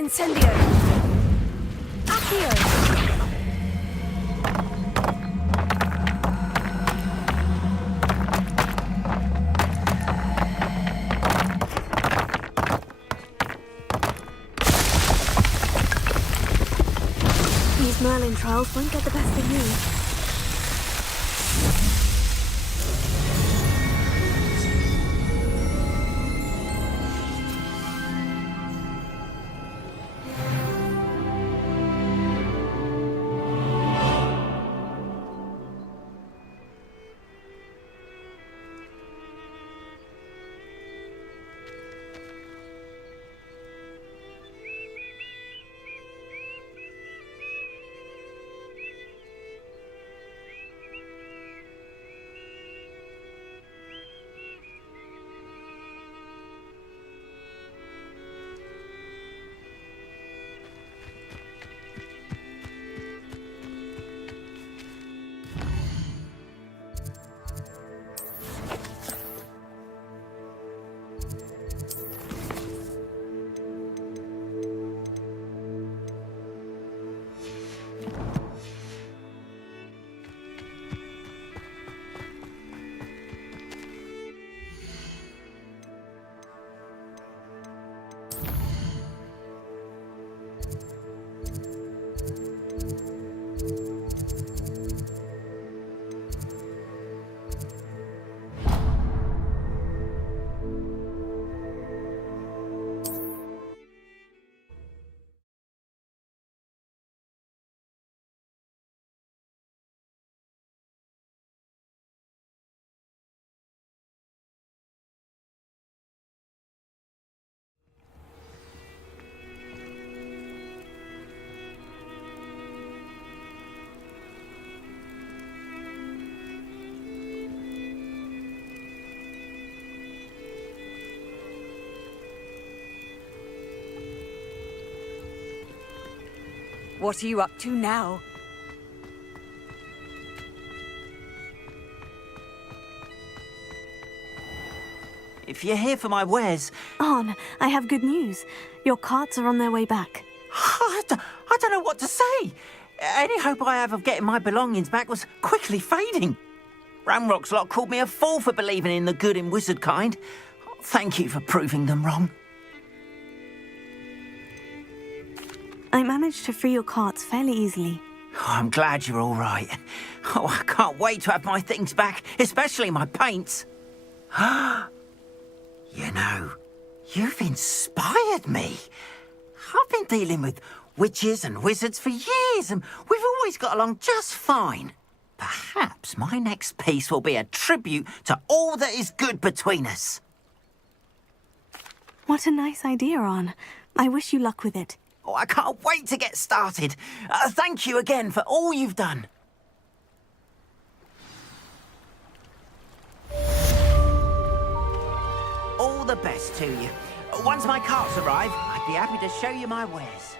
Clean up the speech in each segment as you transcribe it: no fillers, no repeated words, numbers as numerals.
Incendio! Accio! These Merlin trials won't get the best of you. What are you up to now? If you're here for my wares... Arn, I have good news. Your carts are on their way back. I don't know what to say. Any hope I have of getting my belongings back was quickly fading. Ranrock's lot called me a fool for believing in the good in wizard kind. Thank you for proving them wrong. I managed to free your carts fairly easily. Oh, I'm glad you're all right. Oh, I can't wait to have my things back, especially my paints. You know, you've inspired me. I've been dealing with witches and wizards for years, and we've always got along just fine. Perhaps my next piece will be a tribute to all that is good between us. What a nice idea, Arn. I wish you luck with it. Oh, I can't wait to get started. Thank you again for all you've done. All the best to you. Once my carts arrive, I'd be happy to show you my wares.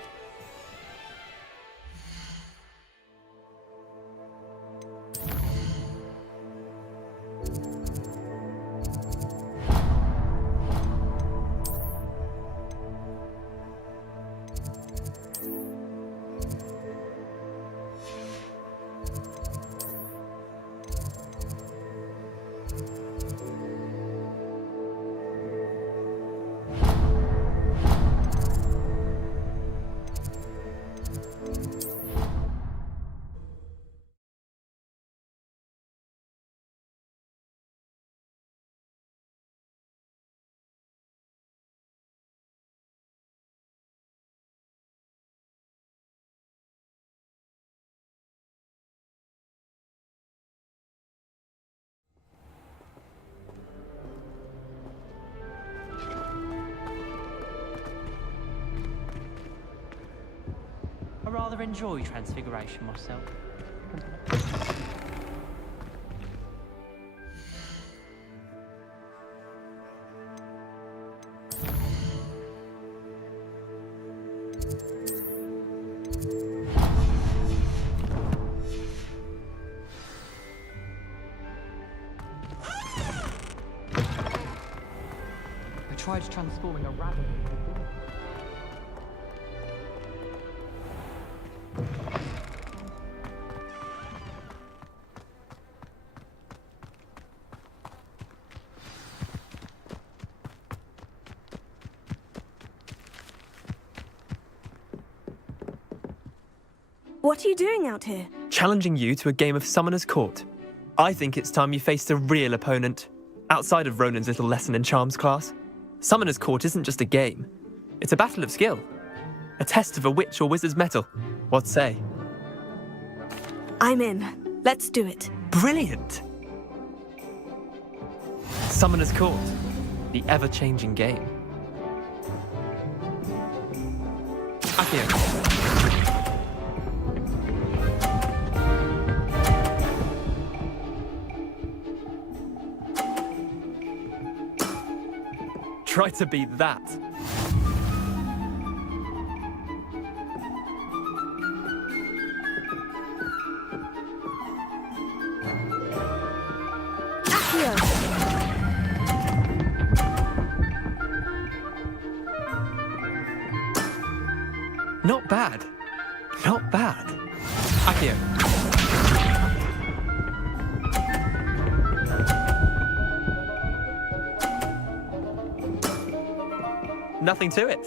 I rather enjoy Transfiguration myself. I tried transforming a rabbit into a What are you doing out here? Challenging you to a game of Summoner's Court. I think it's time you faced a real opponent, outside of Ronan's little lesson in charms class. Summoner's Court isn't just a game. It's a battle of skill. A test of a witch or wizard's mettle. What say? I'm in. Let's do it. Brilliant! Summoner's Court, the ever-changing game. Accio. Try to beat that. Accio. Not bad. Not bad. Accio. Nothing to it.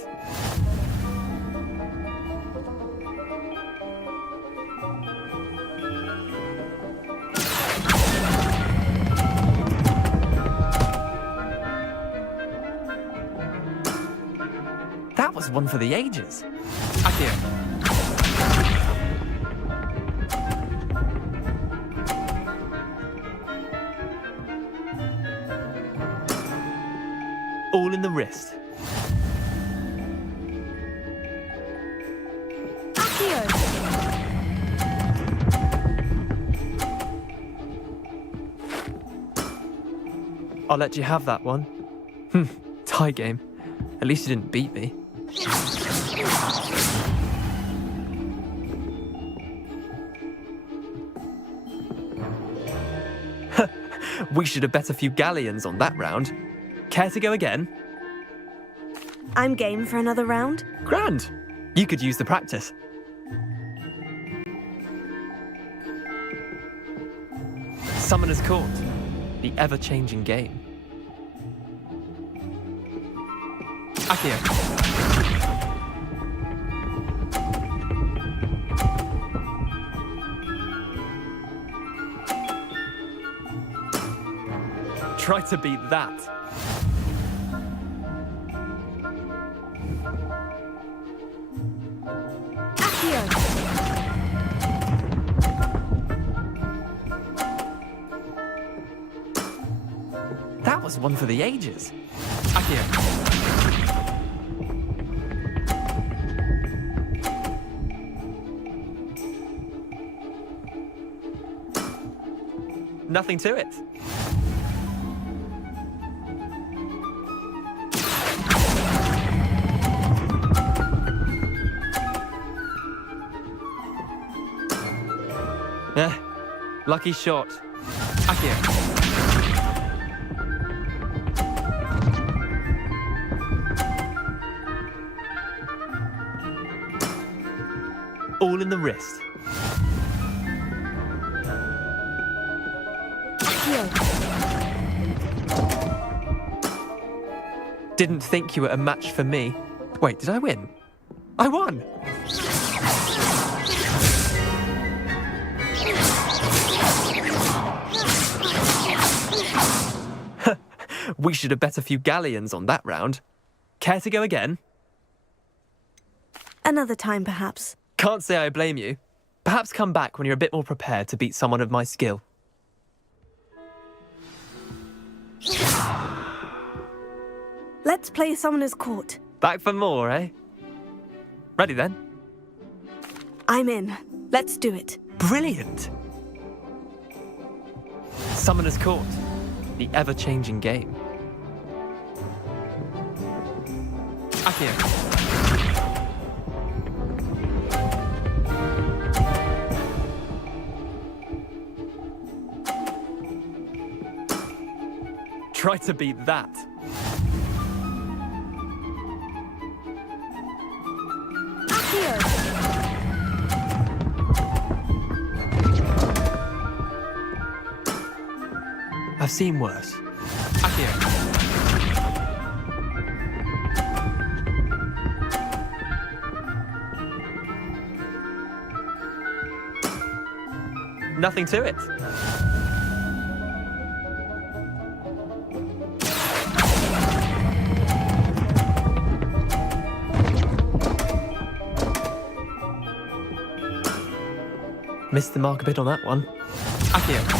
That was one for the ages. Accio. All in the wrist. I'll let you have that one. Tie game. At least you didn't beat me. We should have bet a few galleons on that round. Care to go again? I'm game for another round. Grand. You could use the practice. Summoner's Court, the ever-changing game. Accio. Try to beat that. Accio. That was one for the ages. Accio. Nothing to it. Lucky shot. Accio. All in the wrist. Didn't think you were a match for me. Wait, did I win? I won! We should have bet a few galleons on that round. Care to go again? Another time, perhaps. Can't say I blame you. Perhaps come back when you're a bit more prepared to beat someone of my skill. Let's play Summoner's Court. Back for more, eh? Ready then? I'm in. Let's do it. Brilliant! Summoner's Court, the ever-changing game. Accio. Try to beat that. Accio. I've seen worse. Accio. Nothing to it. Missed the mark a bit on that one. Accio.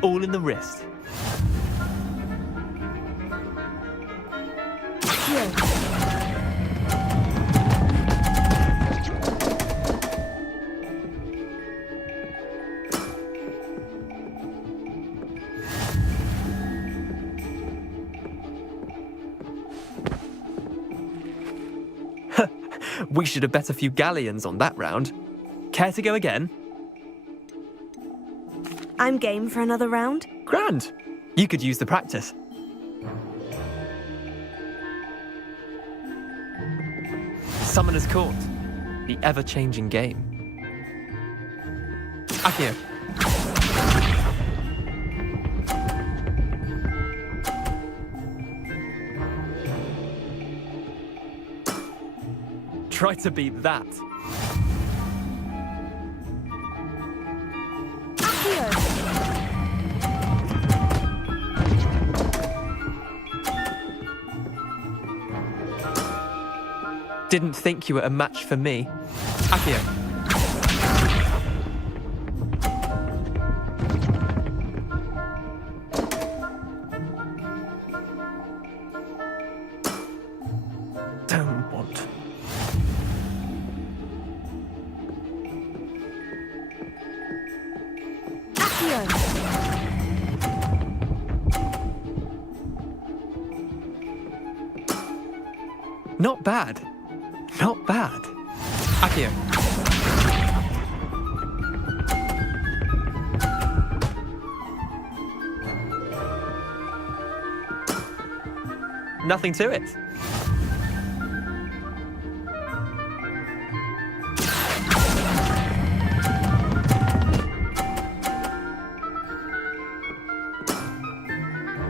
All in the wrist. We should have bet a few galleons on that round. Care to go again? I'm game for another round. Grand. You could use the practice. Summoner's Court. The ever-changing game. Accio. Try to beat that. Didn't think you were a match for me. Accio. Don't want. Not bad. Not bad. Accio. Nothing to it.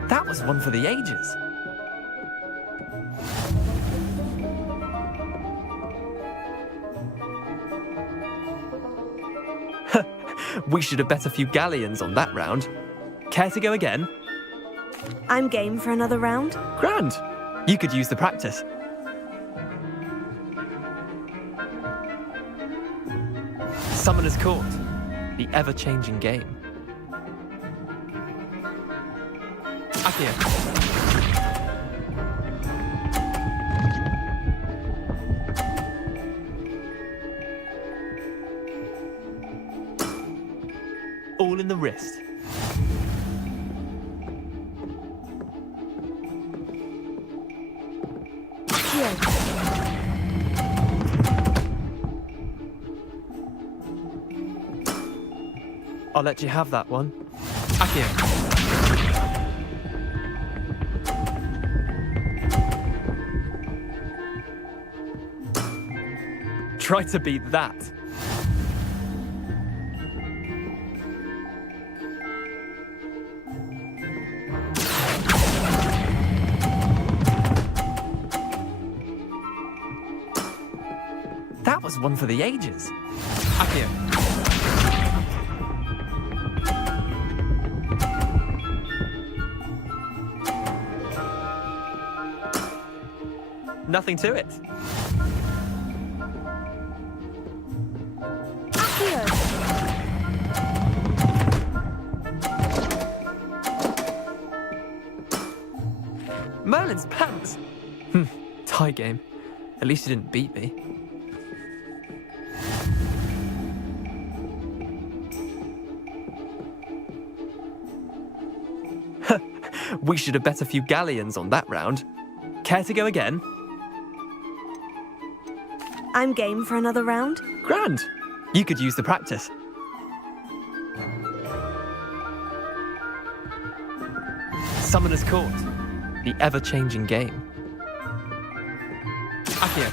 That was one for the ages. We should have bet a few galleons on that round. Care to go again? I'm game for another round. Grand. You could use the practice. Summoner's Court. The ever-changing game. Accio. All in the wrist. I'll let you have that one. Accio. Try to beat that. That was one for the ages. Accio. Nothing to it. Merlin's pants. Tie game. At least you didn't beat me. We should have bet a few galleons on that round. Care to go again? I'm game for another round. Grand. You could use the practice. Summoner's Court. The ever-changing game. Accio.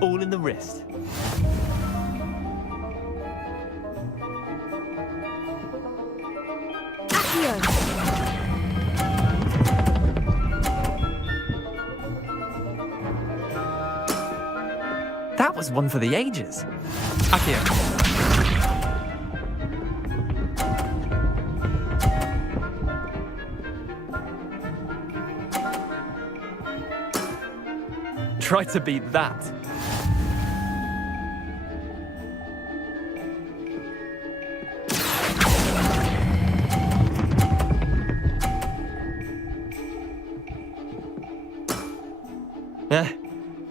All in the wrist. Accio. That was one for the ages. Accio. Try to beat that.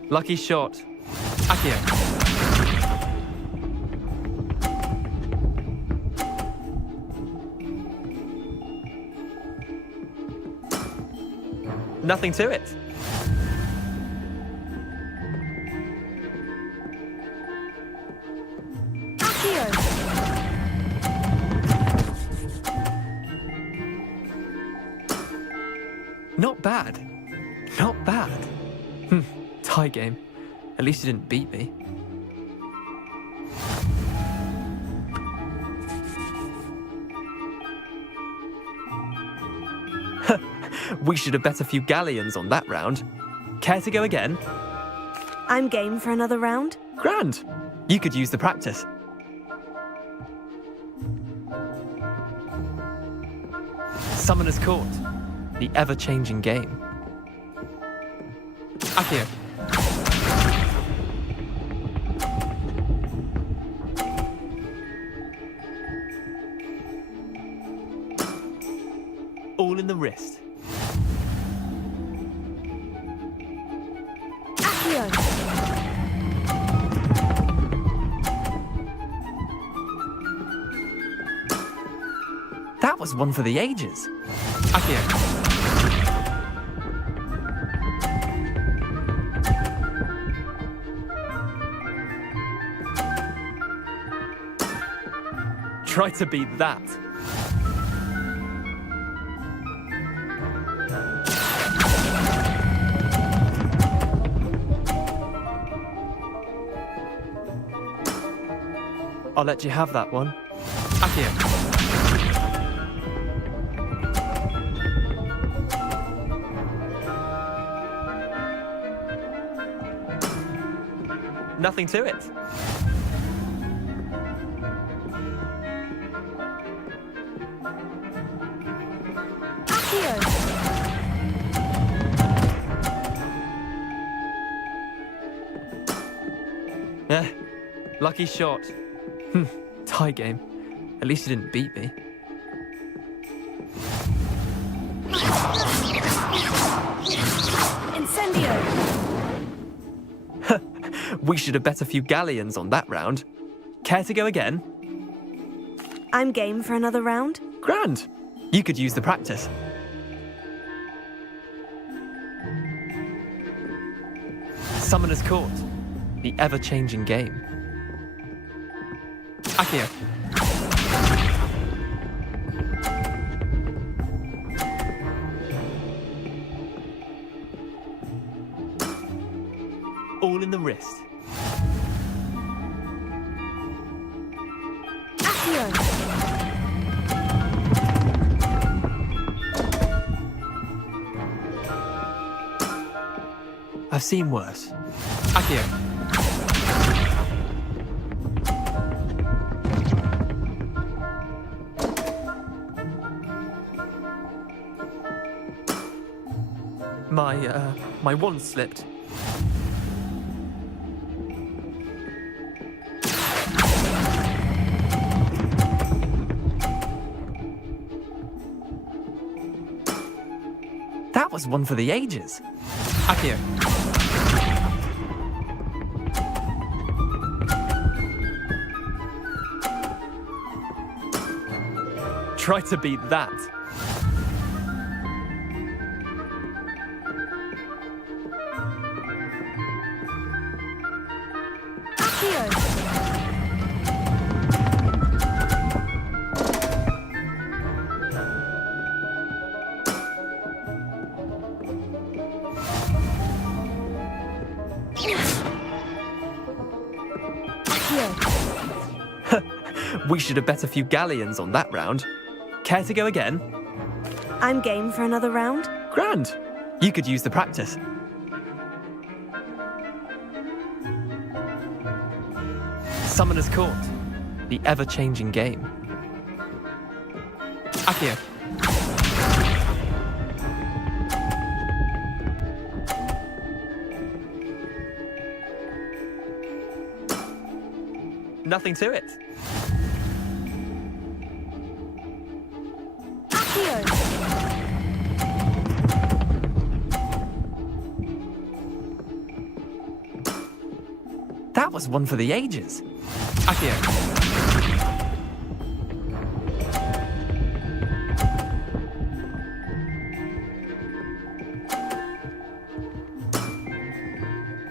Lucky shot. Accio. Nothing to it. Accio. Not bad. Not bad. Tie game. At least you didn't beat me. We should have bet a few galleons on that round. Care to go again? I'm game for another round. Grand. You could use the practice. Summoner's Court. The ever-changing game. Accio. All in the wrist. Accio. That was one for the ages. Accio. Try to beat that. I'll let you have that one. Accio. Nothing to it. Accio. Lucky shot. Tie game. At least you didn't beat me. Incendio. We should have bet a few galleons on that round. Care to go again? I'm game for another round. Grand. You could use the practice. Summoner's Court. The ever-changing game. Accio. All in the wrist. Accio. I've seen worse. Accio. My wand slipped. That was one for the ages. Accio. Try to beat that. Accio. We should have bet a few galleons on that round. Care to go again? I'm game for another round. Grand. You could use the practice. Summoner's Court. The ever-changing game. Accio. Nothing to it. Accio. That was one for the ages. Accio.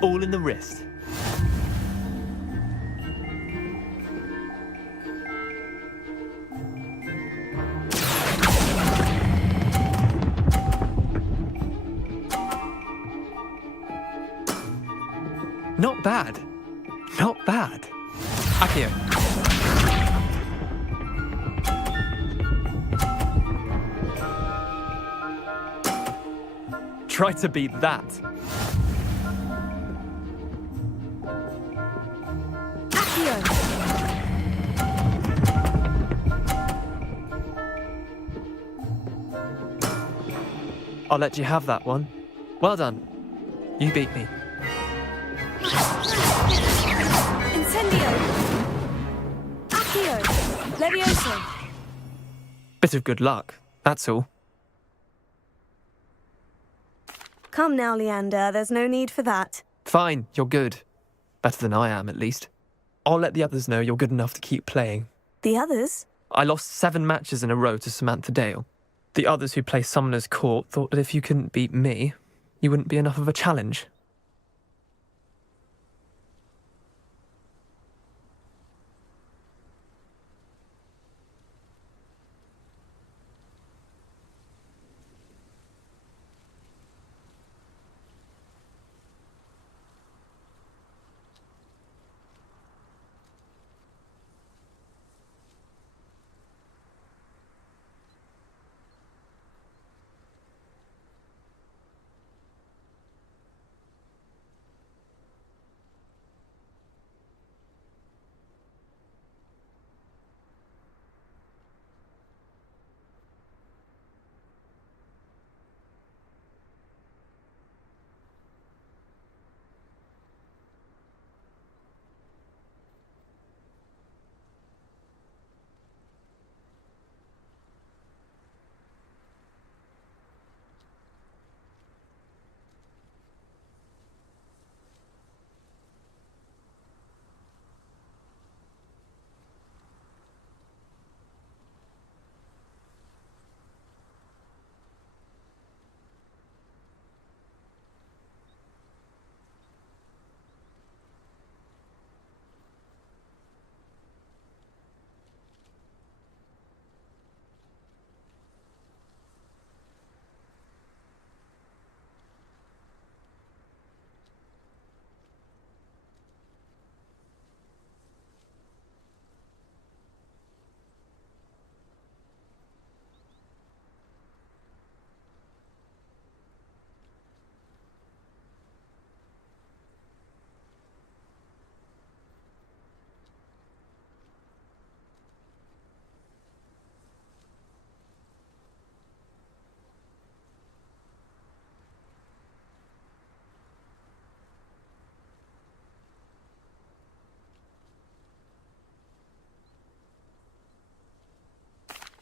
All in the wrist. Not bad. Not bad. Accio. Try to beat that. Accio. I'll let you have that one. Well done. You beat me. Incendio. Accio. Levioso. Bit of good luck, that's all. Come now, Leander. There's no need for that. Fine, you're good. Better than I am, at least. I'll let the others know you're good enough to keep playing. The others? I lost 7 matches in a row to Samantha Dale. The others who play Summoner's Court thought that if you couldn't beat me, you wouldn't be enough of a challenge.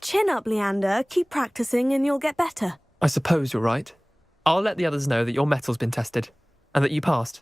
Chin up, Leander. Keep practicing and you'll get better. I suppose you're right. I'll let the others know that your metal's been tested, and that you passed.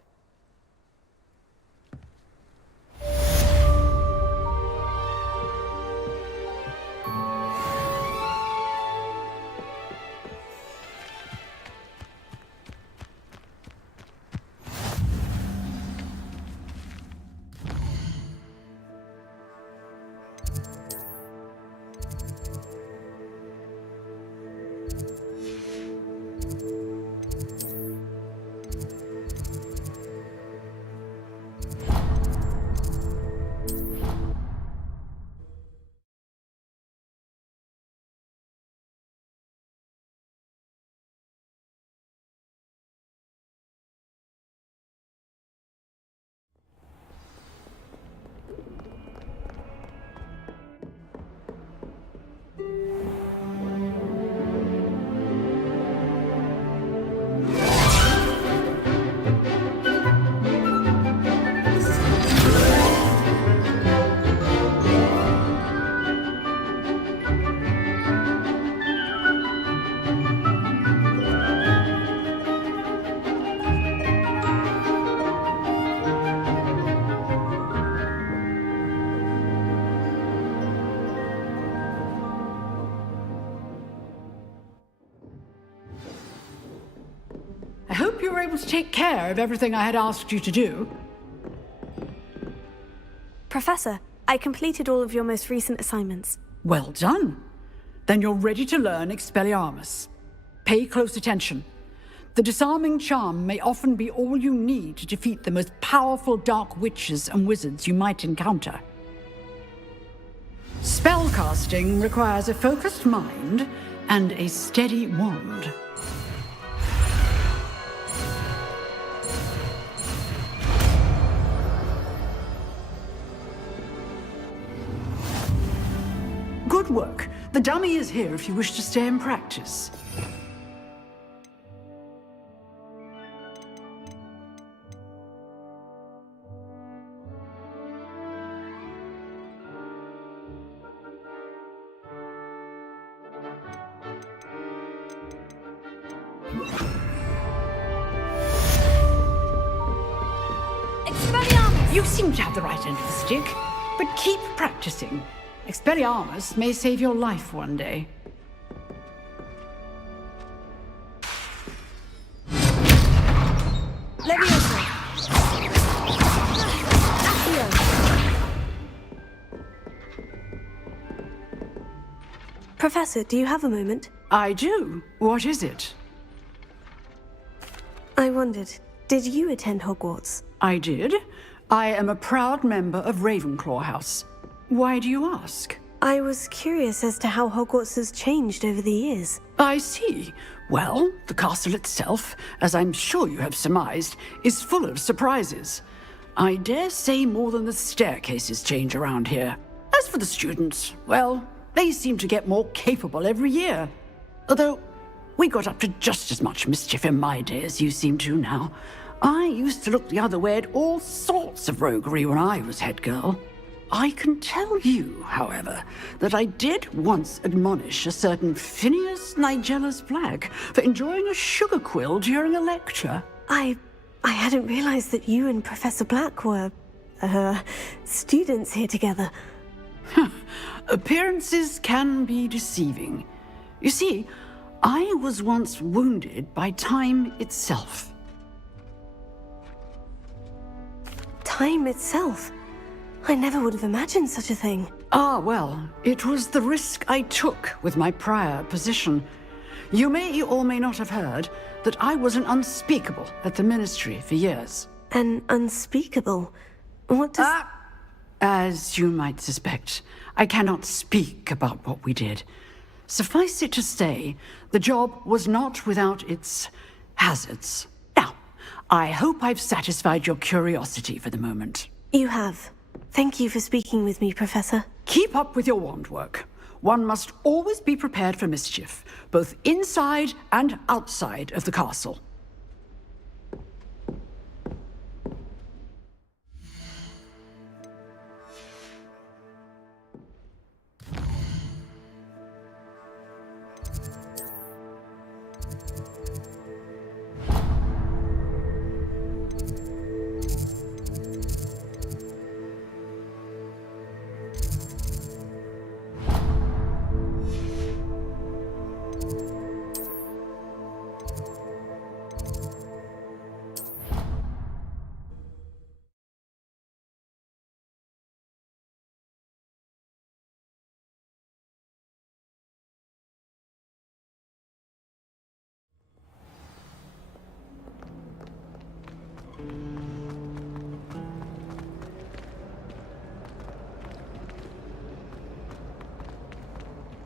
I hope you were able to take care of everything I had asked you to do. Professor, I completed all of your most recent assignments. Well done. Then you're ready to learn Expelliarmus. Pay close attention. The disarming charm may often be all you need to defeat the most powerful dark witches and wizards you might encounter. Spellcasting requires a focused mind and a steady wand. Good work. The dummy is here if you wish to stay and practice. Expelliarmus! You seem to have the right end of the stick, but keep practicing. Expelliarmus may save your life one day. Leviosa! Accio! Professor, do you have a moment? I do. What is it? I wondered, did you attend Hogwarts? I did. I am a proud member of Ravenclaw House. Why do you ask? I was curious as to how Hogwarts has changed over the years. I see. Well, the castle itself, as I'm sure you have surmised, is full of surprises. I dare say more than the staircases change around here. As for the students, well, they seem to get more capable every year. Although, we got up to just as much mischief in my day as you seem to now. I used to look the other way at all sorts of roguery when I was head girl. I can tell you, however, that I did once admonish a certain Phineas Nigellus Black for enjoying a sugar quill during a lecture. I hadn't realized that you and Professor Black were, students here together. Appearances can be deceiving. You see, I was once wounded by time itself. Time itself? I never would have imagined such a thing. Ah, well, it was the risk I took with my prior position. You may or may not have heard that I was an unspeakable at the Ministry for years. An unspeakable? What does... As you might suspect, I cannot speak about what we did. Suffice it to say, the job was not without its hazards. Now, I hope I've satisfied your curiosity for the moment. You have. Thank you for speaking with me, Professor. Keep up with your wand work. One must always be prepared for mischief, both inside and outside of the castle.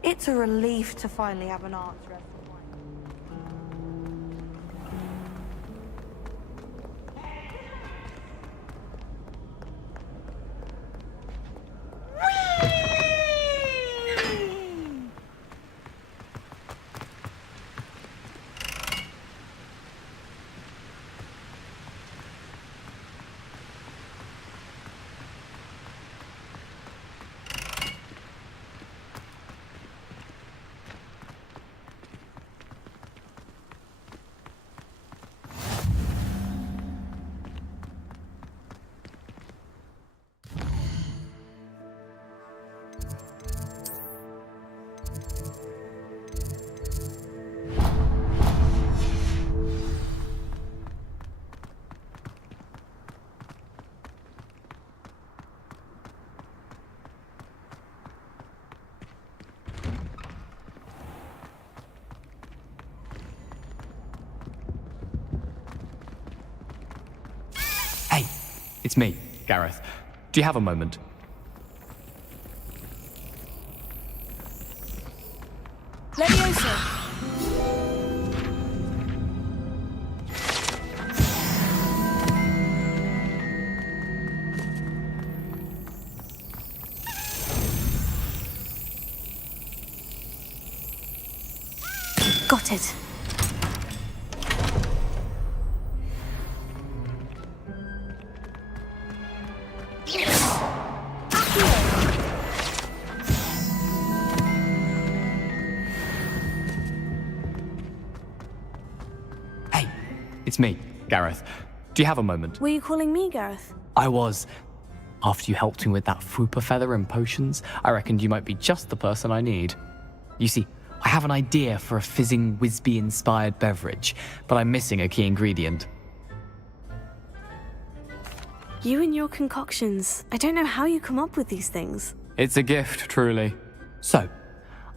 It's a relief to finally have an arts restaurant. it's me, Gareth. Do you have a moment? Leviosa! Got it. Hey, it's me, Gareth. Do you have a moment? Were you calling me, Gareth? I was. After you helped me with that Fupa feather and potions, I reckoned you might be just the person I need. You see, I have an idea for a fizzing Whizbee-inspired beverage, but I'm missing a key ingredient. You and your concoctions. I don't know how you come up with these things. It's a gift, truly. So,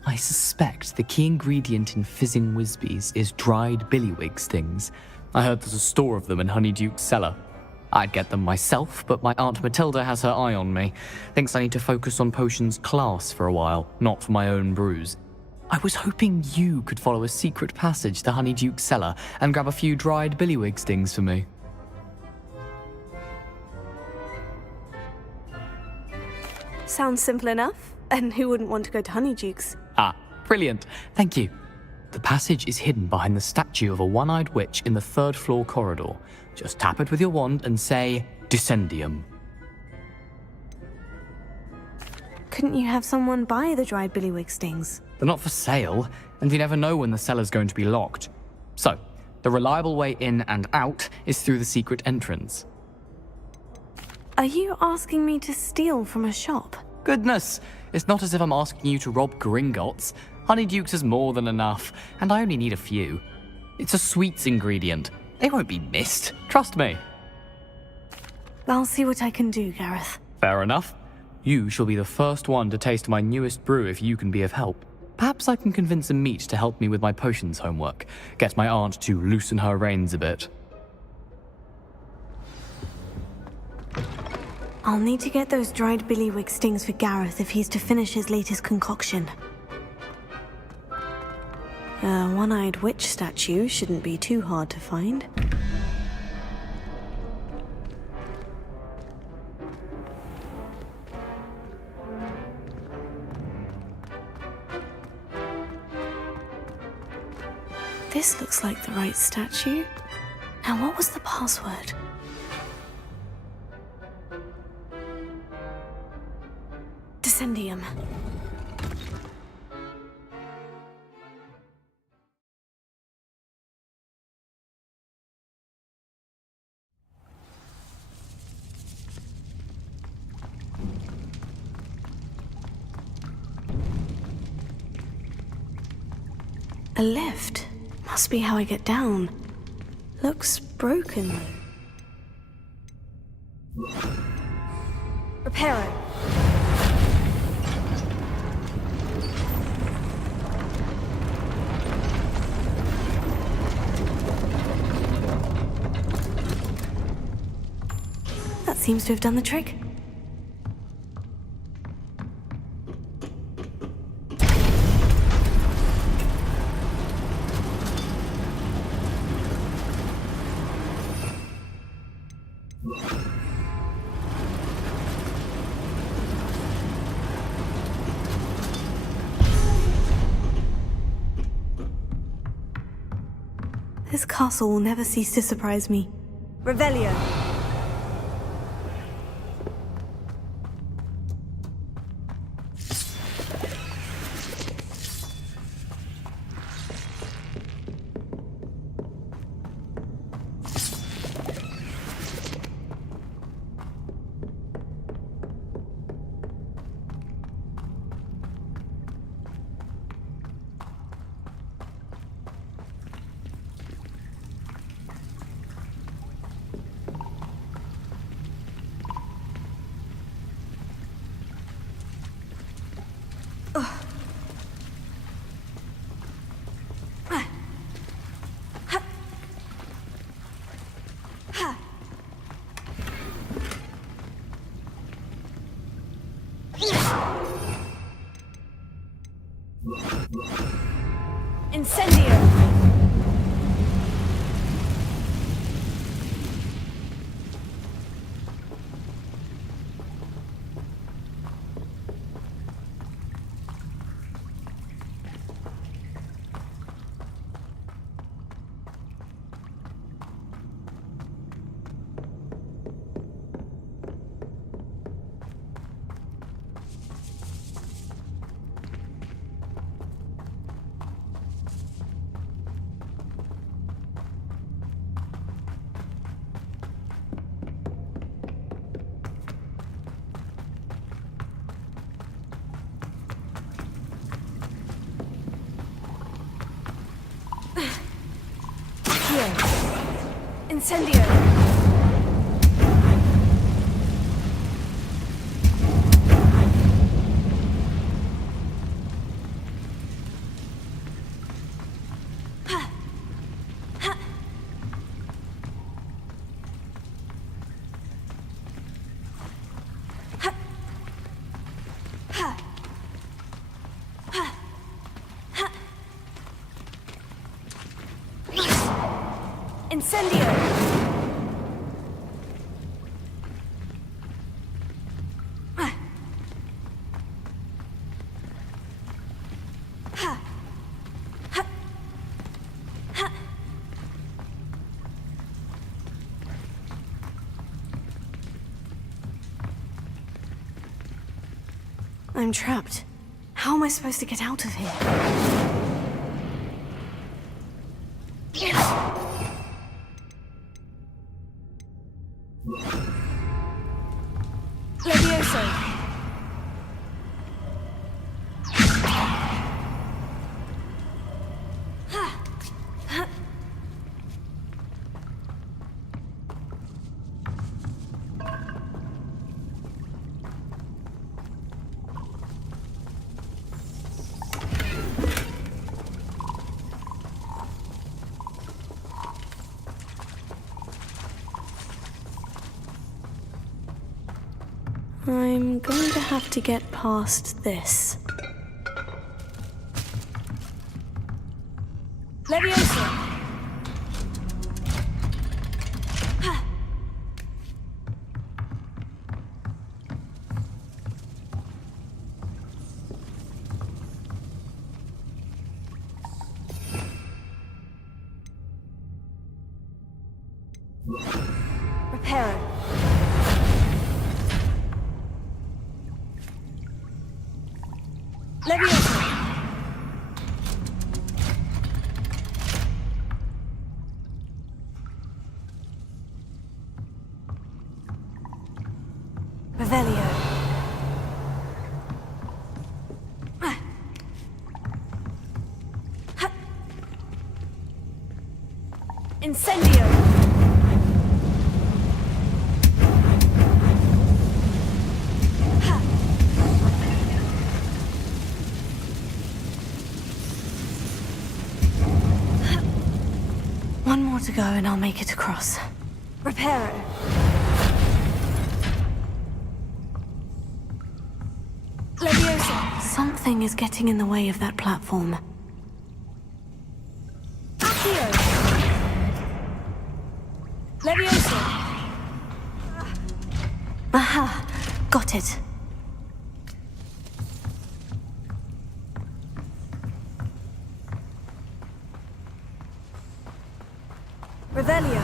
I suspect the key ingredient in fizzing Whizbees is dried billywig stings. I heard there's a store of them in Honeyduke's cellar. I'd get them myself, but my Aunt Matilda has her eye on me. Thinks I need to focus on potions class for a while, not for my own brews. I was hoping you could follow a secret passage to Honeyduke's cellar and grab a few dried billywig stings for me. Sounds simple enough. And who wouldn't want to go to Honeyduke's? Ah, brilliant. Thank you. The passage is hidden behind the statue of a one-eyed witch in the third-floor corridor. Just tap it with your wand and say, Descendium. Couldn't you have someone buy the dried billywig stings? They're not for sale, and you never know when the cellar's going to be locked. So, the reliable way in and out is through the secret entrance. Are you asking me to steal from a shop? Goodness, it's not as if I'm asking you to rob Gringotts. Honeyduke's is more than enough, and I only need a few. It's a sweets ingredient. They won't be missed, trust me. I'll see what I can do, Gareth. Fair enough. You shall be the first one to taste my newest brew if you can be of help. Perhaps I can convince a meat to help me with my potions homework. Get my aunt to loosen her reins a bit. I'll need to get those dried billywig stings for Gareth if he's to finish his latest concoction. A one-eyed witch statue shouldn't be too hard to find. This looks like the right statue. Now, what was the password? Descendium. A lift. Must be how I get down. Looks broken. Repair it. That seems to have done the trick. This castle will never cease to surprise me. Revelio. Incendio! Incendio! I'm trapped. How am I supposed to get out of here? Levioso! I'm going to have to get past this. Leviosa! Reparo. Leviosa! Revelio. Incendio! One more to go and I'll make it across. Reparo. Leviosa! Something is getting in the way of that platform. Accio! Leviosa! Aha! Got it. Revelio.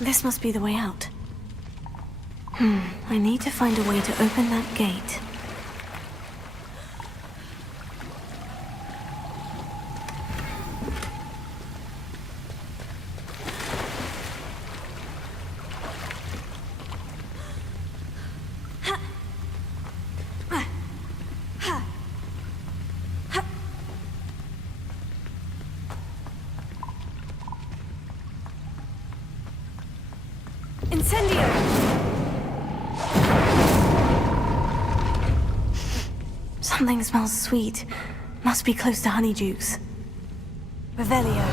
This must be the way out. I need to find a way to open that gate. Incendio! Something smells sweet. Must be close to Honeydukes. Revelio.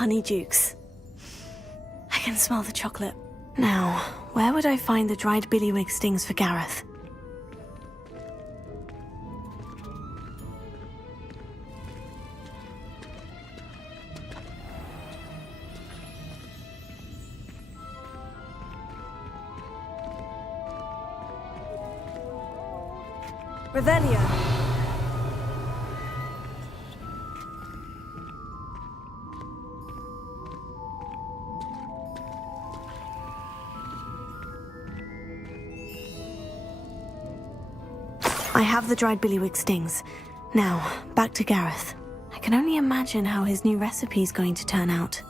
honeydukes. I can smell the chocolate. Now, where would I find the dried billywig stings for Gareth? Revelio. I have the dried billywig stings. Now, back to Gareth. I can only imagine how his new recipe's going to turn out.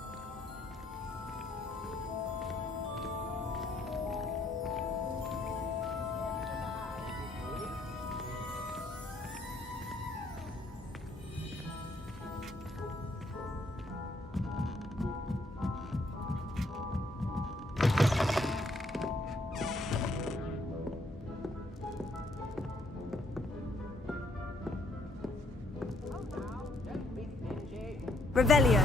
Revelio.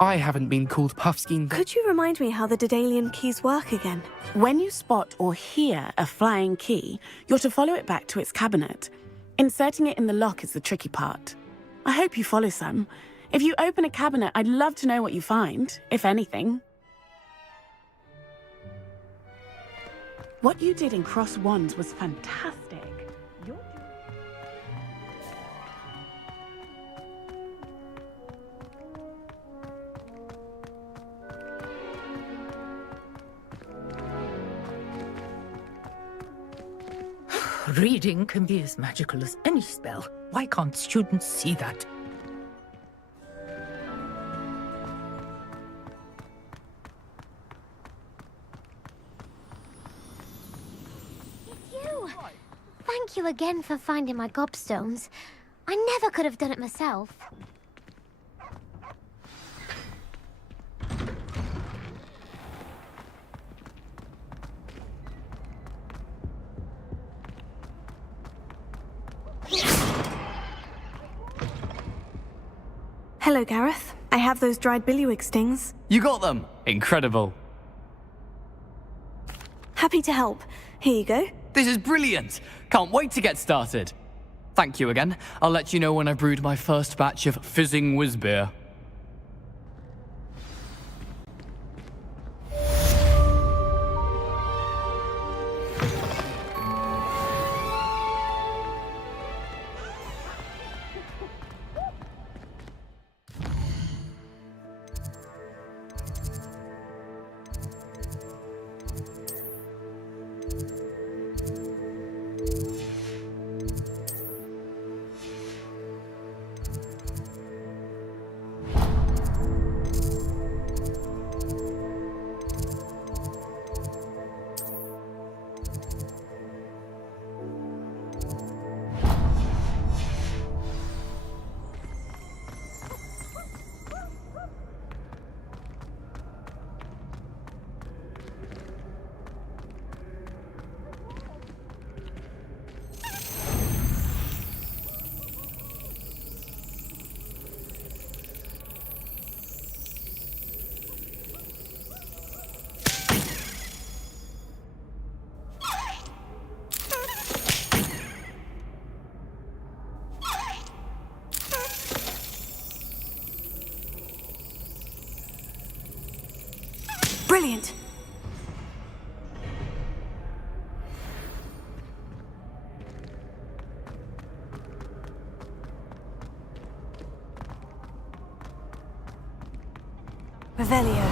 I haven't been called Puffskein. Could you remind me how the Daedalian keys work again? When you spot or hear a flying key, you're to follow it back to its cabinet. Inserting it in the lock is the tricky part. I hope you follow, Sam. If you open a cabinet, I'd love to know what you find, if anything. What you did in Cross Wands was fantastic. Reading can be as magical as any spell. Why can't students see that? It's you! Thank you again for finding my gobstones. I never could have done it myself. Hello, Gareth. I have those dried billywig stings. You got them! Incredible. Happy to help. Here you go. This is brilliant! Can't wait to get started. Thank you again. I'll let you know when I've brewed my first batch of fizzing whizbeer. Brilliant. Revelio.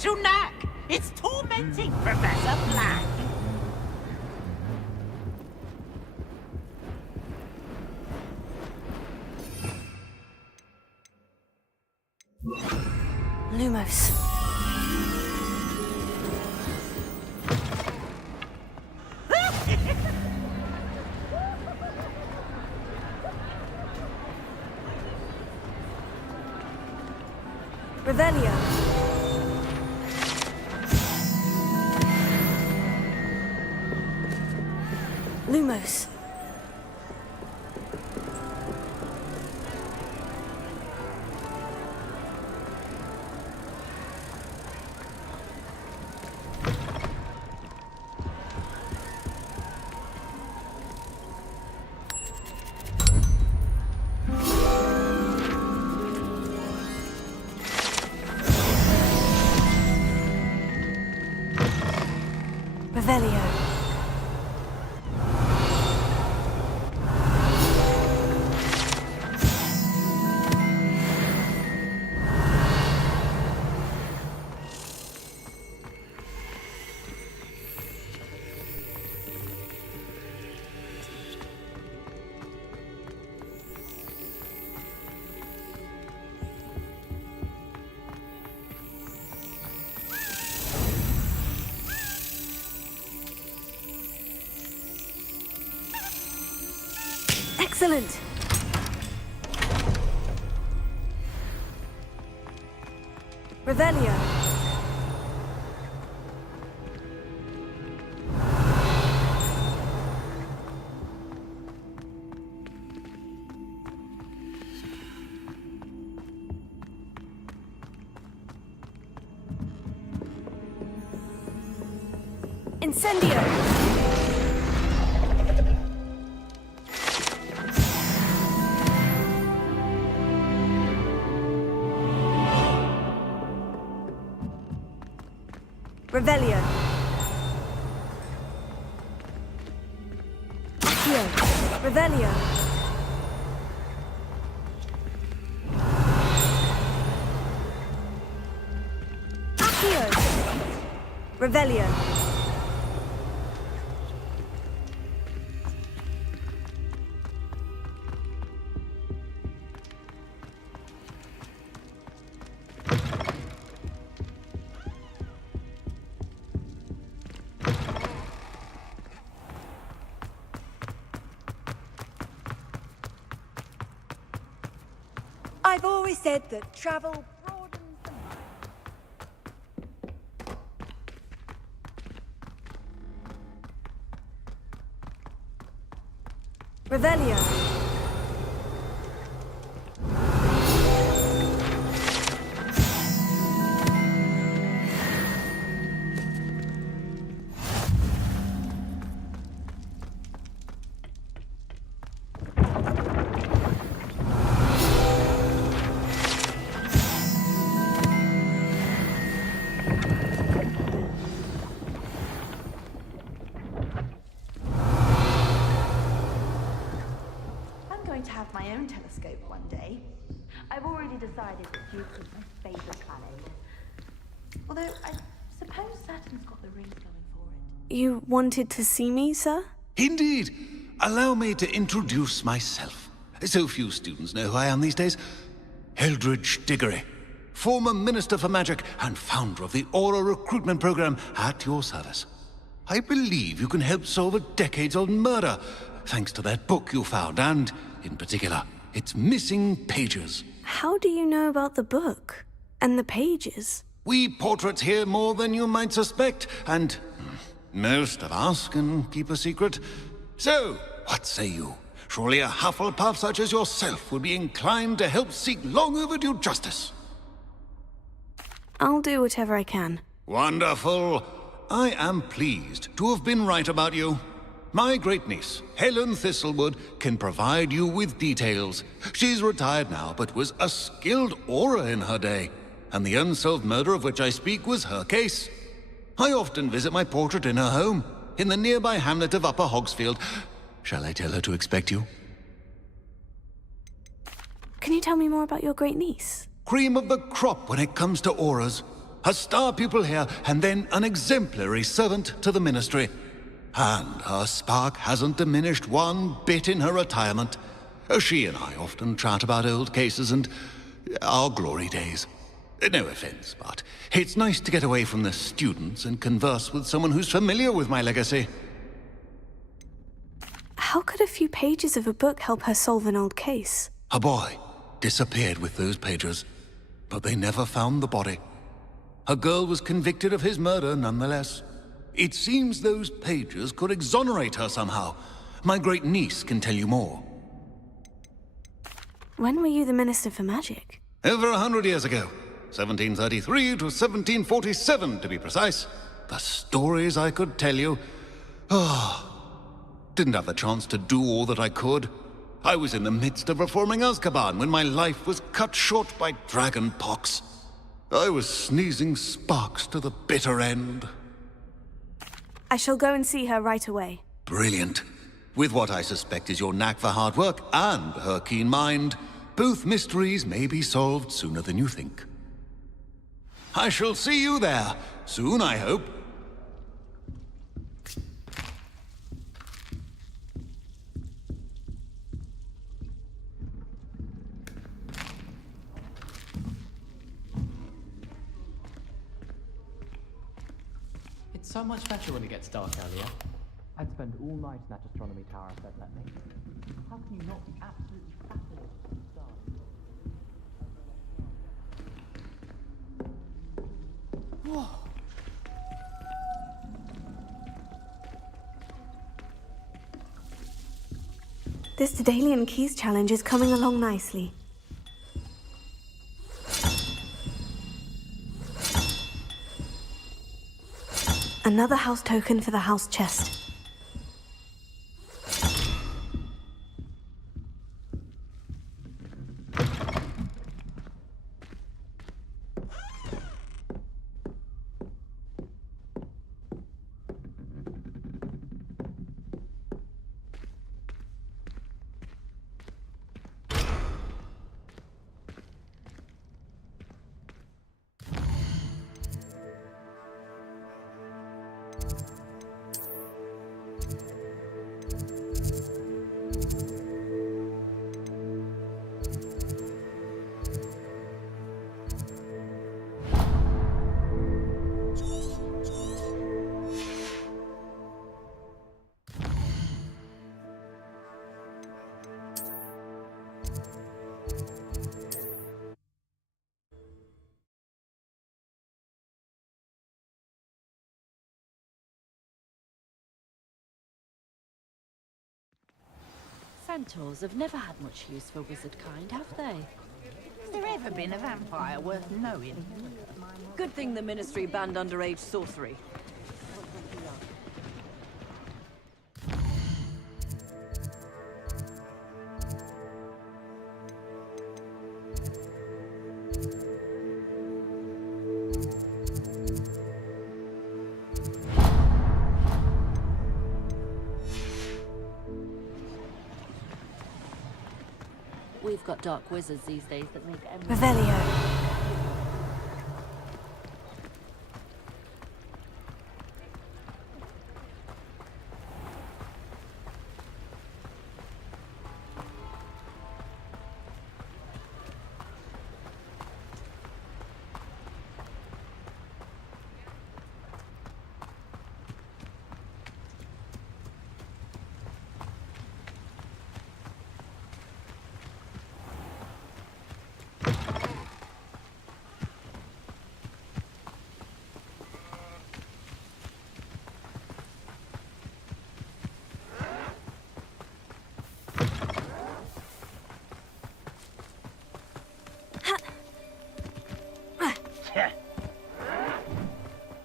special knack. It's tormenting Professor Black. Lumos. Revelio. Lumos. Revelio. Excellent. Revelio. Incendio. Revelio. Accio. Revelio. Accio. Revelio. I've always said that travel broadens the mind. Revelio. To have my own telescope one day. I've already decided that Jupiter's my favourite planet. Although I suppose Saturn's got the rings going for it. You wanted to see me, sir? Indeed. Allow me to introduce myself. So few students know who I am these days. Eldridge Diggory, former Minister for Magic and founder of the Aura Recruitment Program, at your service. I believe you can help solve a decades-old murder, thanks to that book you found, and, in particular, its missing pages. How do you know about the book? And the pages? We portraits hear more than you might suspect, and most of us can keep a secret. So, what say you? Surely a Hufflepuff such as yourself would be inclined to help seek long-overdue justice. I'll do whatever I can. Wonderful. I am pleased to have been right about you. My great-niece, Helen Thistlewood, can provide you with details. She's retired now, but was a skilled aura in her day, and the unsolved murder of which I speak was her case. I often visit my portrait in her home, in the nearby hamlet of Upper Hogsfield. Shall I tell her to expect you? Can you tell me more about your great-niece? Cream of the crop when it comes to auras. a star pupil here, and then an exemplary servant to the ministry. And her spark hasn't diminished one bit in her retirement. She and I often chat about old cases and our glory days. No offense, but it's nice to get away from the students and converse with someone who's familiar with my legacy. How could a few pages of a book help her solve an old case? A boy disappeared with those pages, but they never found the body. A girl was convicted of his murder nonetheless. It seems those pages could exonerate her somehow. My great niece can tell you more. When were you the Minister for Magic? Over 100 years ago. 1733 to 1747, to be precise. The stories I could tell you. Didn't have the chance to do all that I could. I was in the midst of reforming Azkaban when my life was cut short by dragon pox. I was sneezing sparks to the bitter end. I shall go and see her right away. Brilliant. With what I suspect is your knack for hard work and her keen mind, both mysteries may be solved sooner than you think. I shall see you there, soon I hope. It's so much better when it gets dark earlier. I'd spend all night in that astronomy tower if they'd let me. How can you not be absolutely fascinated with the stars? Whoa. This Daedalian Keys challenge is coming along nicely. Another house token for the house chest. Centaurs have never had much use for wizard kind, have they? Has there ever been a vampire worth knowing? Good thing the Ministry banned underage sorcery. We've got dark wizards these days that make Revelio.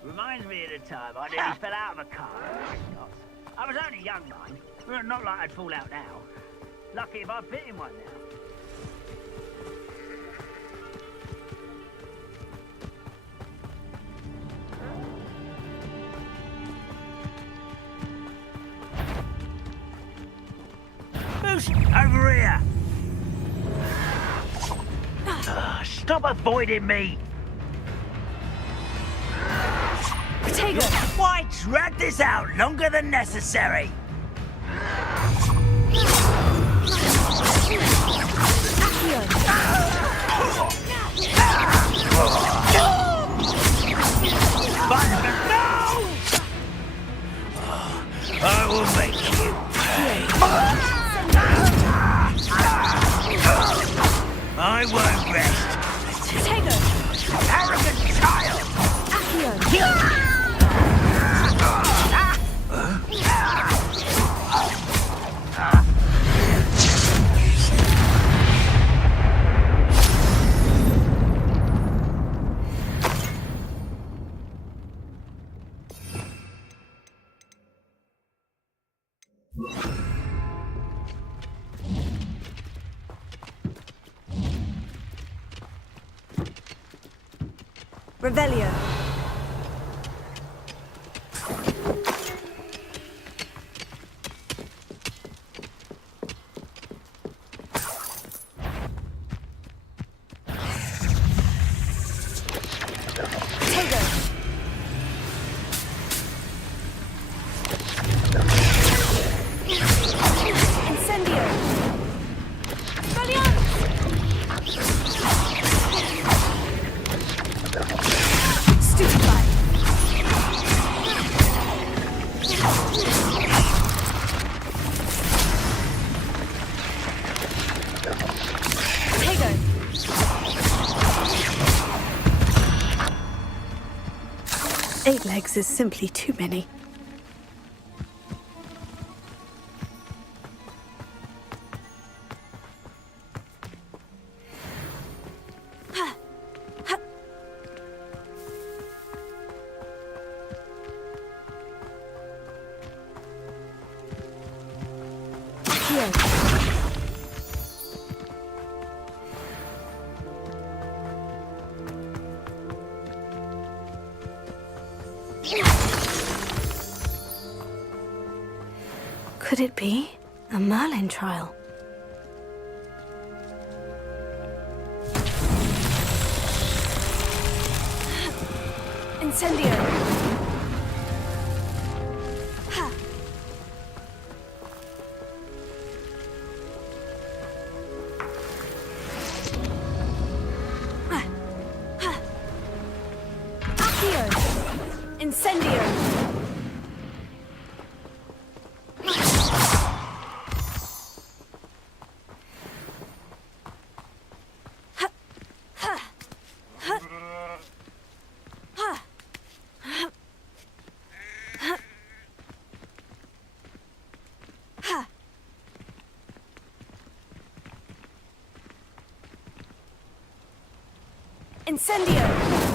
Reminds me of the time I nearly fell out of a car. I was only young, mind. Not like I'd fall out now. Lucky if I fit in one now. Who's over here? Stop avoiding me! Why drag this out longer than necessary? I will make you pay. I won't rest. Arrogant child! Revelio. Eight legs is simply too many. Could it be a Merlin trial? Incendio. Incendio. Incendio!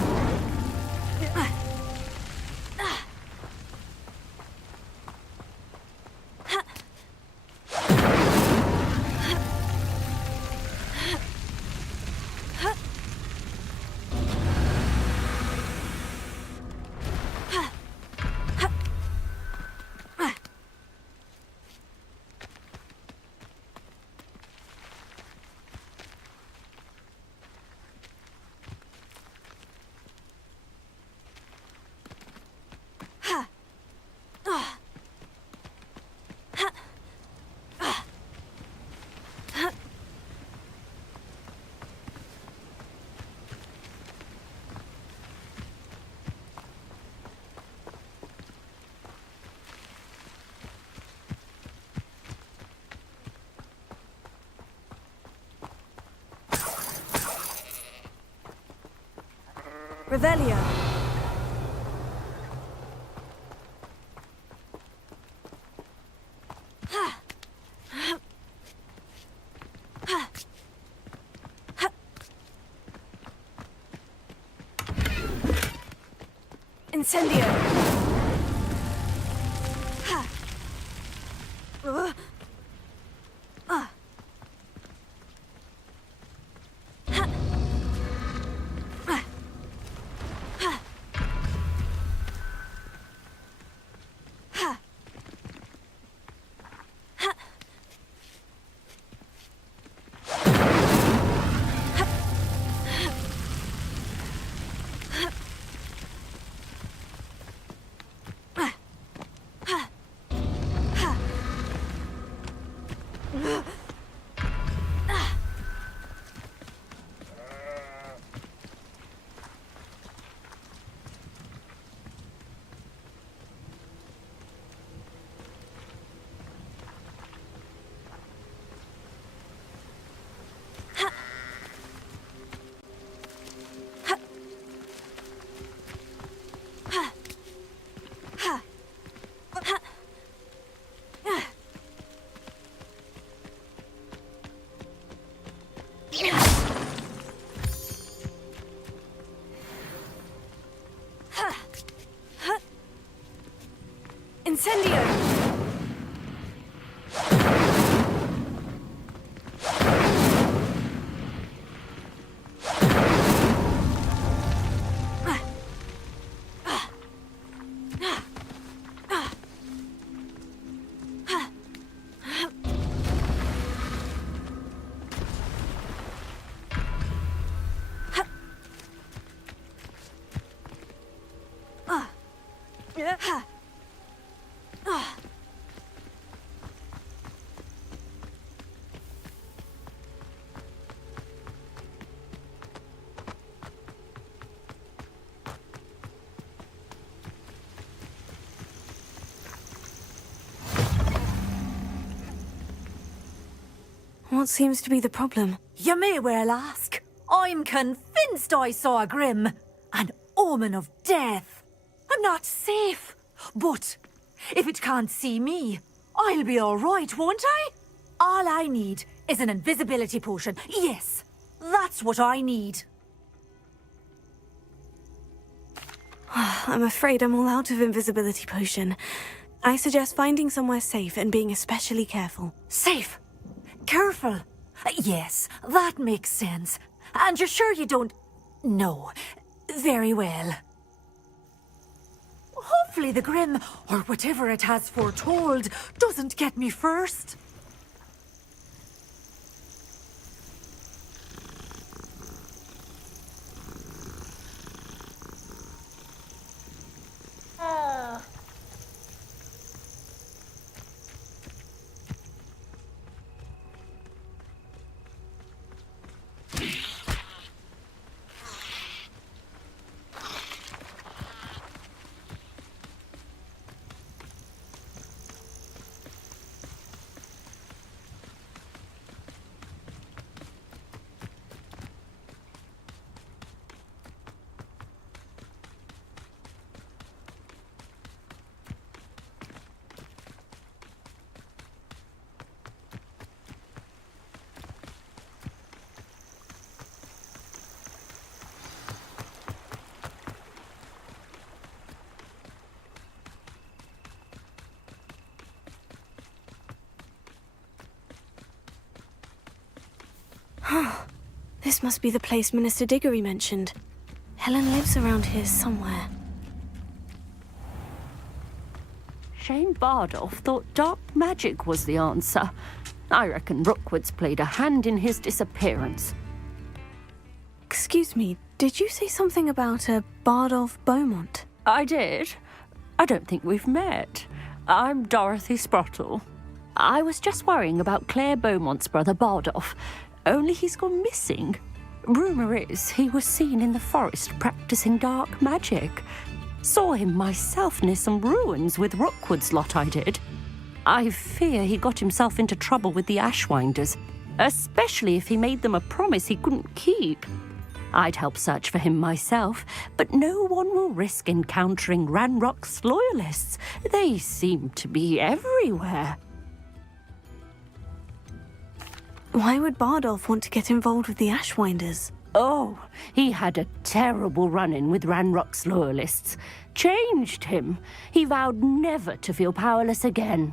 Revelio. Incendio. What seems to be the problem? You may well ask. I'm convinced I saw a Grim, an omen of death. I'm not safe, but if it can't see me, I'll be all right, won't I? All I need is an invisibility potion. Yes, that's what I need. I'm afraid I'm all out of invisibility potion. I suggest finding somewhere safe and being especially careful. Safe? Careful? Yes, that makes sense. And you're sure you don't... No. Very well. Hopefully the Grim, or whatever it has foretold, doesn't get me first. This must be the place Minister Diggory mentioned. Helen lives around here somewhere. Shane Bardolph thought dark magic was the answer. I reckon Rookwood's played a hand in his disappearance. Excuse me, did you say something about a Bardolph Beaumont? I did. I don't think we've met. I'm Dorothy Sprottle. I was just worrying about Claire Beaumont's brother Bardolph. Only he's gone missing. Rumour is he was seen in the forest practicing dark magic. Saw him myself near some ruins with Rookwood's lot I did. I fear he got himself into trouble with the Ashwinders, especially if he made them a promise he couldn't keep. I'd help search for him myself, but no one will risk encountering Ranrock's loyalists. They seem to be everywhere. Why would Bardolph want to get involved with the Ashwinders? Oh, he had a terrible run-in with Ranrock's loyalists. Changed him. He vowed never to feel powerless again.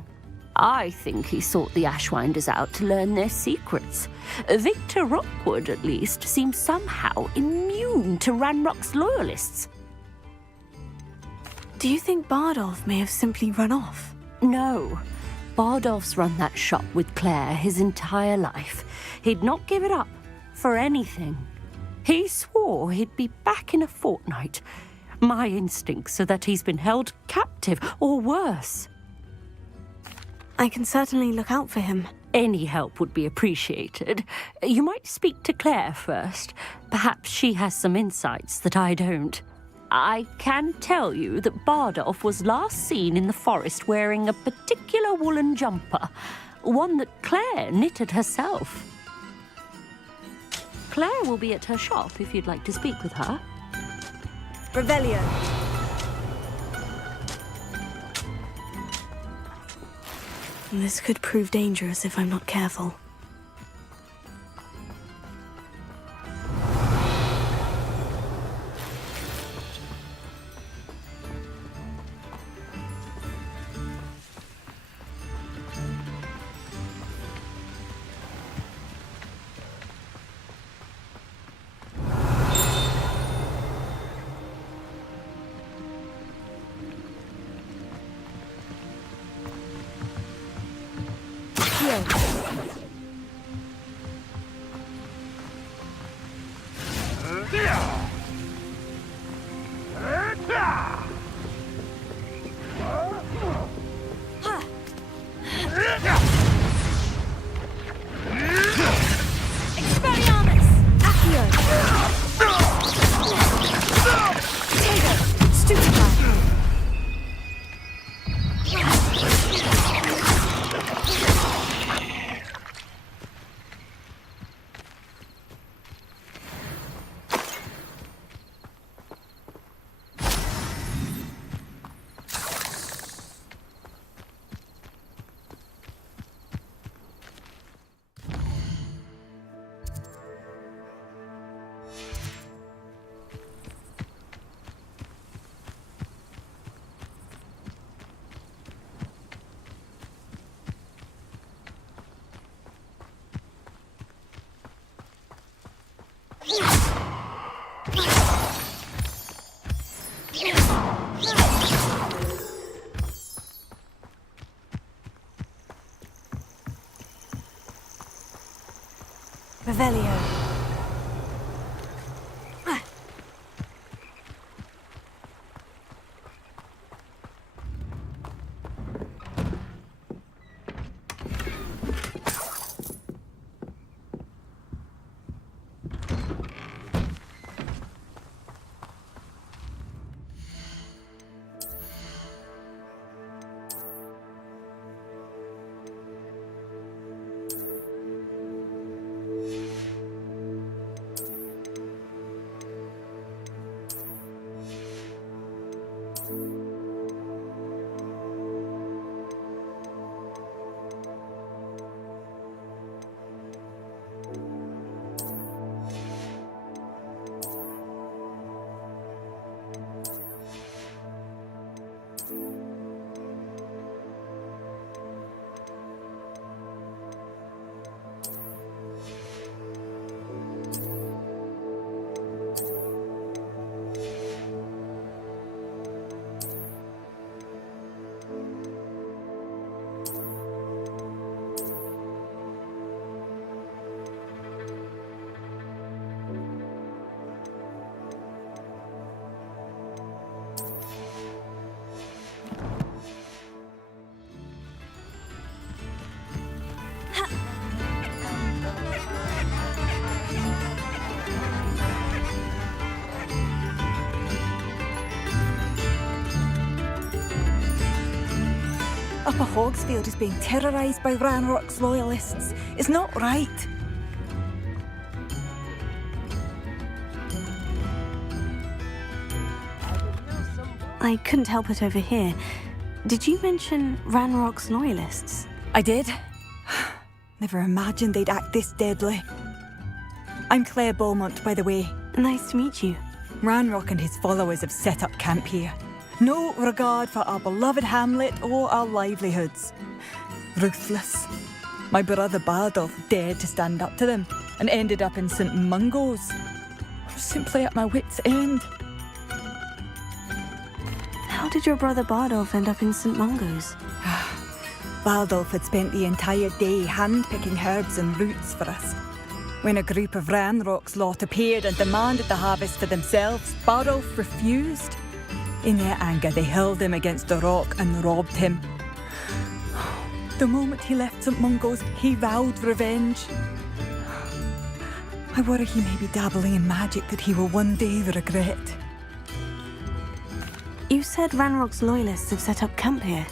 I think he sought the Ashwinders out to learn their secrets. Victor Rookwood, at least, seems somehow immune to Ranrock's loyalists. Do you think Bardolph may have simply run off? No. Bardolph's run that shop with Claire his entire life. He'd not give it up for anything. He swore he'd be back in a fortnight. My instincts are that he's been held captive, or worse. I can certainly look out for him. Any help would be appreciated. You might speak to Claire first. Perhaps she has some insights that I don't. I can tell you that Bardolph was last seen in the forest wearing a particular woolen jumper, one that Claire knitted herself. Claire will be at her shop if you'd like to speak with her. Revelio. This could prove dangerous if I'm not careful. Accio. Expelliarmus! Accio! Potato! Stupefy! Revelio. Upper Hogsfield is being terrorised by Ranrock's loyalists. It's not right. I couldn't help it over here. Did you mention Ranrock's loyalists? I did. Never imagined they'd act this deadly. I'm Claire Beaumont, by the way. Nice to meet you. Ranrock and his followers have set up camp here. No regard for our beloved hamlet or our livelihoods. Ruthless. My brother Bardolph dared to stand up to them and ended up in St. Mungo's. I was simply at my wit's end. How did your brother Bardolph end up in St. Mungo's? Bardolph had spent the entire day hand-picking herbs and roots for us. When a group of Ranrock's lot appeared and demanded the harvest for themselves, Bardolph refused. In their anger, they hurled him against a rock and robbed him. The moment he left St. Mungo's, he vowed revenge. I worry he may be dabbling in magic that he will one day regret. You said Ranrock's loyalists have set up camp here.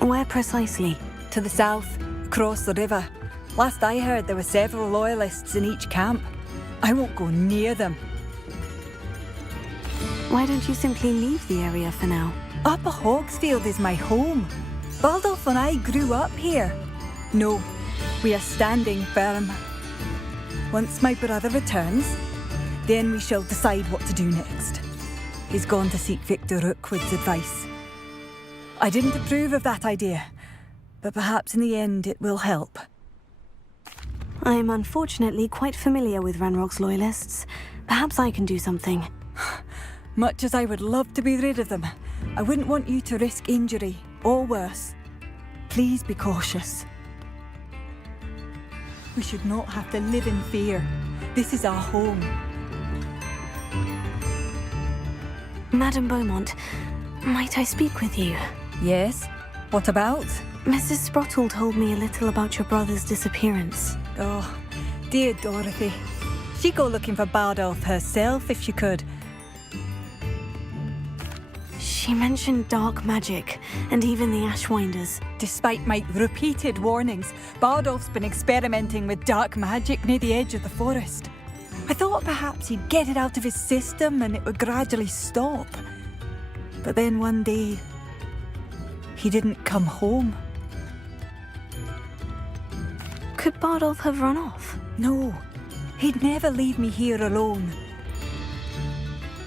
Where precisely? To the south, across the river. Last I heard, there were several loyalists in each camp. I won't go near them. Why don't you simply leave the area for now? Upper Hogsfield is my home. Bardolph and I grew up here. No, we are standing firm. Once my brother returns, then we shall decide what to do next. He's gone to seek Victor Rookwood's advice. I didn't approve of that idea, but perhaps in the end it will help. I'm unfortunately quite familiar with Ranrock's loyalists. Perhaps I can do something. Much as I would love to be rid of them, I wouldn't want you to risk injury, or worse. Please be cautious. We should not have to live in fear. This is our home. Madame Beaumont, might I speak with you? Yes? What about? Mrs. Sprottle told me a little about your brother's disappearance. Oh, dear Dorothy. She'd go looking for Bardolph herself if she could. She mentioned dark magic, and even the Ashwinders. Despite my repeated warnings, Bardolph's been experimenting with dark magic near the edge of the forest. I thought perhaps he'd get it out of his system and it would gradually stop. But then one day, he didn't come home. Could Bardolph have run off? No, he'd never leave me here alone.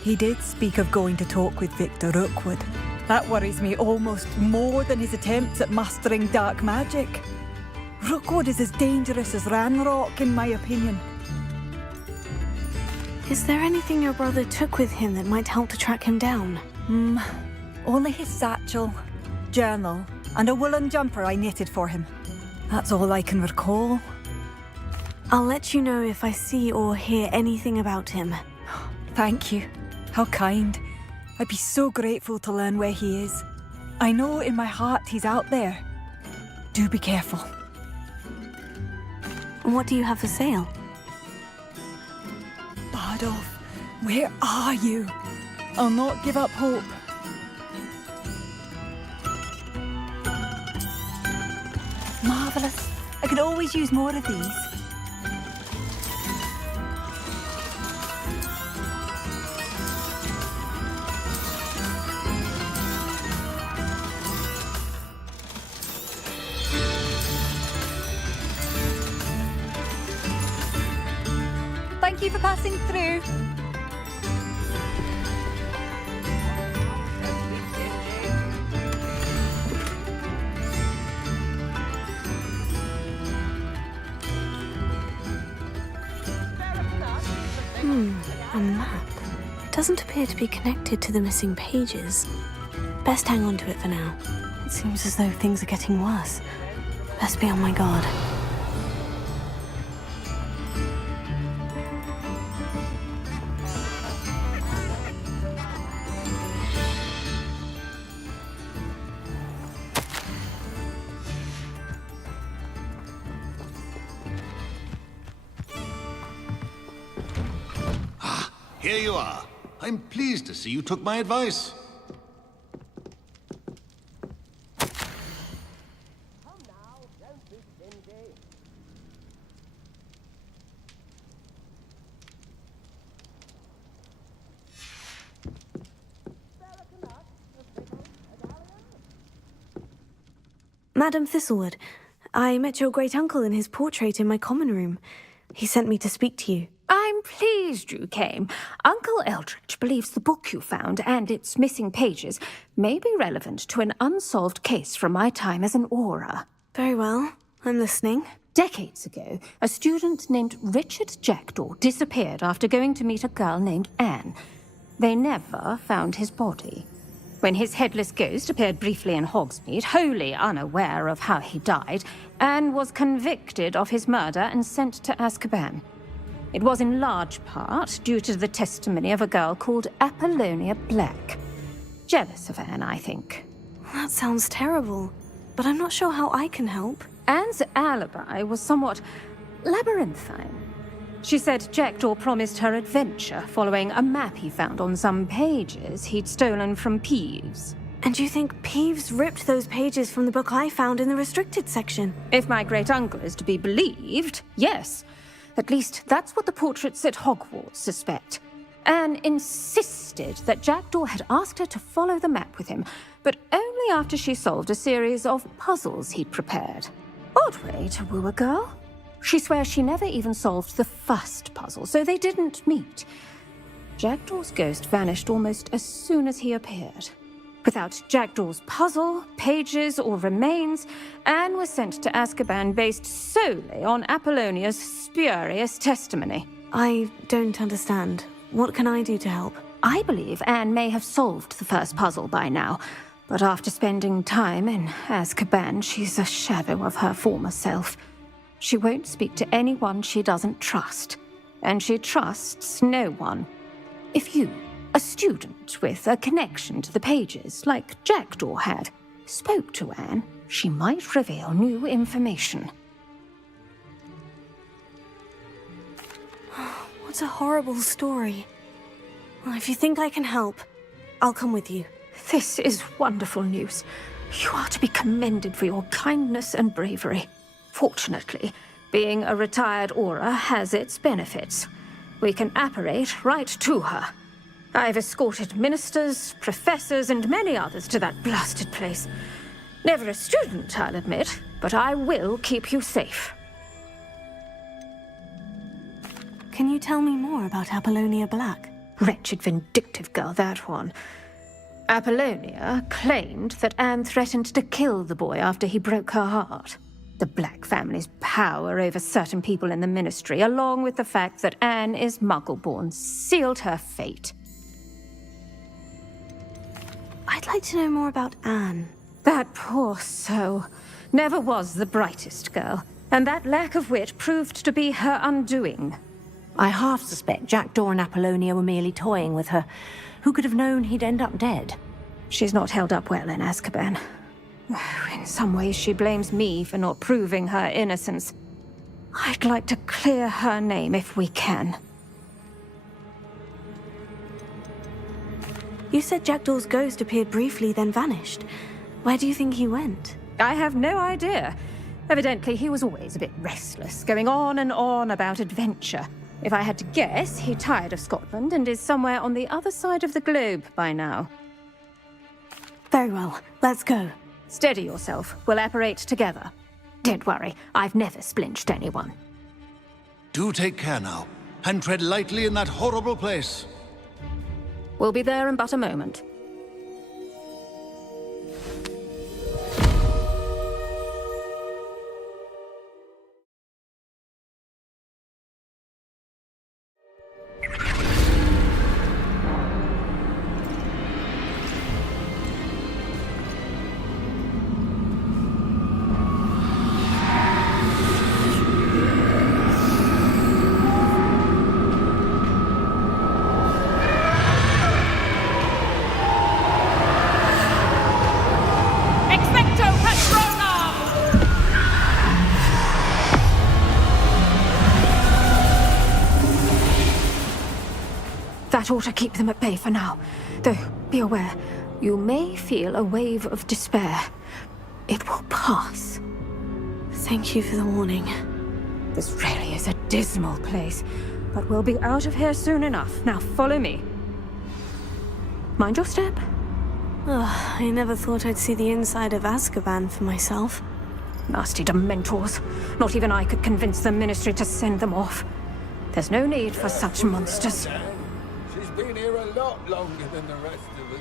He did speak of going to talk with Victor Rookwood. That worries me almost more than his attempts at mastering dark magic. Rookwood is as dangerous as Ranrock, in my opinion. Is there anything your brother took with him that might help to track him down? Only his satchel, journal, and a woolen jumper I knitted for him. That's all I can recall. I'll let you know if I see or hear anything about him. Thank you. How kind. I'd be so grateful to learn where he is. I know in my heart he's out there. Do be careful. What do you have for sale? Bardolph, where are you? I'll not give up hope. Marvellous. I could always use more of these. Thank you for passing through. A map. It doesn't appear to be connected to the missing pages. Best hang on to it for now. It seems as though things are getting worse. Best be on my guard. Here you are. I'm pleased to see you took my advice. Madam Thistlewood, I met your great-uncle in his portrait in my common room. He sent me to speak to you. I'm pleased you came. Uncle Eldridge believes the book you found and its missing pages may be relevant to an unsolved case from my time as an Auror. Very well. I'm listening. Decades ago, a student named Richard Jackdaw disappeared after going to meet a girl named Anne. They never found his body. When his headless ghost appeared briefly in Hogsmeade, wholly unaware of how he died, Anne was convicted of his murder and sent to Azkaban. It was in large part due to the testimony of a girl called Apollonia Black. Jealous of Anne, I think. That sounds terrible, but I'm not sure how I can help. Anne's alibi was somewhat labyrinthine. She said Jackdaw promised her adventure following a map he found on some pages he'd stolen from Peeves. And you think Peeves ripped those pages from the book I found in the restricted section? If my great-uncle is to be believed, yes. At least that's what the portraits at Hogwarts suspect. Anne insisted that Jackdaw had asked her to follow the map with him, but only after she solved a series of puzzles he'd prepared. Odd way to woo a girl. She swears she never even solved the first puzzle, so they didn't meet. Jackdaw's ghost vanished almost as soon as he appeared. Without Jackdaw's puzzle, pages, or remains, Anne was sent to Azkaban based solely on Apollonia's spurious testimony. I don't understand. What can I do to help? I believe Anne may have solved the first puzzle by now, but after spending time in Azkaban, she's a shadow of her former self. She won't speak to anyone she doesn't trust, and she trusts no one. If you, a student with a connection to the pages, like Jackdaw had, spoke to Anne, she might reveal new information. What a horrible story. Well, if you think I can help, I'll come with you. This is wonderful news. You are to be commended for your kindness and bravery. Fortunately, being a retired Auror has its benefits. We can apparate right to her. I've escorted ministers, professors, and many others to that blasted place. Never a student, I'll admit, but I will keep you safe. Can you tell me more about Apollonia Black? Wretched, vindictive girl, that one. Apollonia claimed that Anne threatened to kill the boy after he broke her heart. The Black family's power over certain people in the Ministry, along with the fact that Anne is Muggle-born, sealed her fate. I'd like to know more about Anne. That poor soul never was the brightest girl, and that lack of wit proved to be her undoing. I half suspect Jackdaw and Apollonia were merely toying with her. Who could have known he'd end up dead? She's not held up well in Azkaban. In some ways, she blames me for not proving her innocence. I'd like to clear her name if we can. You said Jackdaw's ghost appeared briefly, then vanished. Where do you think he went? I have no idea. Evidently, he was always a bit restless, going on and on about adventure. If I had to guess, he tired of Scotland and is somewhere on the other side of the globe by now. Very well, let's go. Steady yourself. We'll apparate together. Don't worry, I've never splinched anyone. Do take care now, and tread lightly in that horrible place. We'll be there in but a moment. That ought to keep them at bay for now. Though, be aware, you may feel a wave of despair. It will pass. Thank you for the warning. This really is a dismal place, but we'll be out of here soon enough. Now follow me. Mind your step. Oh, I never thought I'd see the inside of Azkaban for myself. Nasty Dementors. Not even I could convince the Ministry to send them off. There's no need for such monsters. She's been here a lot longer than the rest of us.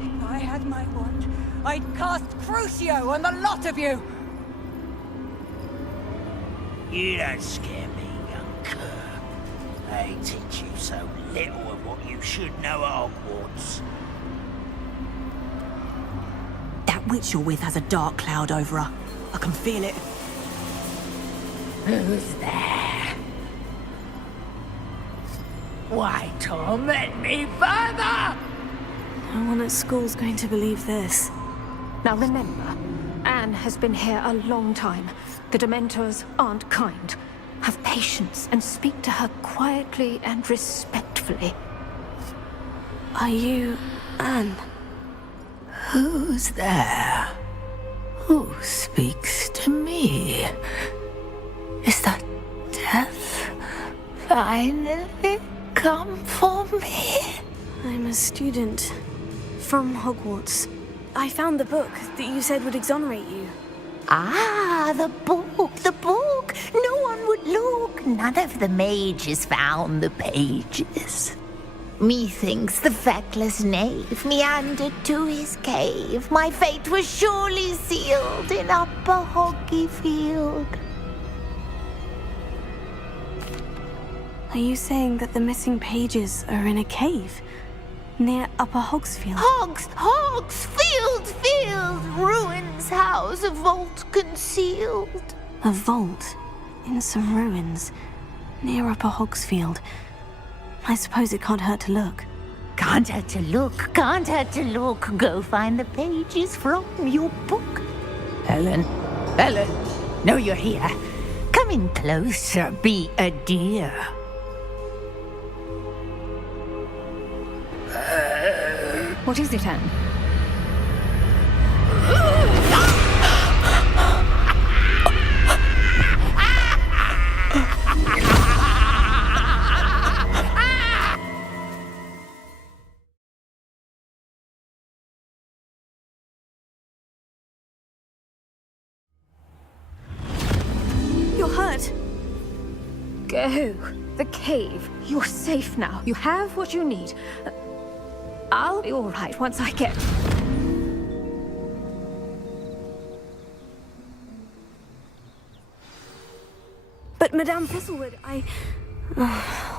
If I had my wand, I'd cast Crucio on the lot of you! You don't scare me, young cur. They teach you so little of what you should know at Hogwarts. That witch you're with has a dark cloud over her. I can feel it. Who's there? Why torment me further? No one at school's going to believe this. Now remember, Anne has been here a long time. The Dementors aren't kind. Have patience and speak to her quietly and respectfully. Are you Anne? Who's there? Who speaks to me? Is that death finally come for me? I'm a student from Hogwarts. I found the book that you said would exonerate you. Ah, the book, the book. No one would look. None of the mages found the pages. Methinks the feckless knave meandered to his cave. My fate was surely sealed in Upper Hoggyfield. Are you saying that the missing pages are in a cave near Upper Hogsfield? Hogsfield! field filled, ruins house, a vault concealed. A vault in some ruins near Upper Hogsfield. I suppose it can't hurt to look. Can't hurt to look, can't hurt to look. Go find the pages from your book. Helen, know you're here. Come in closer, be a dear. What is it, Anne? You're hurt. Go. The cave. You're safe now. You have what you need. I'll be all right once I get... But Madame Thistlewood,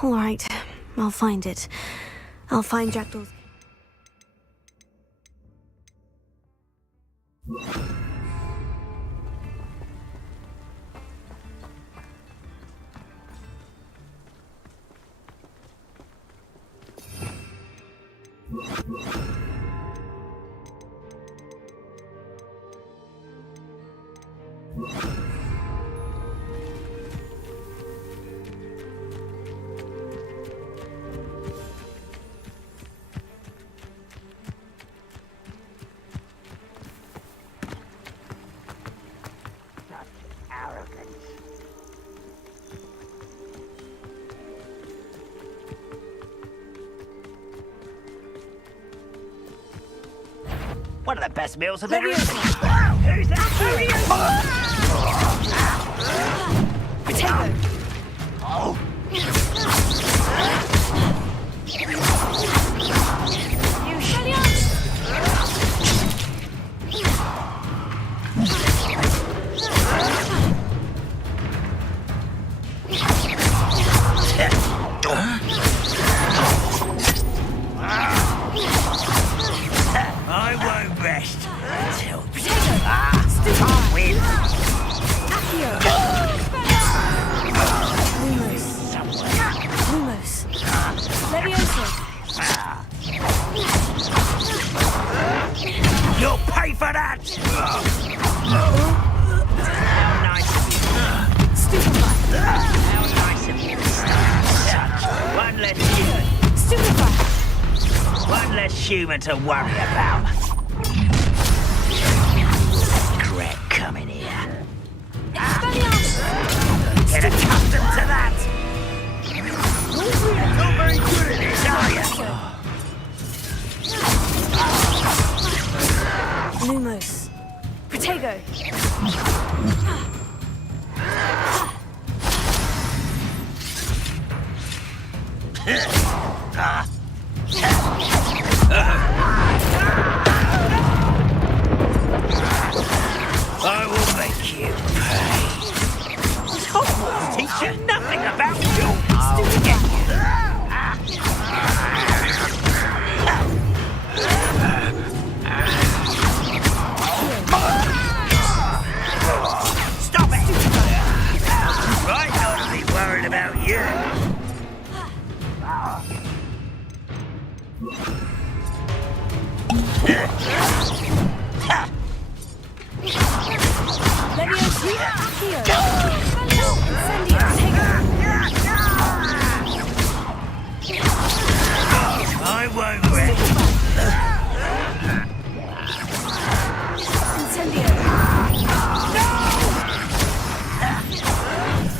all right. I'll find it. I'll find Jackdaw's... One of the best meals I've ever eaten. Who's that? Potato! Oh! I won't rest until I win. Lumos. Levioso. You'll pay for that! How nice of you. Stupefy. How nice of you. One less human. Stupefy. One less human to worry about. Regret coming here. Get accustomed to that! You're not very good at this, are you? Lumos. Potato. I will make you pay. Hogwarts teach you nothing about you. I'll get you. Stop it! Right, not to be worried about you. I won't rest.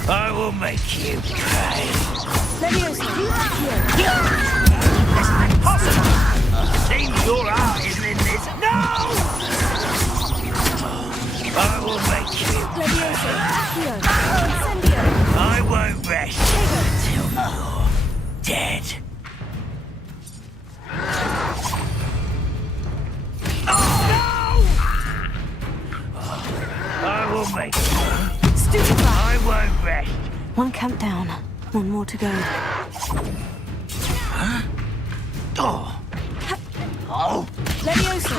I will make you pay. That's impossible. Seems your art isn't in this. No! I will make you pay. I won't rest until you're dead. I will make you. Stupefy. I won't rest. One camp down. One more to go. Huh? Oh. Oh. Leviosa.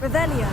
Revelio.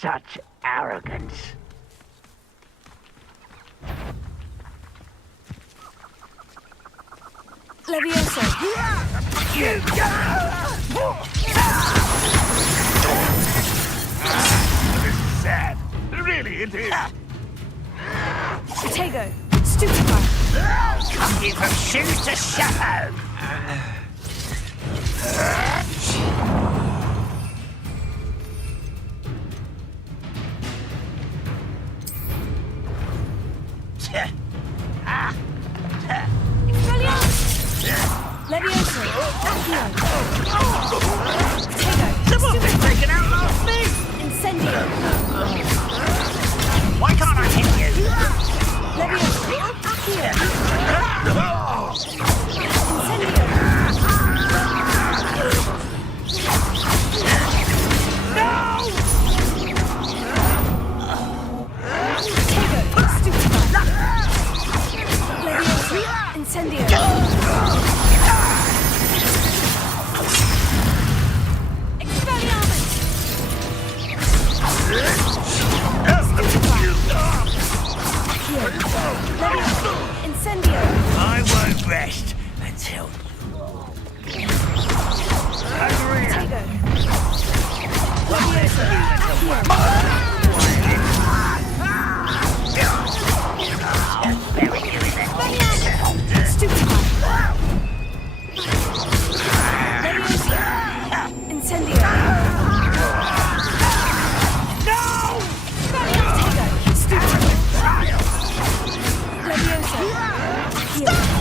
Such arrogance. Levioso. You This is sad. Really, it is. Protego. Stupefy. Come here from shoes to shadow. Levioso. Someone been taken out last me! Incendio. Why can't I hit you? Levioso. Accio. I won't rest until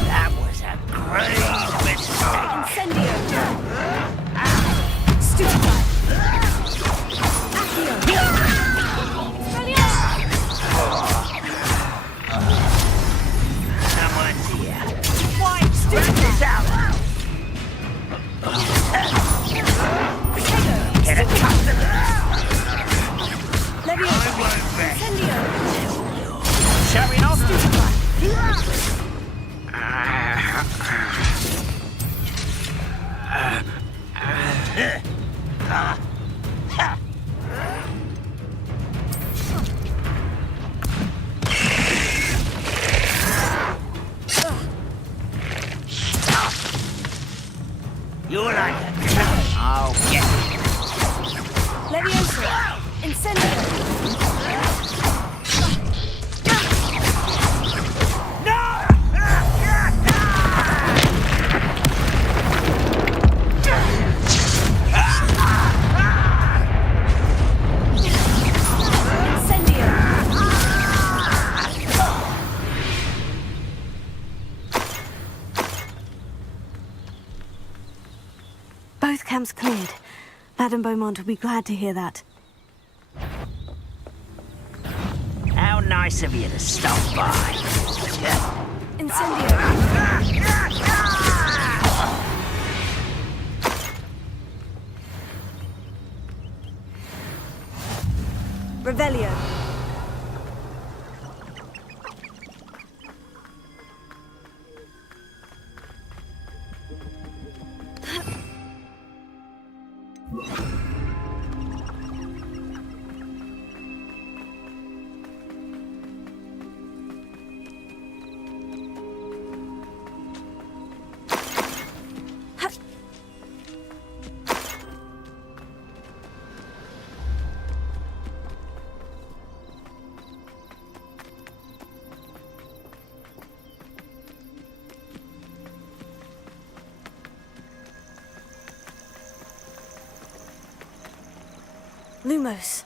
that was a great mistake. Someone's here. Check this out. Get accustomed. I won't rest. Showing off. You're like a cat. I'll get you. Levioso. Incendio. Both camps cleared. Madame Beaumont will be glad to hear that. How nice of you to stop by. Incendio. Revelio. Lumos.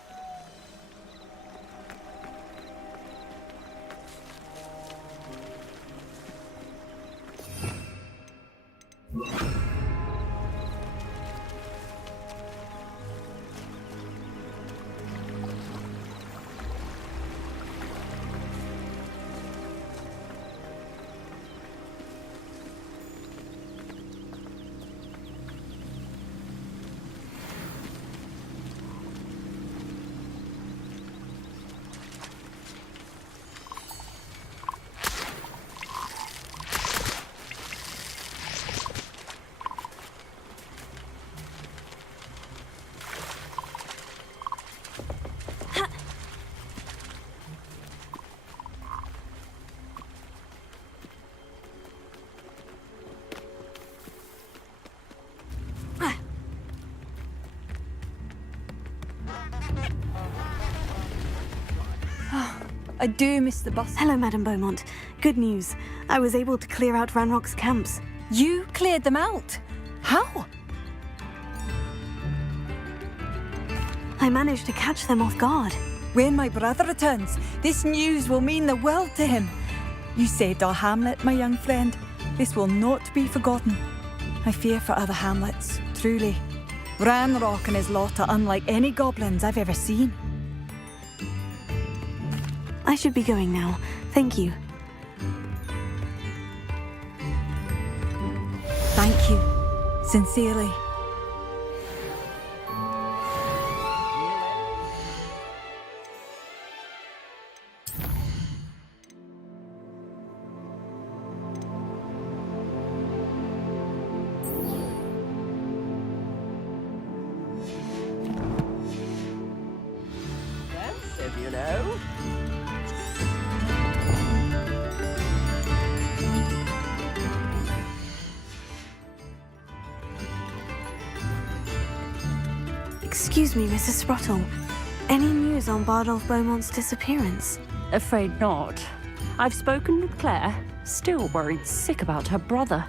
I do miss the bus. Hello, Madame Beaumont. Good news. I was able to clear out Ranrock's camps. You cleared them out? How? I managed to catch them off guard. When my brother returns, this news will mean the world to him. You saved our hamlet, my young friend. This will not be forgotten. I fear for other hamlets, truly. Ranrock and his lot are unlike any goblins I've ever seen. I should be going now. Thank you. Thank you. Sincerely. Expensive, you know. Excuse me, Mrs. Sprottle. Any news on Bardolph Beaumont's disappearance? Afraid not. I've spoken with Claire, still worried sick about her brother.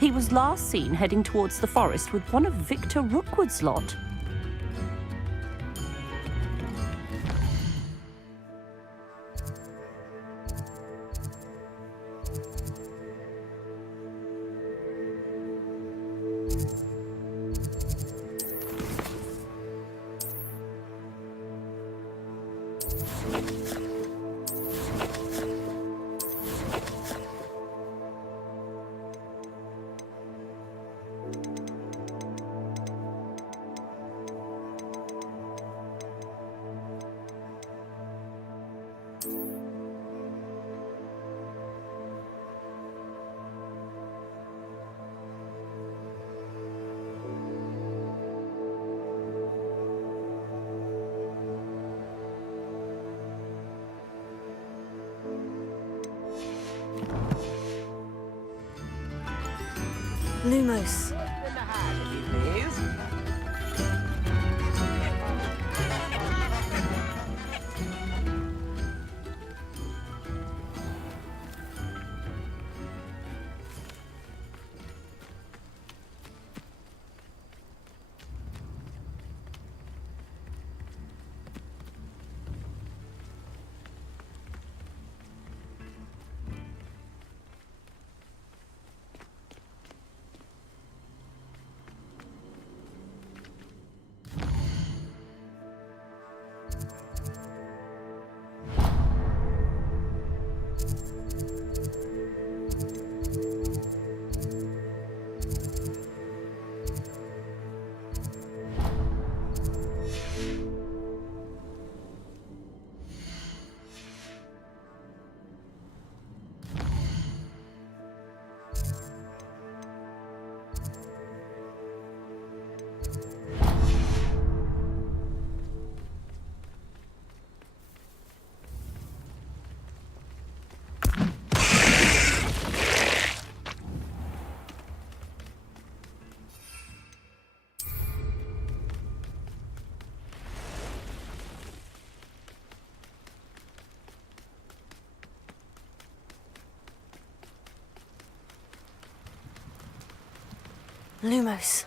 He was last seen heading towards the forest with one of Victor Rookwood's lot. Lumos. Lumos.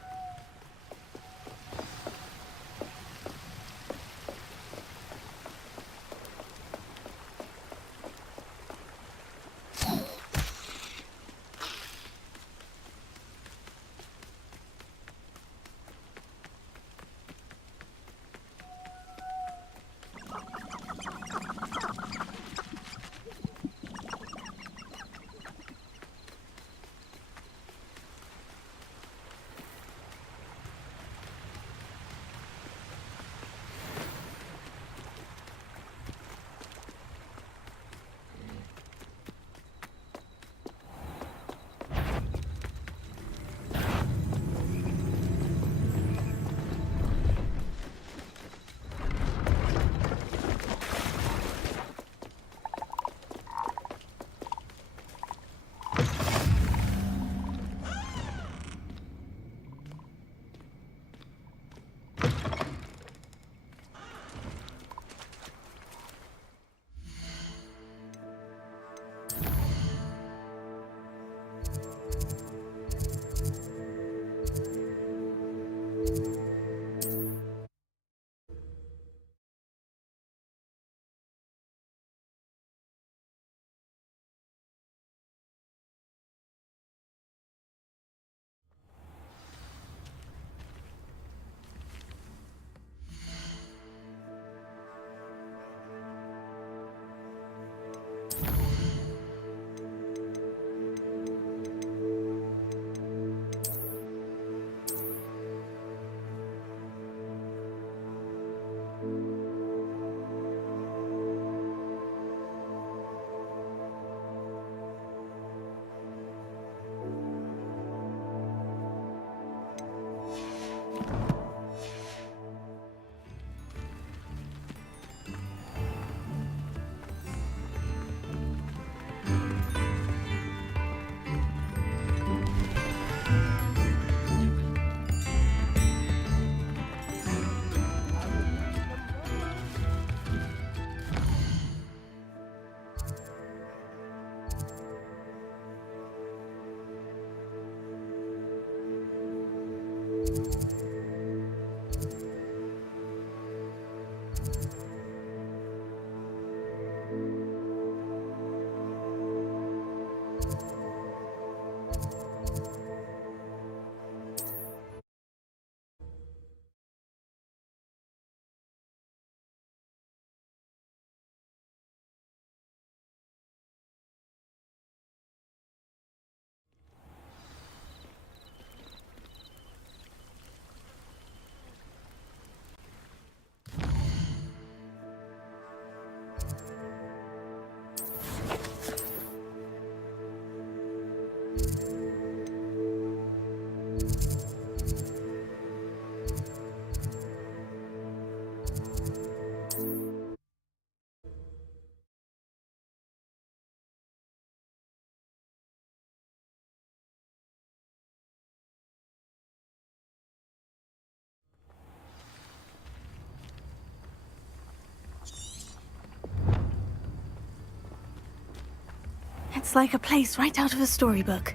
It's like a place right out of a storybook.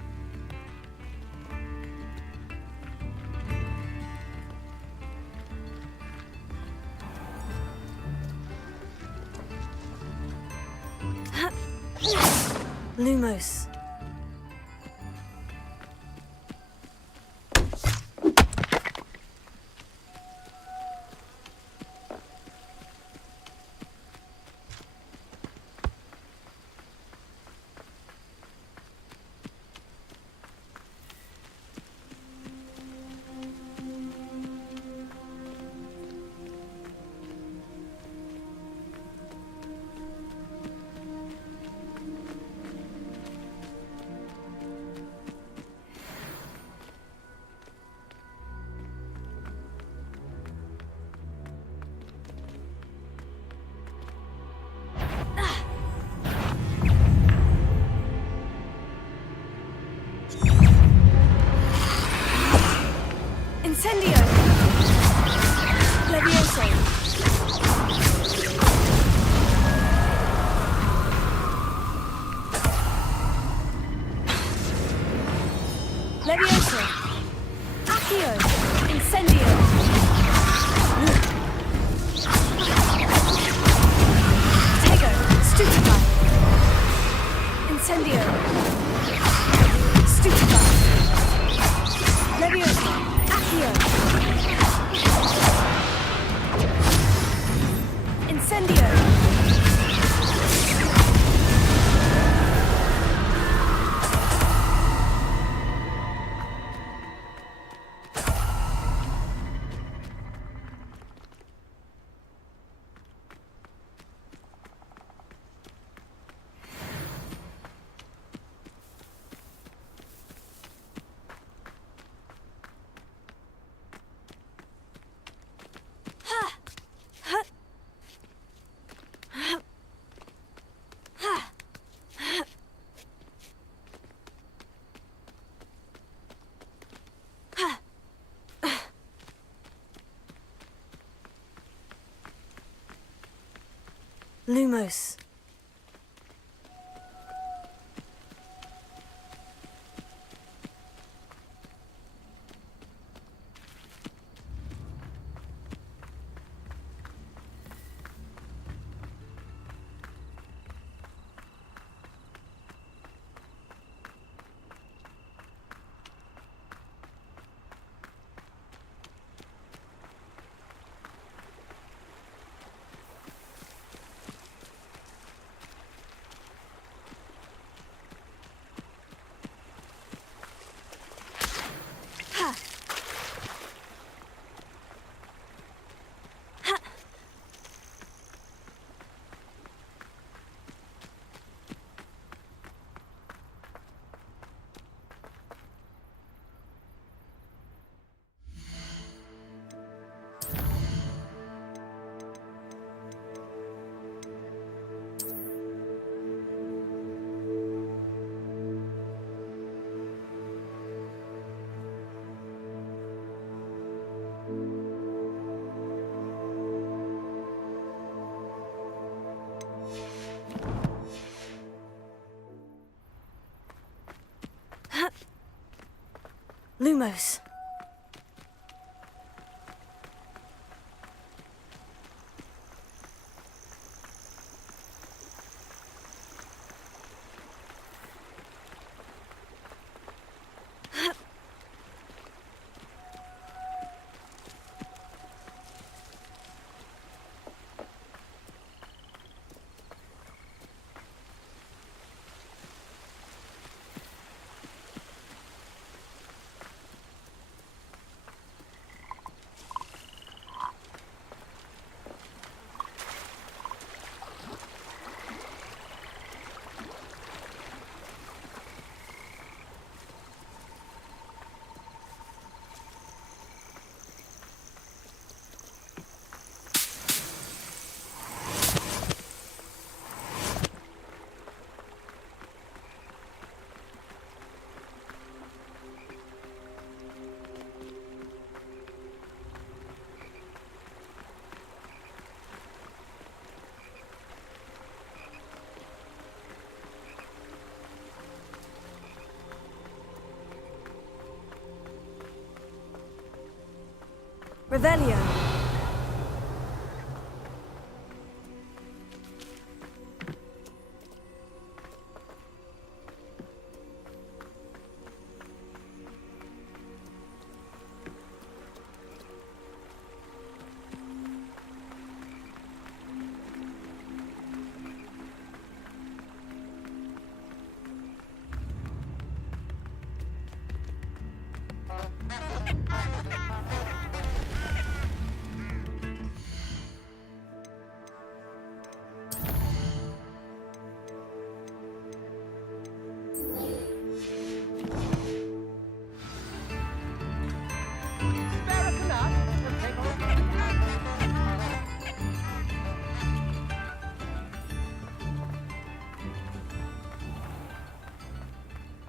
Lumos. Incendio! Levioso! Levioso! Accio! Incendio! Tego! Stupefy! Incendio! Stupefy! Levioso! Incendio! Lumos. Lumos. Revelio.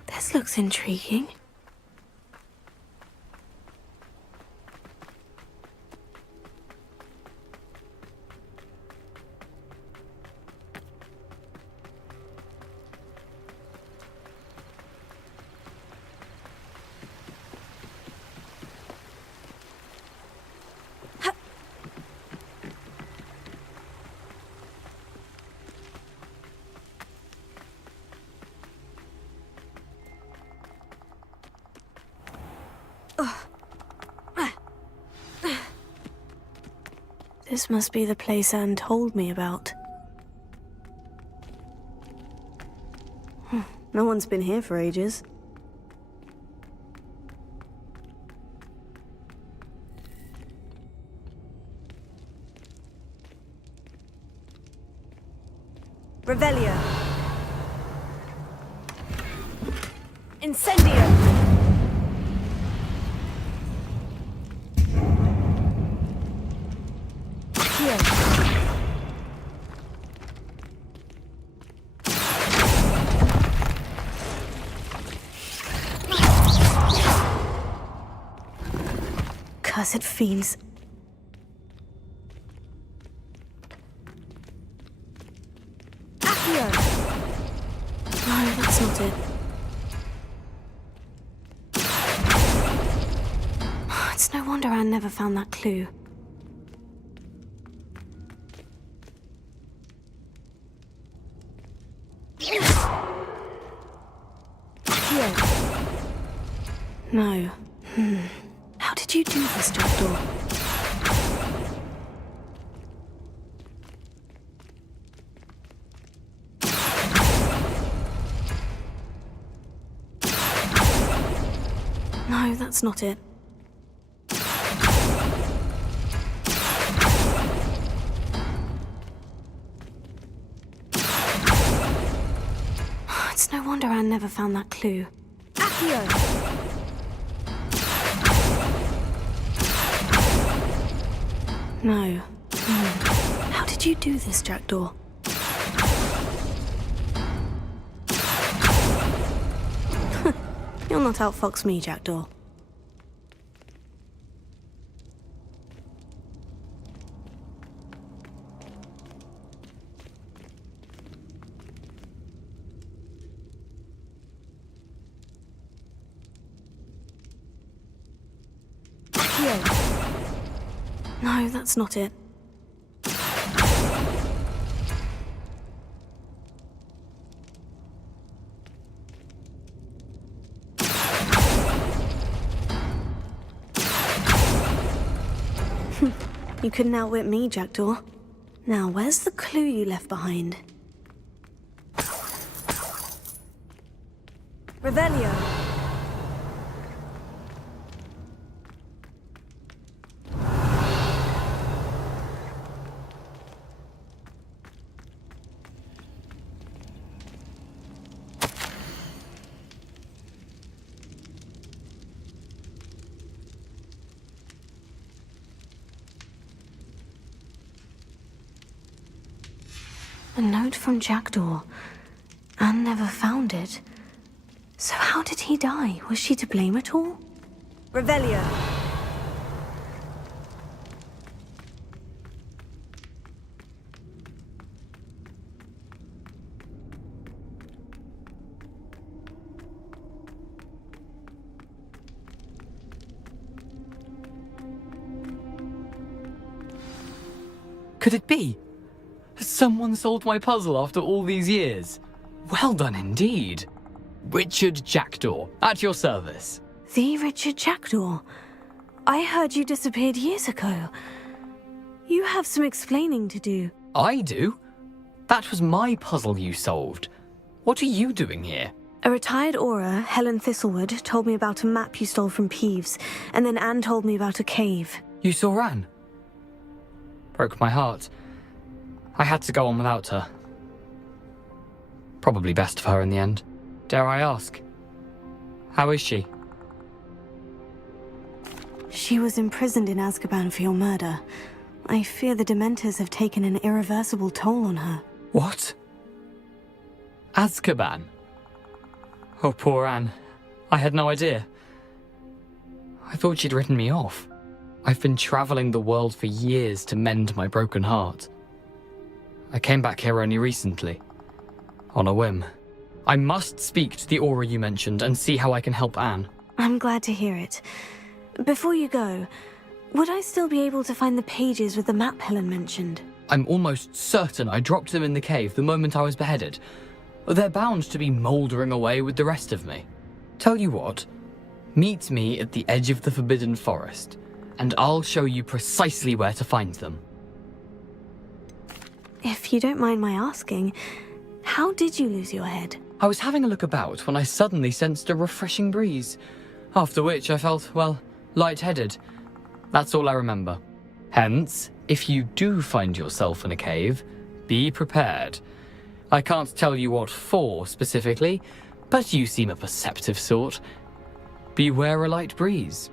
This looks intriguing. This must be the place Anne told me about. No one's been here for ages. Revelio. Incendio. Cursed fiends. Accio. No, that's not it. It's no wonder Anne never found that clue. No. How did you do this, Jackdaw? No, that's not it. It's no wonder Anne never found that clue. Accio. No. How did you do this, Jackdaw? You'll not outfox me, Jackdaw. No, that's not it. You couldn't outwit me, Jackdaw. Now, where's the clue you left behind? Revelio. A note from Jackdaw. Anne never found it. So how did he die? Was she to blame at all? Revelio. Could it be? Has someone solved my puzzle after all these years? Well done indeed. Richard Jackdaw, at your service. The Richard Jackdaw? I heard you disappeared years ago. You have some explaining to do. I do? That was my puzzle you solved. What are you doing here? A retired Aura, Helen Thistlewood, told me about a map you stole from Peeves, and then Anne told me about a cave. You saw Anne? Broke my heart. I had to go on without her. Probably best for her in the end. Dare I ask? How is she? She was imprisoned in Azkaban for your murder. I fear the Dementors have taken an irreversible toll on her. What? Azkaban? Oh, poor Anne. I had no idea. I thought she'd written me off. I've been traveling the world for years to mend my broken heart. I came back here only recently. On a whim. I must speak to the Aura you mentioned and see how I can help Anne. I'm glad to hear it. Before you go, would I still be able to find the pages with the map Helen mentioned? I'm almost certain I dropped them in the cave the moment I was beheaded. They're bound to be mouldering away with the rest of me. Tell you what, meet me at the edge of the Forbidden Forest, and I'll show you precisely where to find them. If you don't mind my asking, how did you lose your head? I was having a look about when I suddenly sensed a refreshing breeze, after which I felt, well, lightheaded. That's all I remember. Hence, if you do find yourself in a cave, be prepared. I can't tell you what for specifically, but you seem a perceptive sort. Beware a light breeze.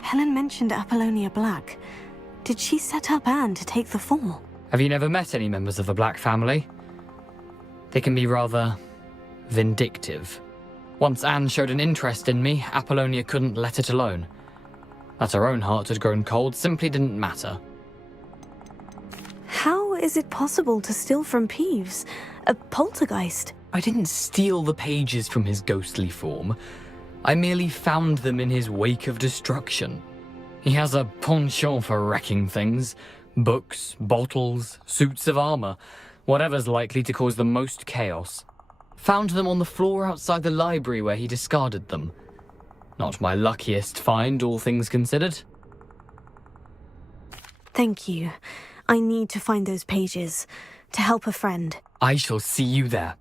Helen mentioned Apollonia Black. Did she set up Anne to take the fall? Have you never met any members of the Black family? They can be rather vindictive. Once Anne showed an interest in me, Apollonia couldn't let it alone. That her own heart had grown cold simply didn't matter. How is it possible to steal from Peeves? A poltergeist? I didn't steal the pages from his ghostly form. I merely found them in his wake of destruction. He has a penchant for wrecking things. Books, bottles, suits of armor, whatever's likely to cause the most chaos. Found them on the floor outside the library where he discarded them. Not my luckiest find, all things considered. Thank you. I need to find those pages. To help a friend. I shall see you there.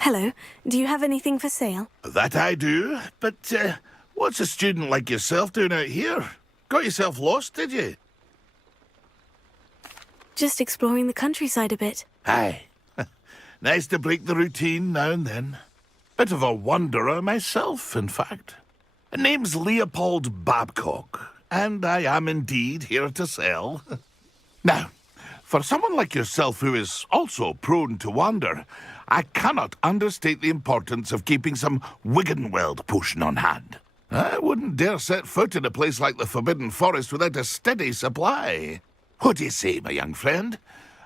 Hello, do you have anything for sale? That I do, but what's a student like yourself doing out here? Got yourself lost, did you? Just exploring the countryside a bit. Aye. Nice to break the routine now and then. Bit of a wanderer myself, in fact. Name's Leopold Babcock, and I am indeed here to sell. Now, for someone like yourself who is also prone to wander, I cannot understate the importance of keeping some Wiggenweld potion on hand. I wouldn't dare set foot in a place like the Forbidden Forest without a steady supply. What do you say, my young friend?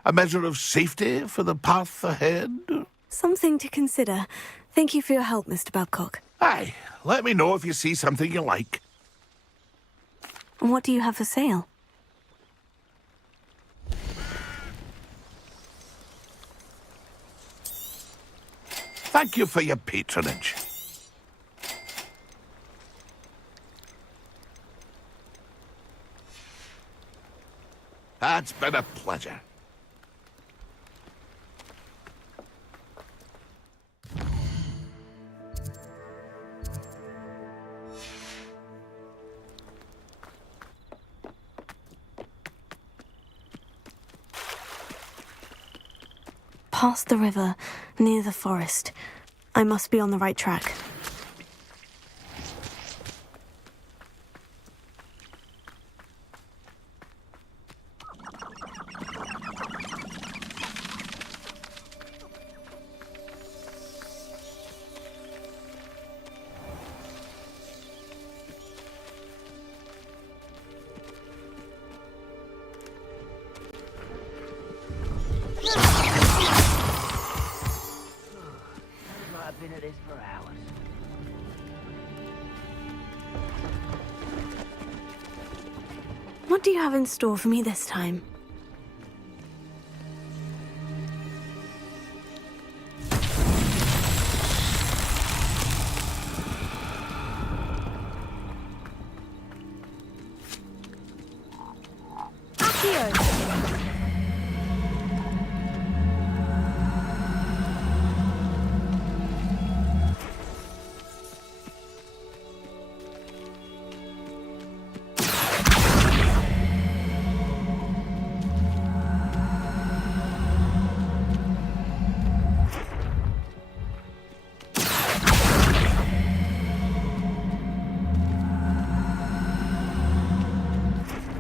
A measure of safety for the path ahead? Something to consider. Thank you for your help, Mr. Babcock. Aye, let me know if you see something you like. What do you have for sale? Thank you for your patronage. It's been a pleasure. Past the river, near the forest. I must be on the right track. I've been at this for hours. What do you have in store for me this time?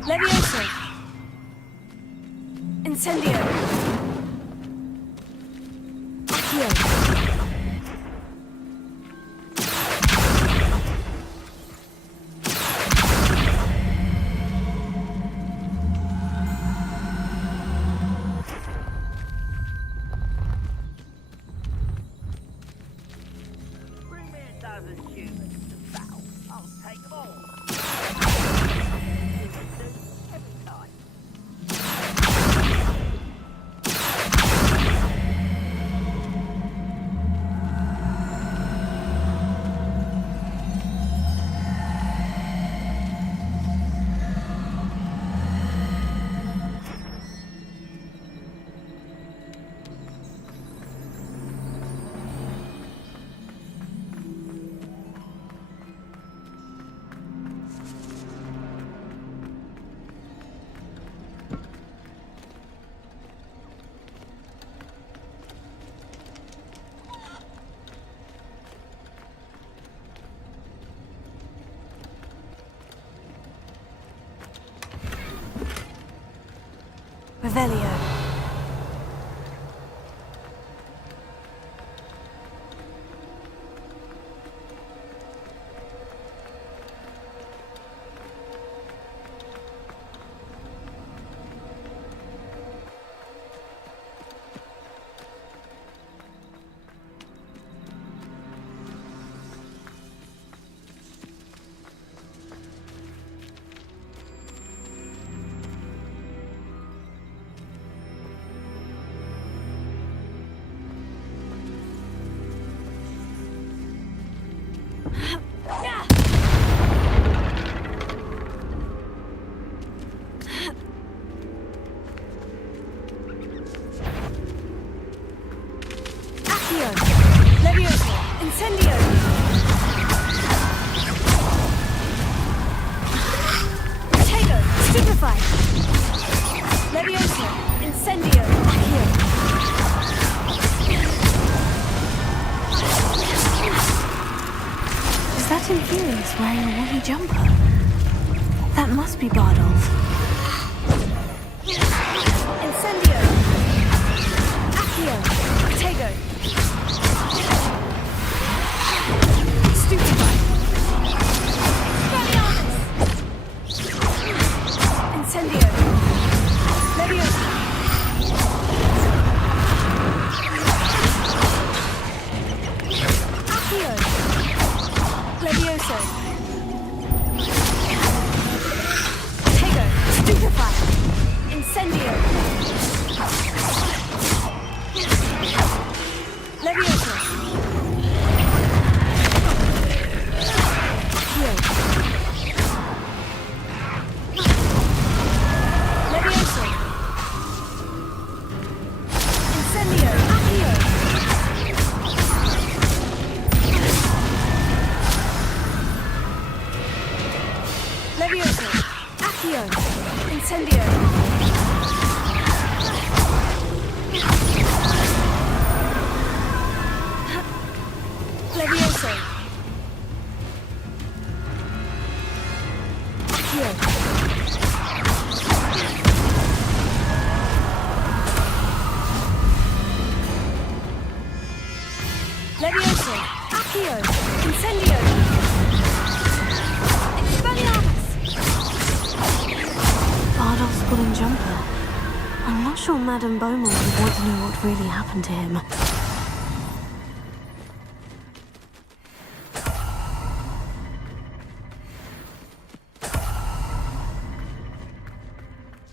Levioso! Incendio! Accio! Bring me a dozen humans to battle. I'll take them all. Revelio. Levioso! Incendio! Potato! Stupefy! Levioso! Incendio! Accio! Is that Infurious wearing a woolly jumper? That must be Bardolph. Incendio! Accio! Potato! Stupefy! Levioso! Accio! Incendio! Levioso! Accio! Levioso! Accio! Incendio! Expelliarmus! Bardolph's wooden jumper. I'm not sure Madame Beaumont would want to know what really happened to him.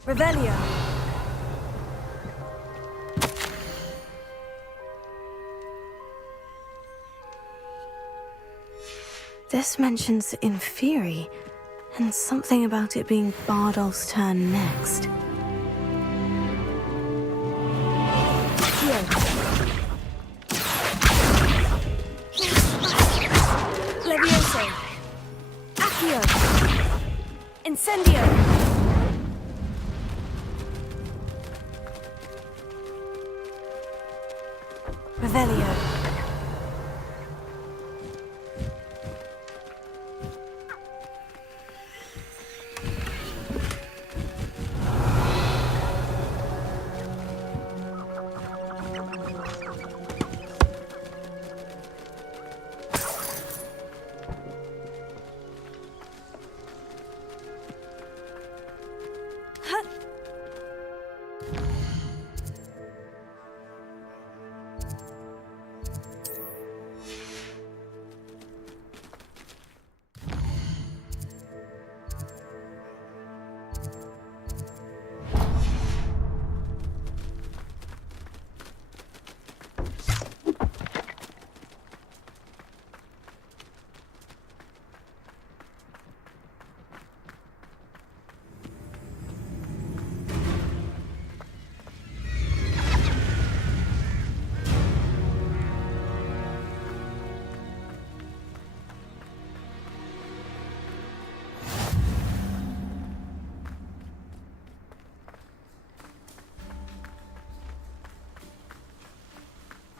Revelio! This mentions Inferi, and something about it being Bardolph's turn next. Levioso! Accio! Incendio! Revelio!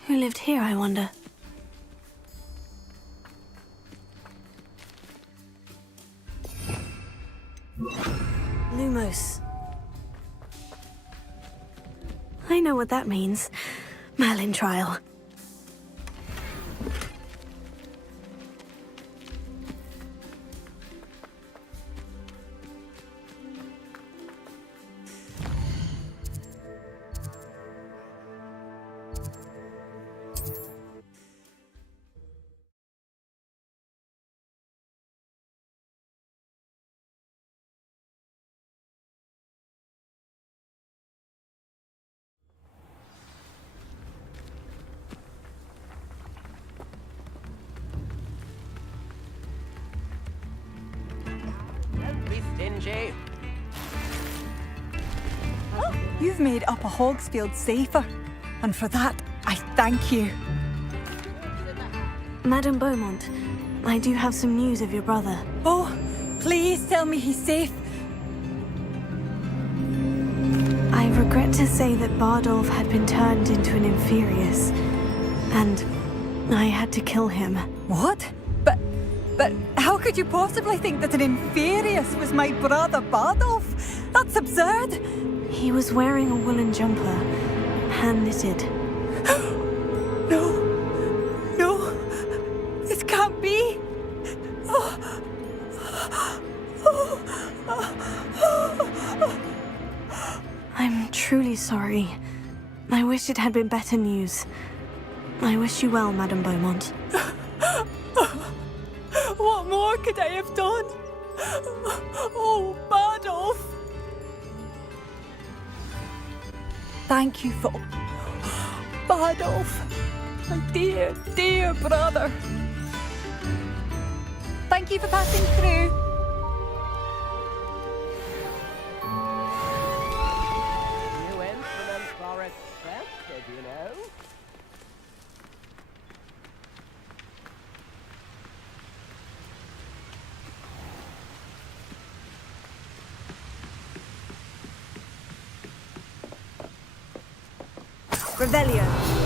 Who lived here, I wonder? Lumos. I know what that means. Merlin trial. Stingy. You've made Upper Hogsfield safer, and for that, I thank you. Madame Beaumont, I do have some news of your brother. Oh, please tell me he's safe. I regret to say that Bardolph had been turned into an Inferius, and I had to kill him. What? But how could you possibly think that an Inferius was my brother Bardolph? That's absurd. He was wearing a woolen jumper, hand-knitted. No, this can't be. I'm truly sorry. I wish it had been better news. I wish you well, Madame Beaumont. What more could I have done? Oh, Bardolph! Thank you for... Bardolph, my dear, dear brother. Thank you for passing through. New instruments are expensive, you know. Revelio.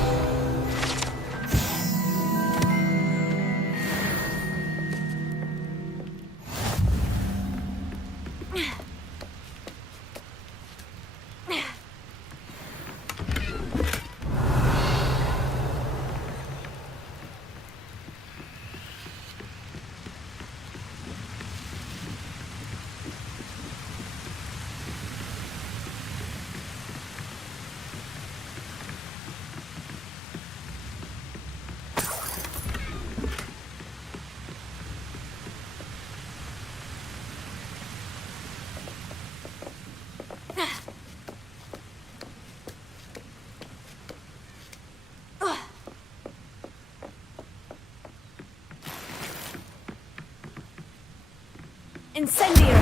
Incendio!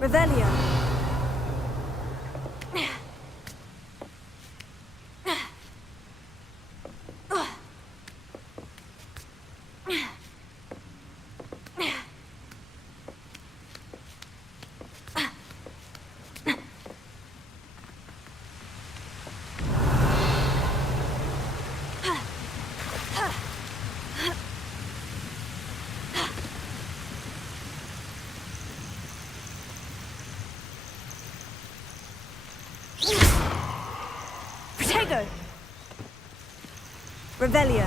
Revelio. Protego! Revelio.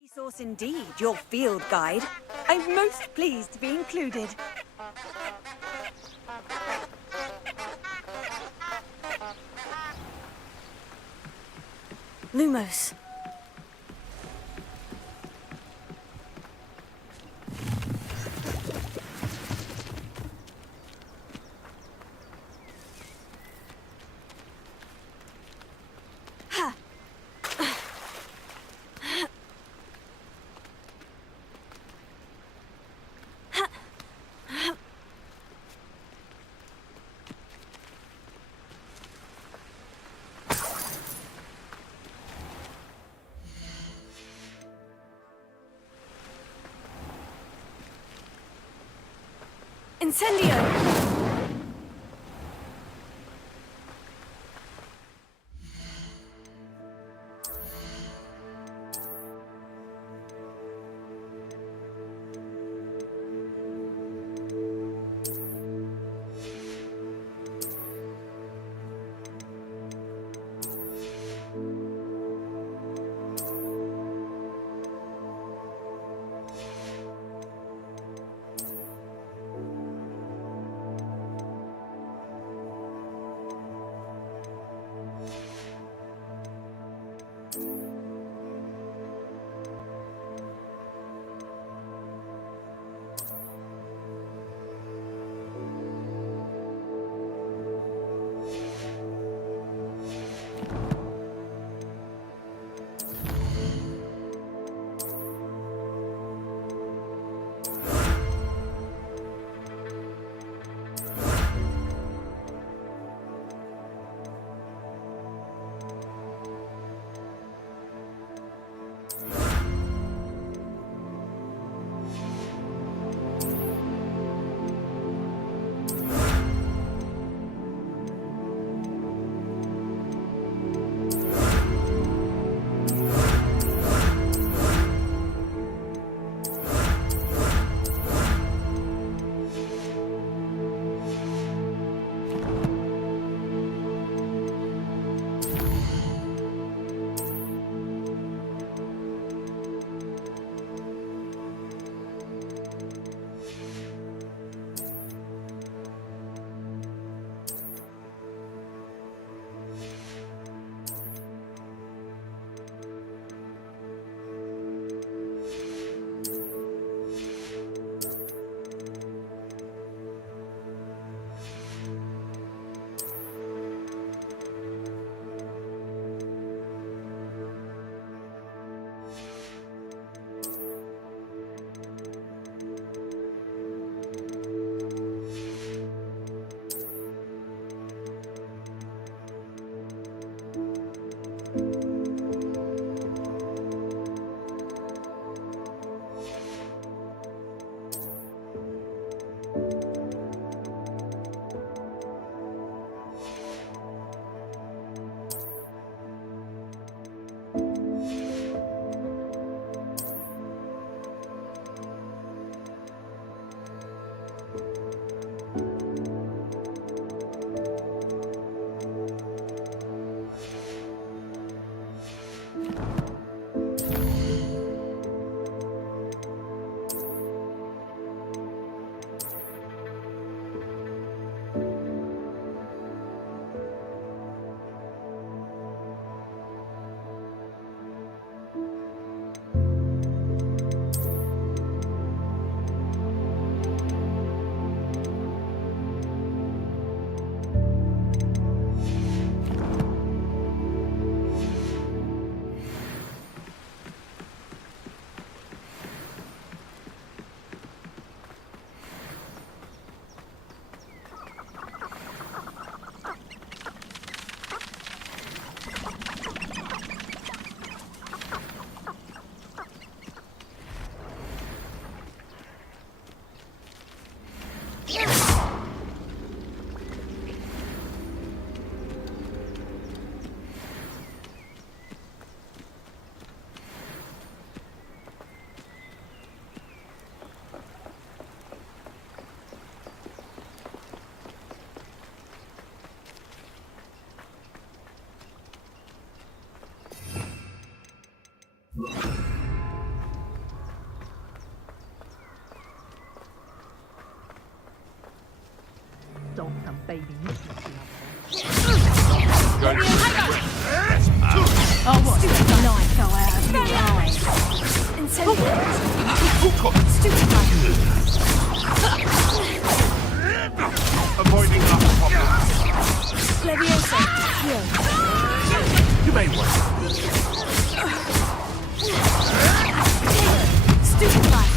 Resource indeed, your field guide. I'm most pleased to be included. Lumos. Incendio! baby nuisance you Oh, what? Stupid knife fell out of your eye. Incendiary. Stupid knife. Avoiding other problems. Leviosa. Here. You may want. Stupid knife.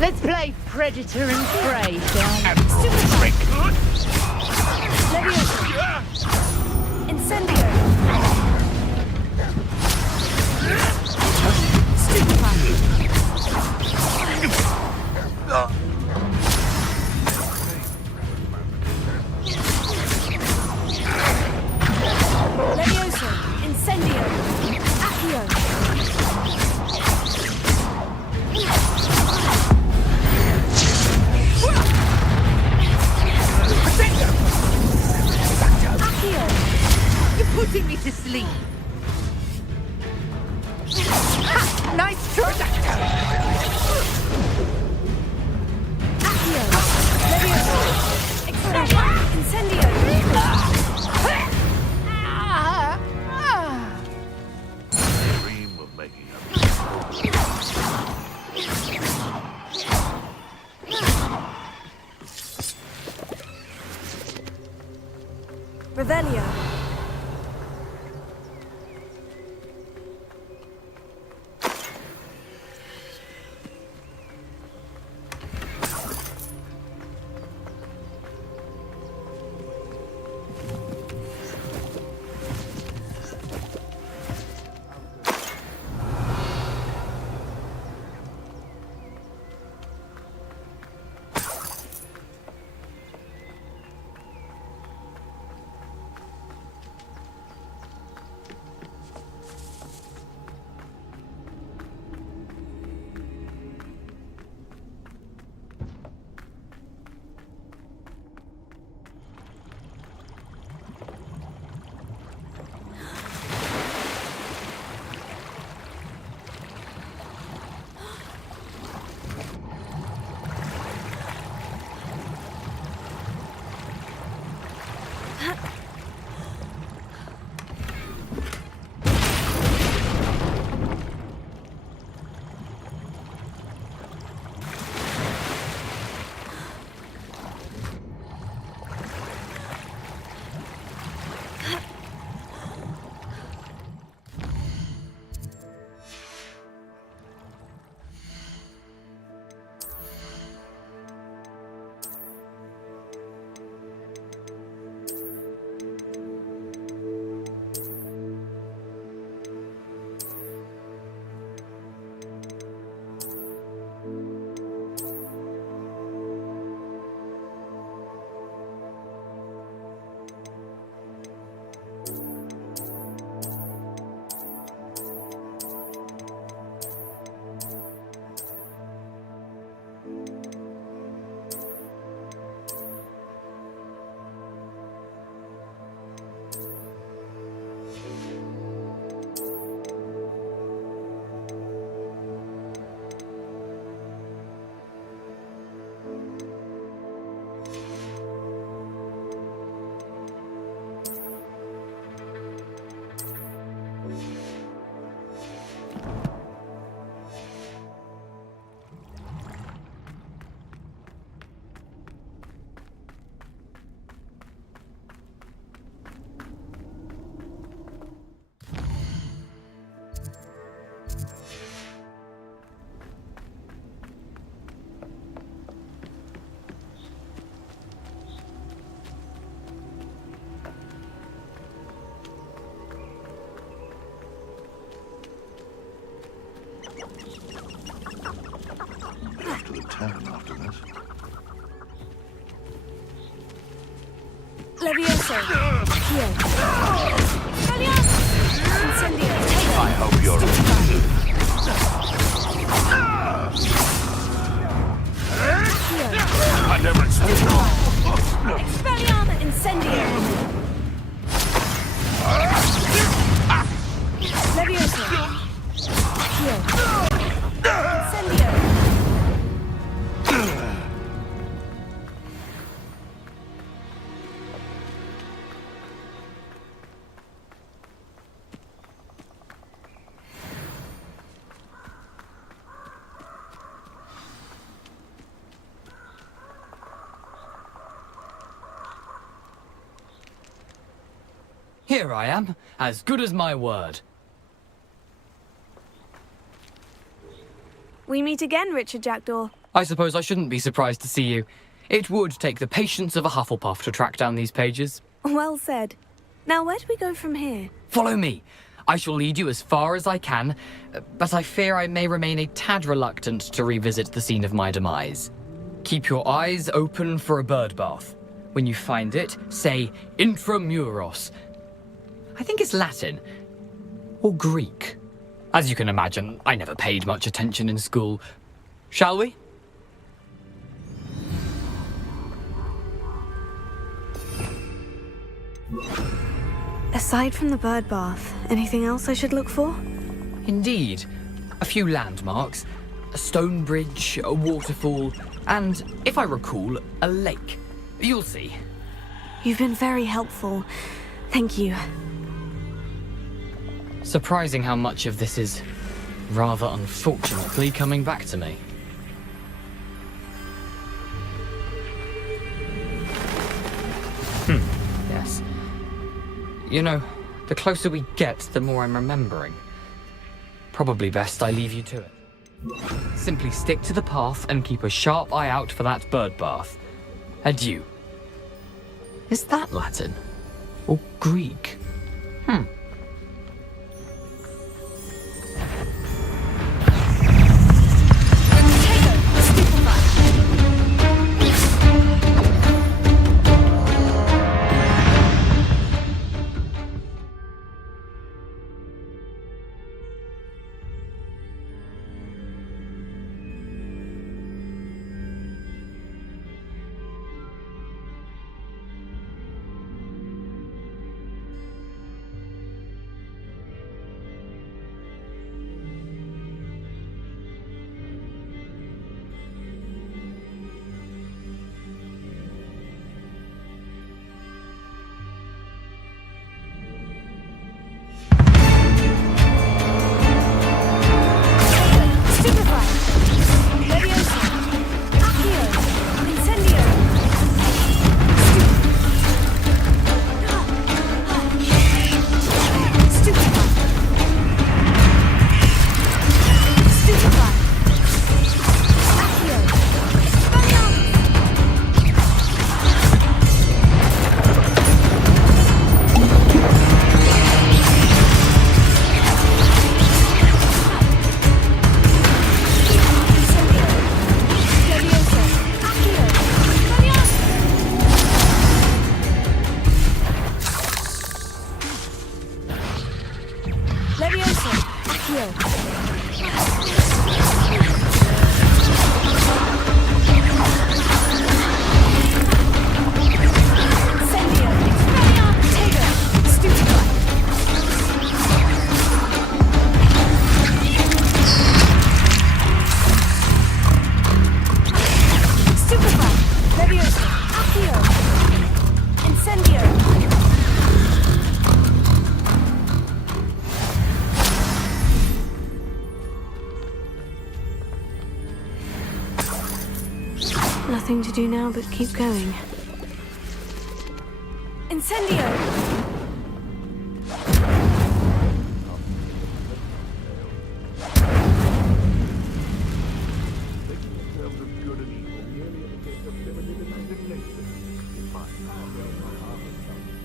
Let's play predator and prey, shall we? Stupid knife. Leviosa. Incendiary. Stupid knife. Leviosa. Incendiary. Accio. Accio. You're putting me to sleep. Ha! Nice try. Accio. Leviosa. Explosion. Incendiary. Dream of making up. Revelio. Off to the town after this. Levioso. Here. Levioso. Incendio. I hope you're... I never expected... Expelliarmus Incendio. Levioso. Here. Incendio. Here I am, as good as my word. We meet again, Richard Jackdaw. I suppose I shouldn't be surprised to see you. It would take the patience of a Hufflepuff to track down these pages. Well said. Now, where do we go from here? Follow me. I shall lead you as far as I can, but I fear I may remain a tad reluctant to revisit the scene of my demise. Keep your eyes open for a bird bath. When you find it, say Intramuros. I think it's Latin. Or Greek. As you can imagine, I never paid much attention in school. Shall we? Aside from the bird bath, anything else I should look for? Indeed. A few landmarks. A stone bridge, a waterfall, and, if I recall, a lake. You'll see. You've been very helpful. Thank you. Surprising how much of this is, rather unfortunately, coming back to me. Yes. You know, the closer we get, the more I'm remembering. Probably best I leave you to it. Simply stick to the path and keep a sharp eye out for that bird bath. Adieu. Is that Latin? Or Greek? Nothing to do now but keep going. Incendio!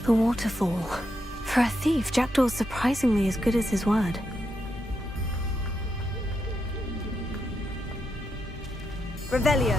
The waterfall. For a thief, Jackdaw's surprisingly as good as his word. Revelio.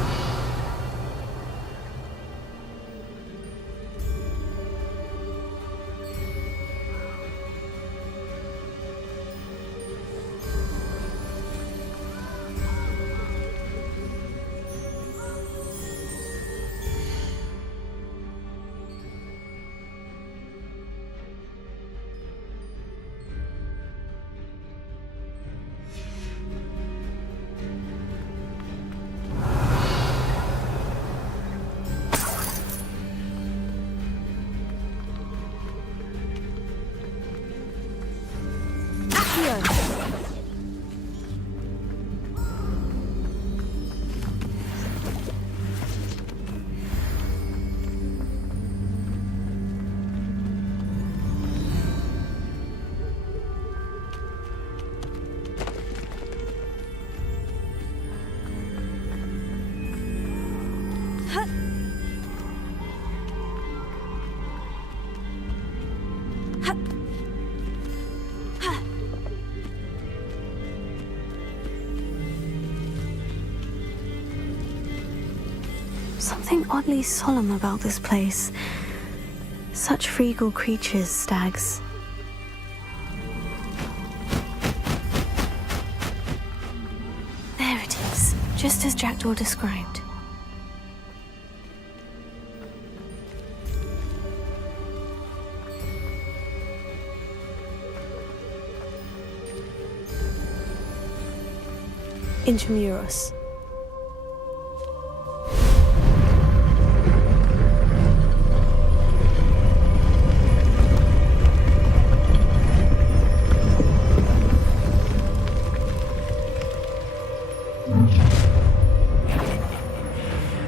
Something oddly solemn about this place. Such regal creatures, stags. There it is, just as Jackdaw described. Intramuros.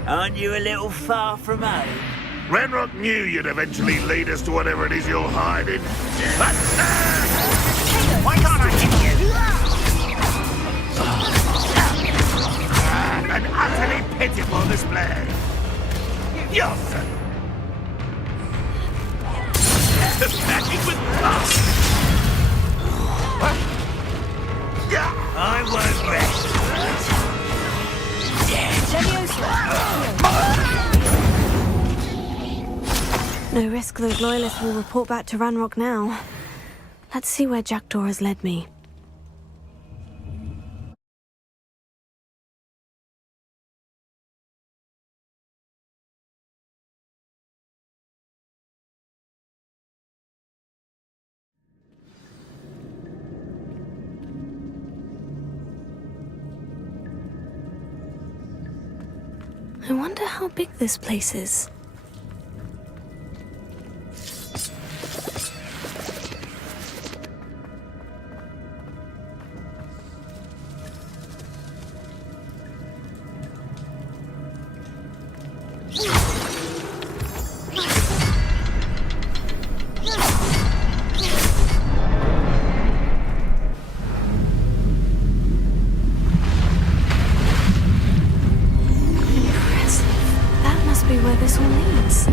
Aren't you a little far from home? Ranrock knew you'd eventually lead us to whatever it is you're hiding. But, why can't I hit you? An utterly pitiful display. Yes. Magic with us. I won't rest. No risk those loyalists will report back to Ranrock now. Let's see where Jackdaw has led me. I wonder how big this place is. Where this all leads.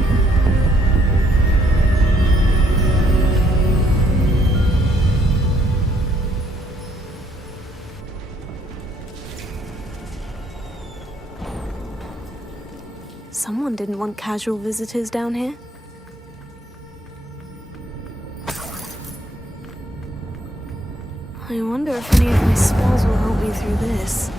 Someone didn't want casual visitors down here. I wonder if any of my spells will help me through this.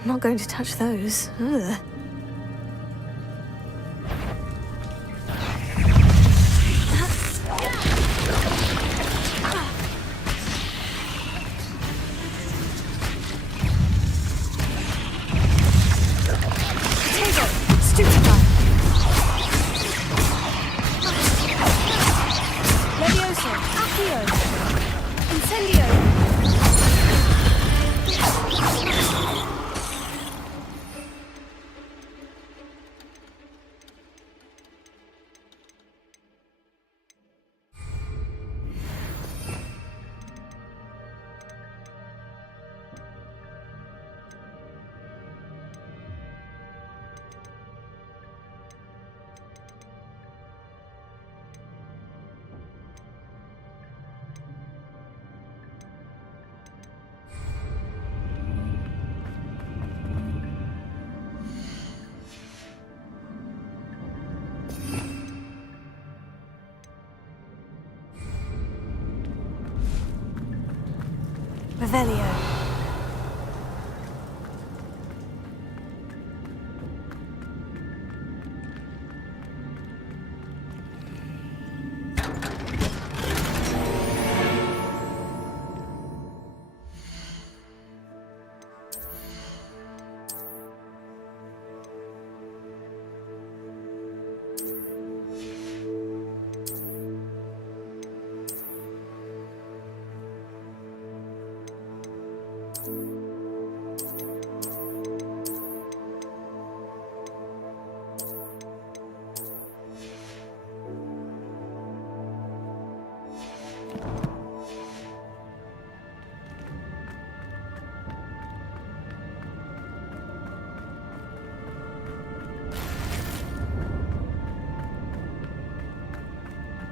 I'm not going to touch those. Ugh. Revelio.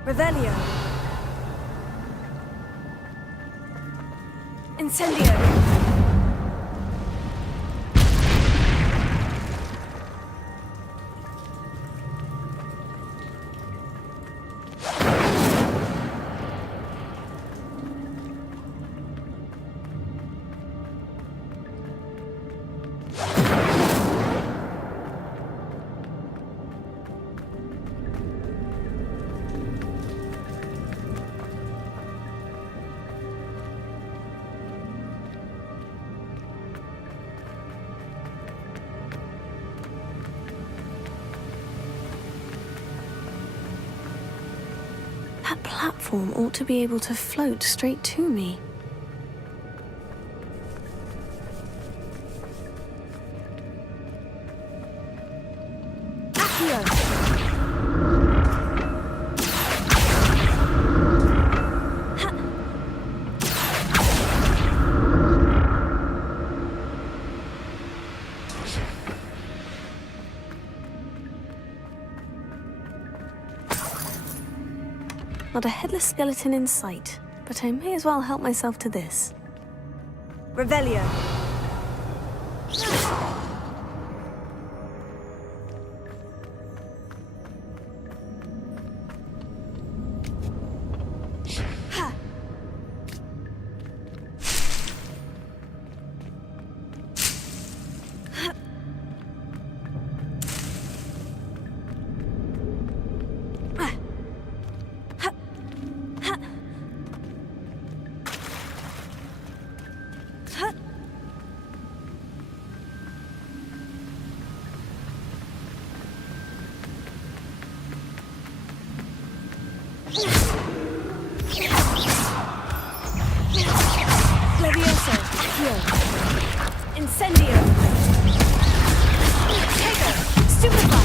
Revelio. Incendio. That platform ought to be able to float straight to me. Not a headless skeleton in sight, but I may as well help myself to this. Revelio. Levioso. Here. Incendio. Tego. Stupefy.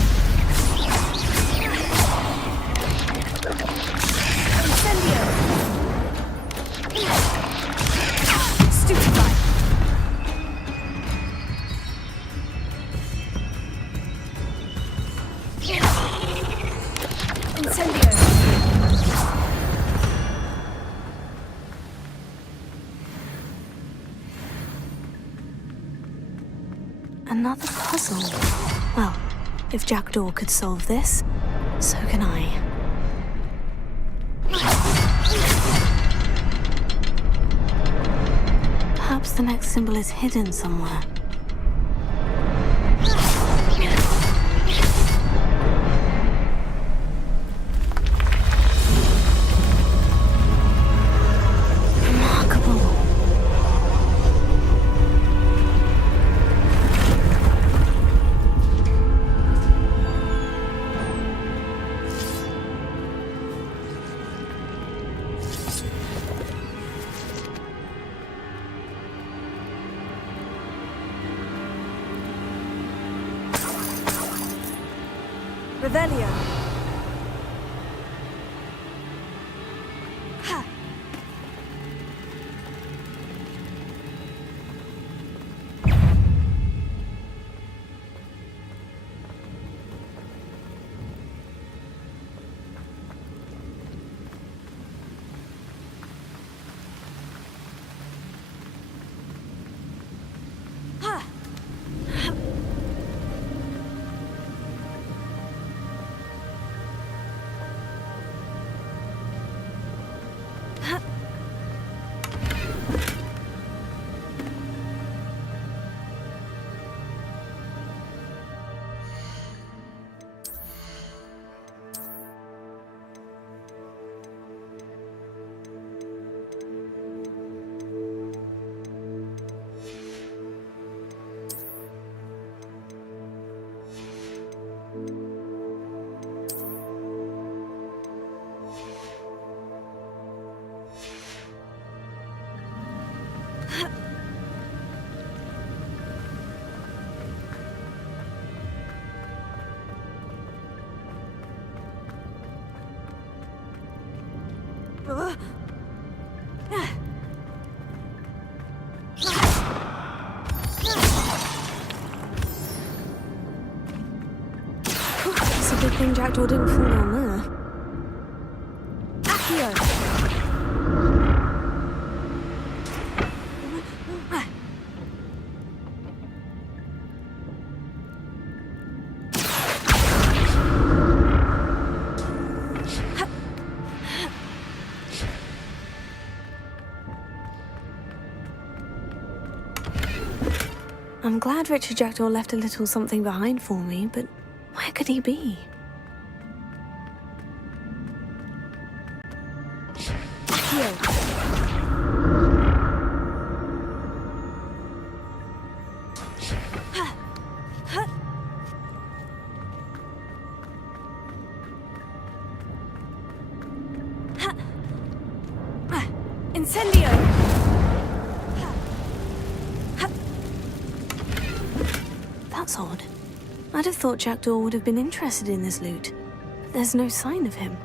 Incendio. Stupefy. Incendio. Another puzzle. Well, if Jackdaw could solve this, so can I. Perhaps the next symbol is hidden somewhere. Revelio. Ha. Ha. It's a good thing Jackdaw didn't fall down there. I'm glad Richard Jackdaw left a little something behind for me, but where could he be? Here. Incendio! That's odd. I'd have thought Jackdaw would have been interested in this loot. There's no sign of him.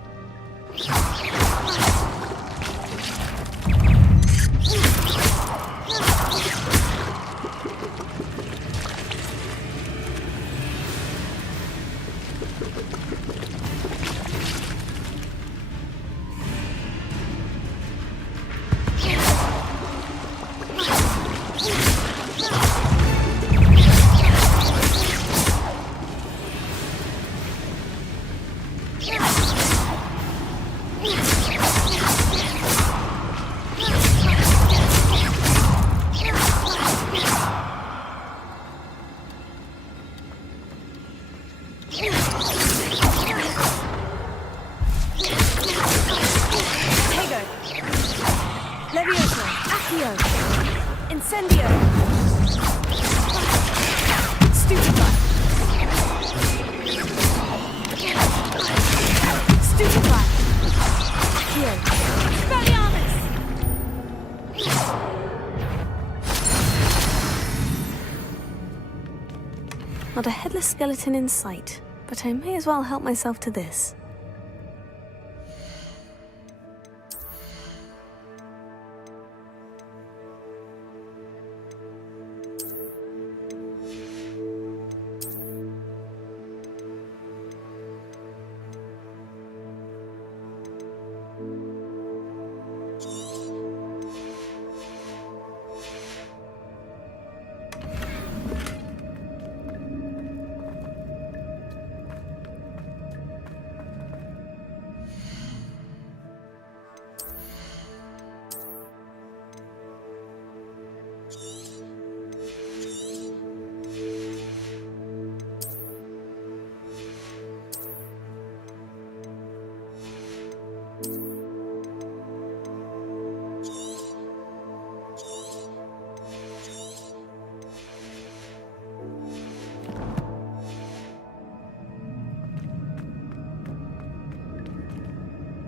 Not a headless skeleton in sight, but I may as well help myself to this.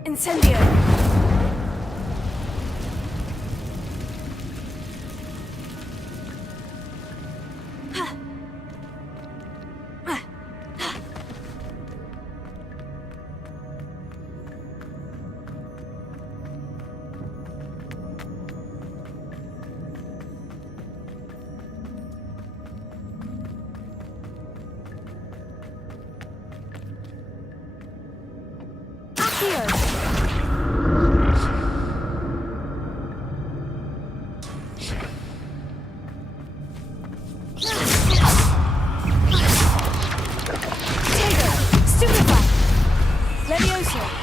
Incendio! Leviosa!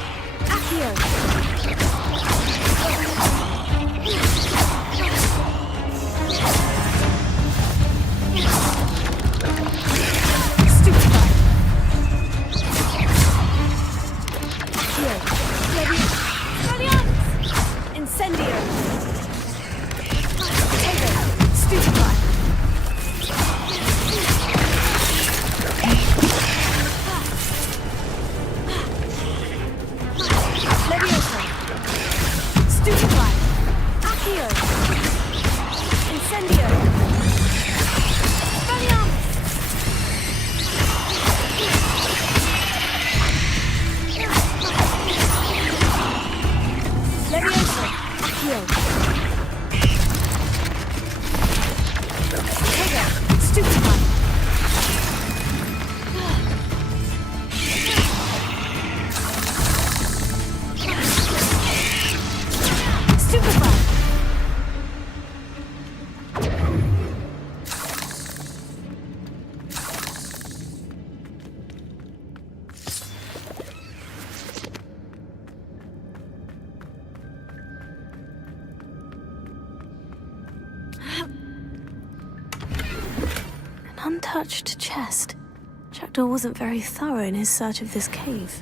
untouched chest. Jackdaw wasn't very thorough in his search of this cave.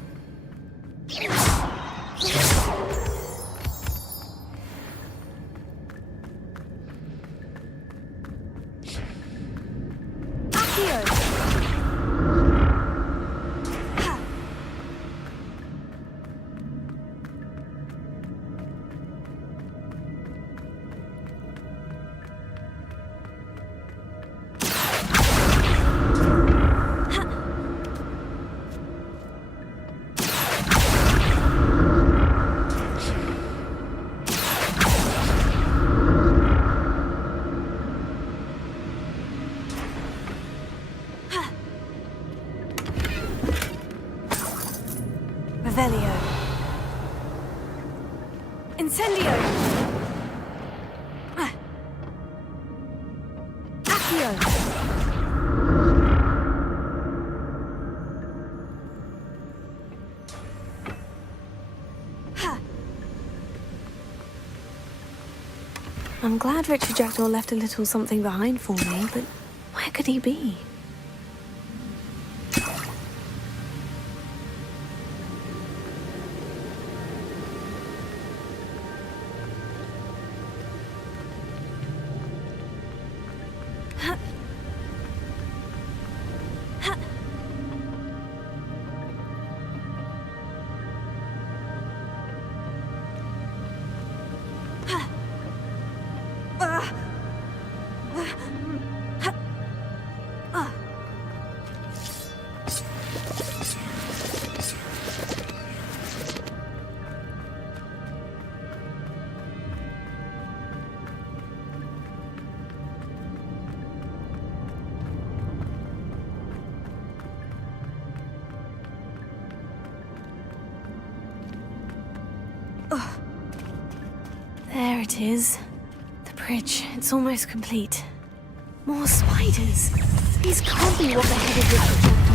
Revelio. Incendio. Accio. I'm glad Richard Jackdaw left a little something behind for me, but where could he be? There it is. The bridge. It's almost complete. More spiders. These can't be what the headed Richard Jackdaw.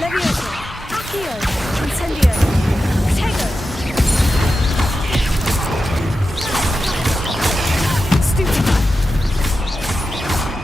Levioso. Accio. Incendio. Protego. Stupefy. Stupefy.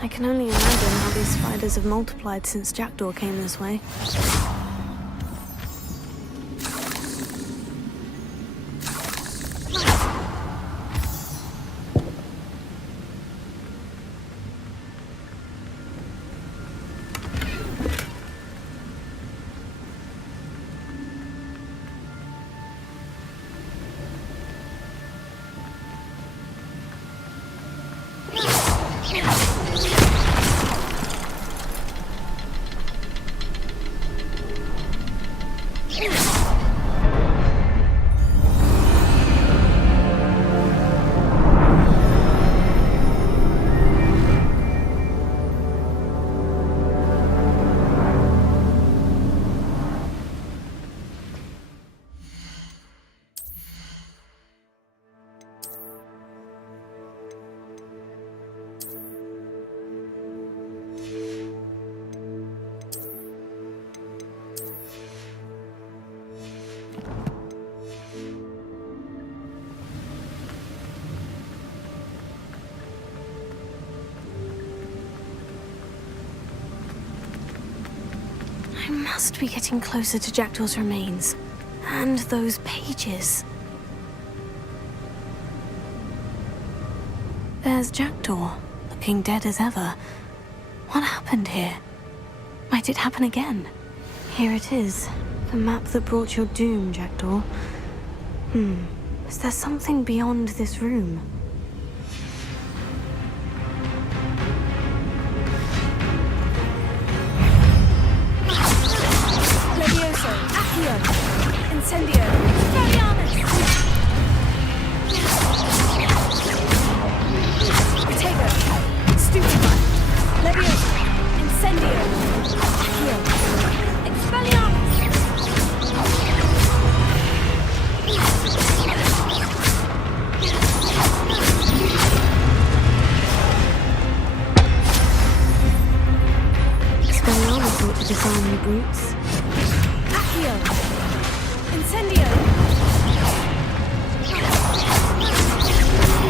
I can only imagine how these spiders have multiplied since Jackdaw came this way. I must be getting closer to Jackdaw's remains. And those pages. There's Jackdaw, looking dead as ever. What happened here? Might it happen again? Here it is. The map that brought your doom, Jackdaw. Is there something beyond this room? Levioso, Accio, Incendio, Expelliarmus! Protego, Stupefy, Levioso, Incendio, Accio, Expelliarmus! Expelliarmus ought to disarm the brutes. Accio, Incendio,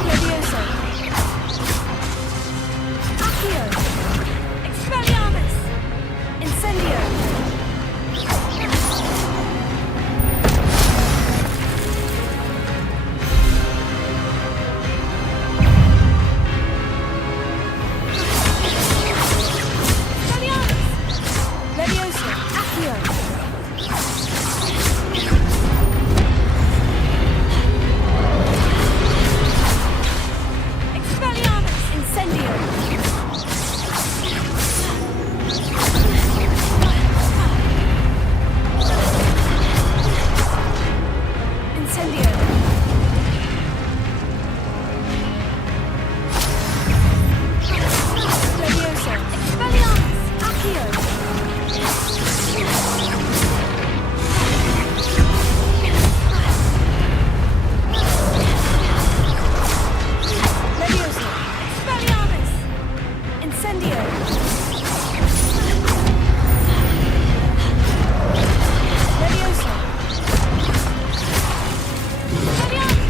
Levioso, Accio, Expelliarmus, Incendio. Levioso, Accio. Expelliarmus, Incendio. Incendio. Levioso, Expelliarmus, Accio. Levioso, Expelliarmus, Incendio. Levioso, Expelliarmus.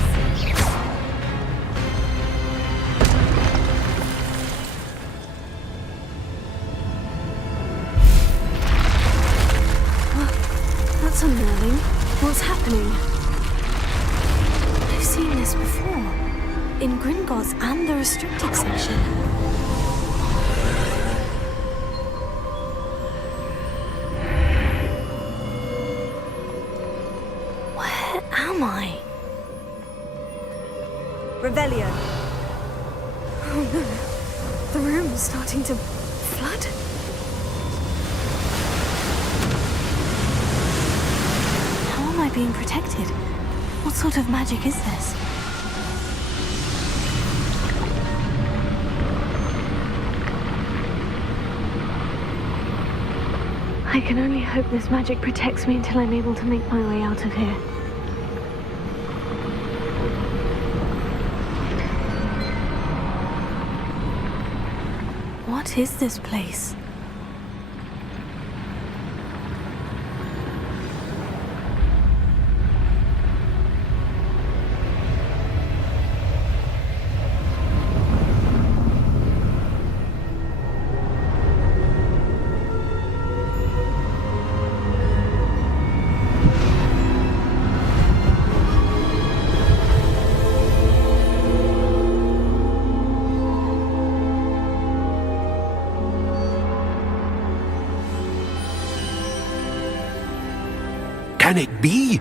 That's unnerving. What's happening? I've seen this before. In Gringotts and the restricted section. Where am I? Revelio. Oh no. The room's starting to flood. How am I being protected? What sort of magic is this? I can only hope this magic protects me until I'm able to make my way out of here. What is this place? Can it be?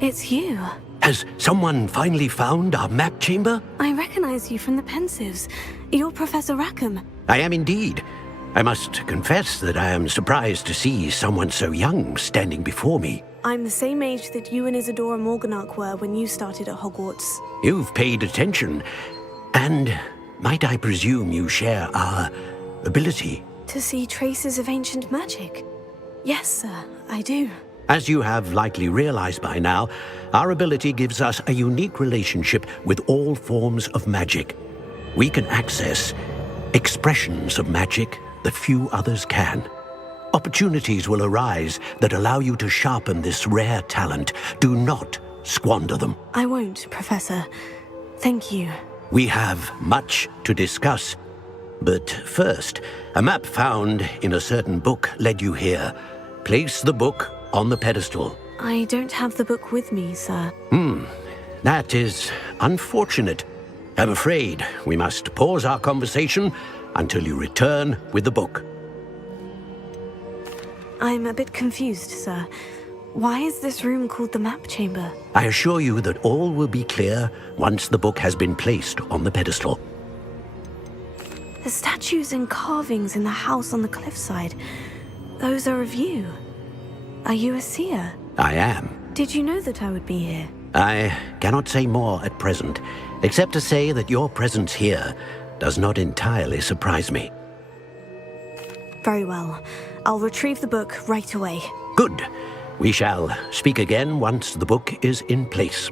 It's you. Has someone finally found our map chamber? I recognize you from the Pensives. You're Professor Rackham. I am indeed. I must confess that I am surprised to see someone so young standing before me. I'm the same age that you and Isidora Morganach were when you started at Hogwarts. You've paid attention. And might I presume you share our ability? To see traces of ancient magic? Yes, sir, I do. As you have likely realized by now, our ability gives us a unique relationship with all forms of magic. We can access expressions of magic that few others can. Opportunities will arise that allow you to sharpen this rare talent. Do not squander them. I won't, Professor. Thank you. We have much to discuss. But first, a map found in a certain book led you here. Place the book on the pedestal. I don't have the book with me, sir. That is unfortunate. I'm afraid we must pause our conversation until you return with the book. I'm a bit confused, sir. Why is this room called the map chamber? I assure you that all will be clear once the book has been placed on the pedestal. The statues and carvings in the house on the cliffside, those are of you. Are you a seer? I am. Did you know that I would be here? I cannot say more at present, except to say that your presence here does not entirely surprise me. Very well. I'll retrieve the book right away. Good. We shall speak again once the book is in place.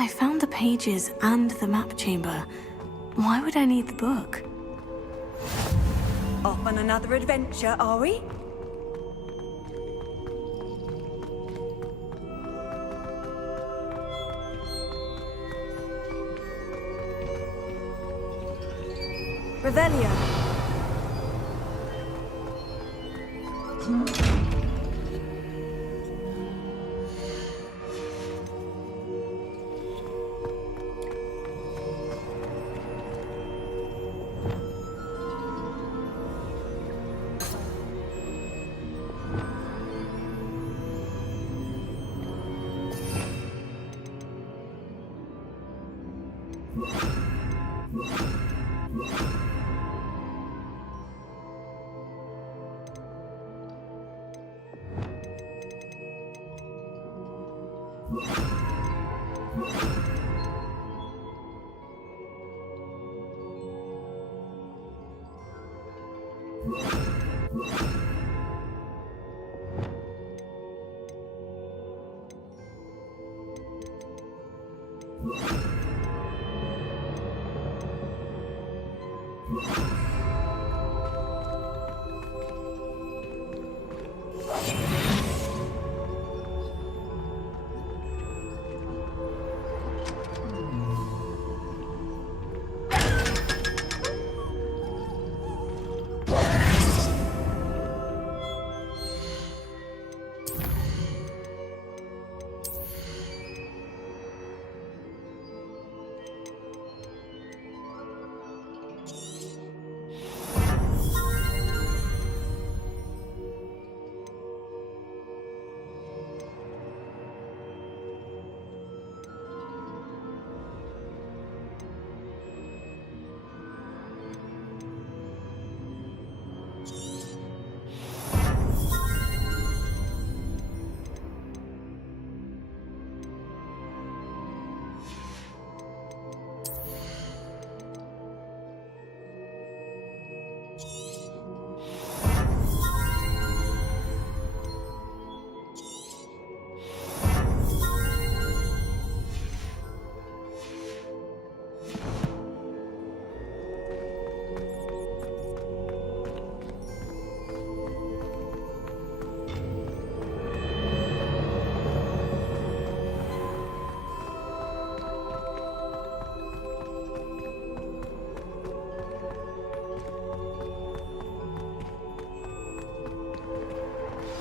I found the pages and the map chamber. Why would I need the book? Off on another adventure, are we? Revelio.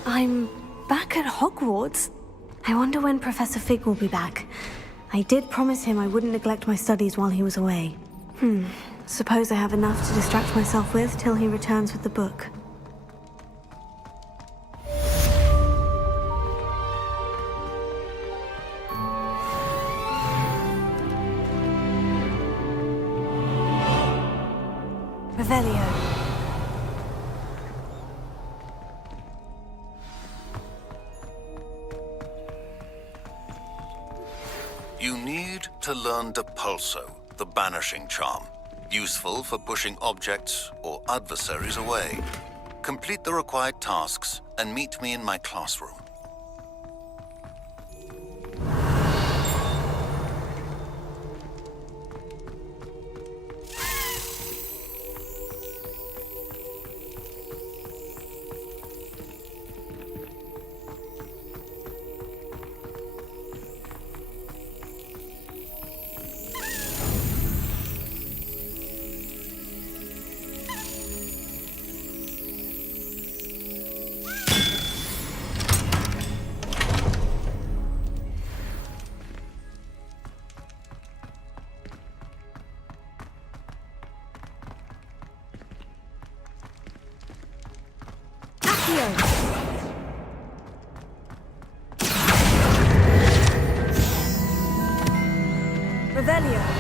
I'm back at Hogwarts. I wonder when Professor Fig will be back. I did promise him I wouldn't neglect my studies while he was away. Suppose I have enough to distract myself with till he returns with the book. Revelio. You need to learn Depulso, the banishing charm. Useful for pushing objects or adversaries away. Complete the required tasks and meet me in my classroom. Revelio.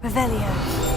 Revelio.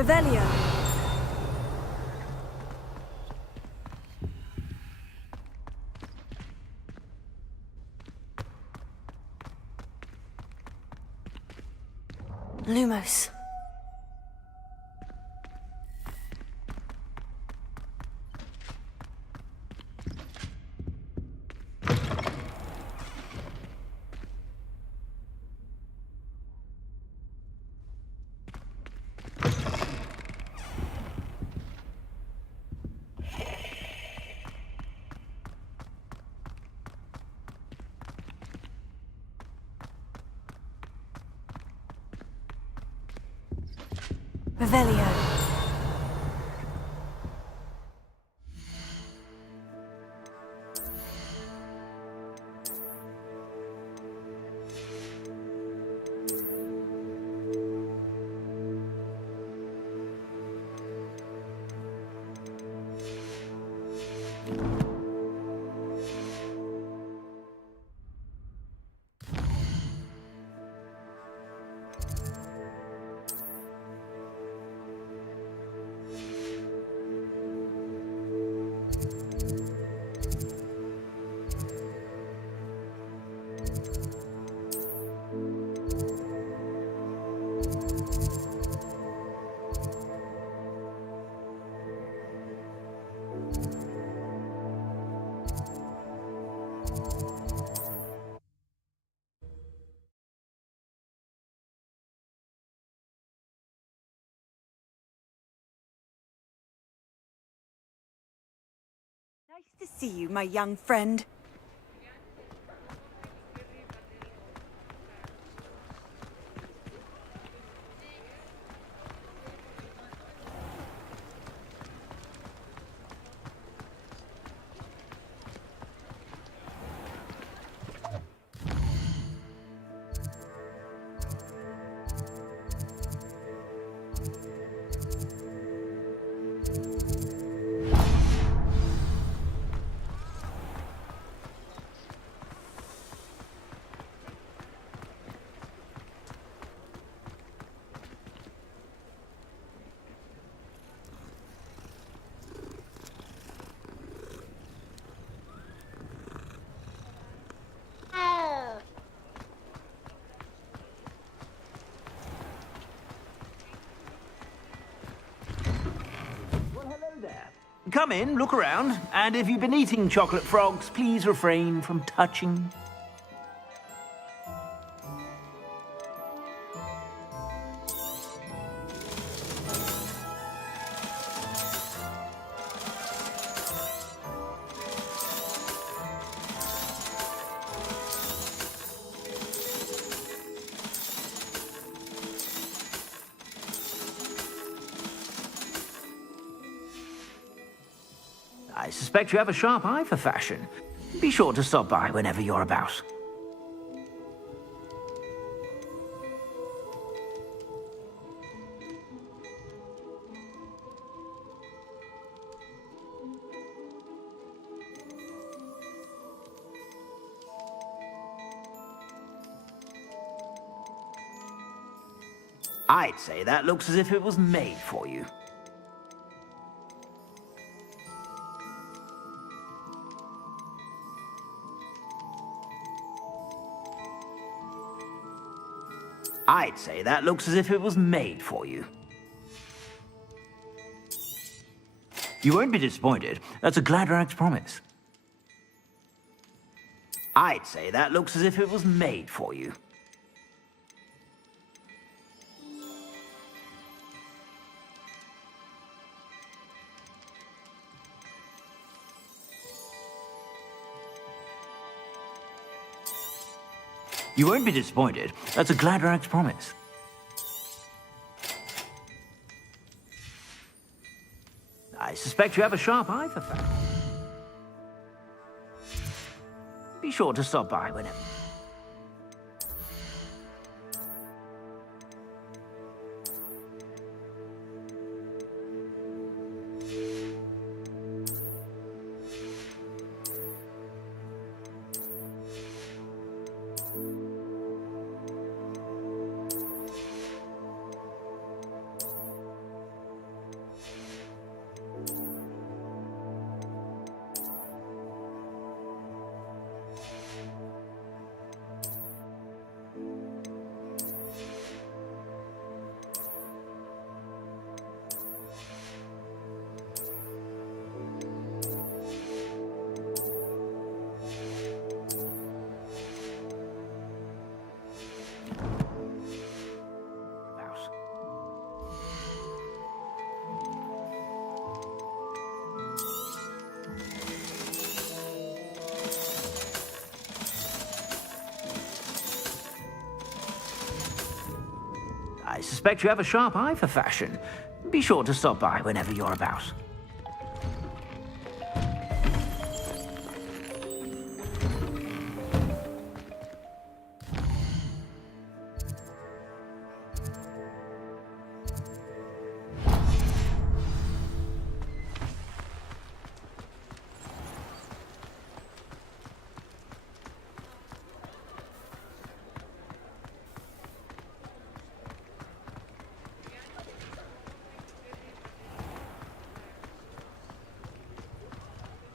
Revelio. Lumos. Revelio. Nice to see you, my young friend. Come in, look around, and if you've been eating chocolate frogs, please refrain from touching. I suspect you have a sharp eye for fashion. Be sure to stop by whenever you're about. I'd say that looks as if it was made for you. I'd say that looks as if it was made for you. You won't be disappointed. That's a Gladrax promise. I'd say that looks as if it was made for you. You won't be disappointed. That's a Gladrax promise. I suspect you have a sharp eye for fashion. Be sure to stop by whenever. I suspect you have a sharp eye for fashion. Be sure to stop by whenever you're about.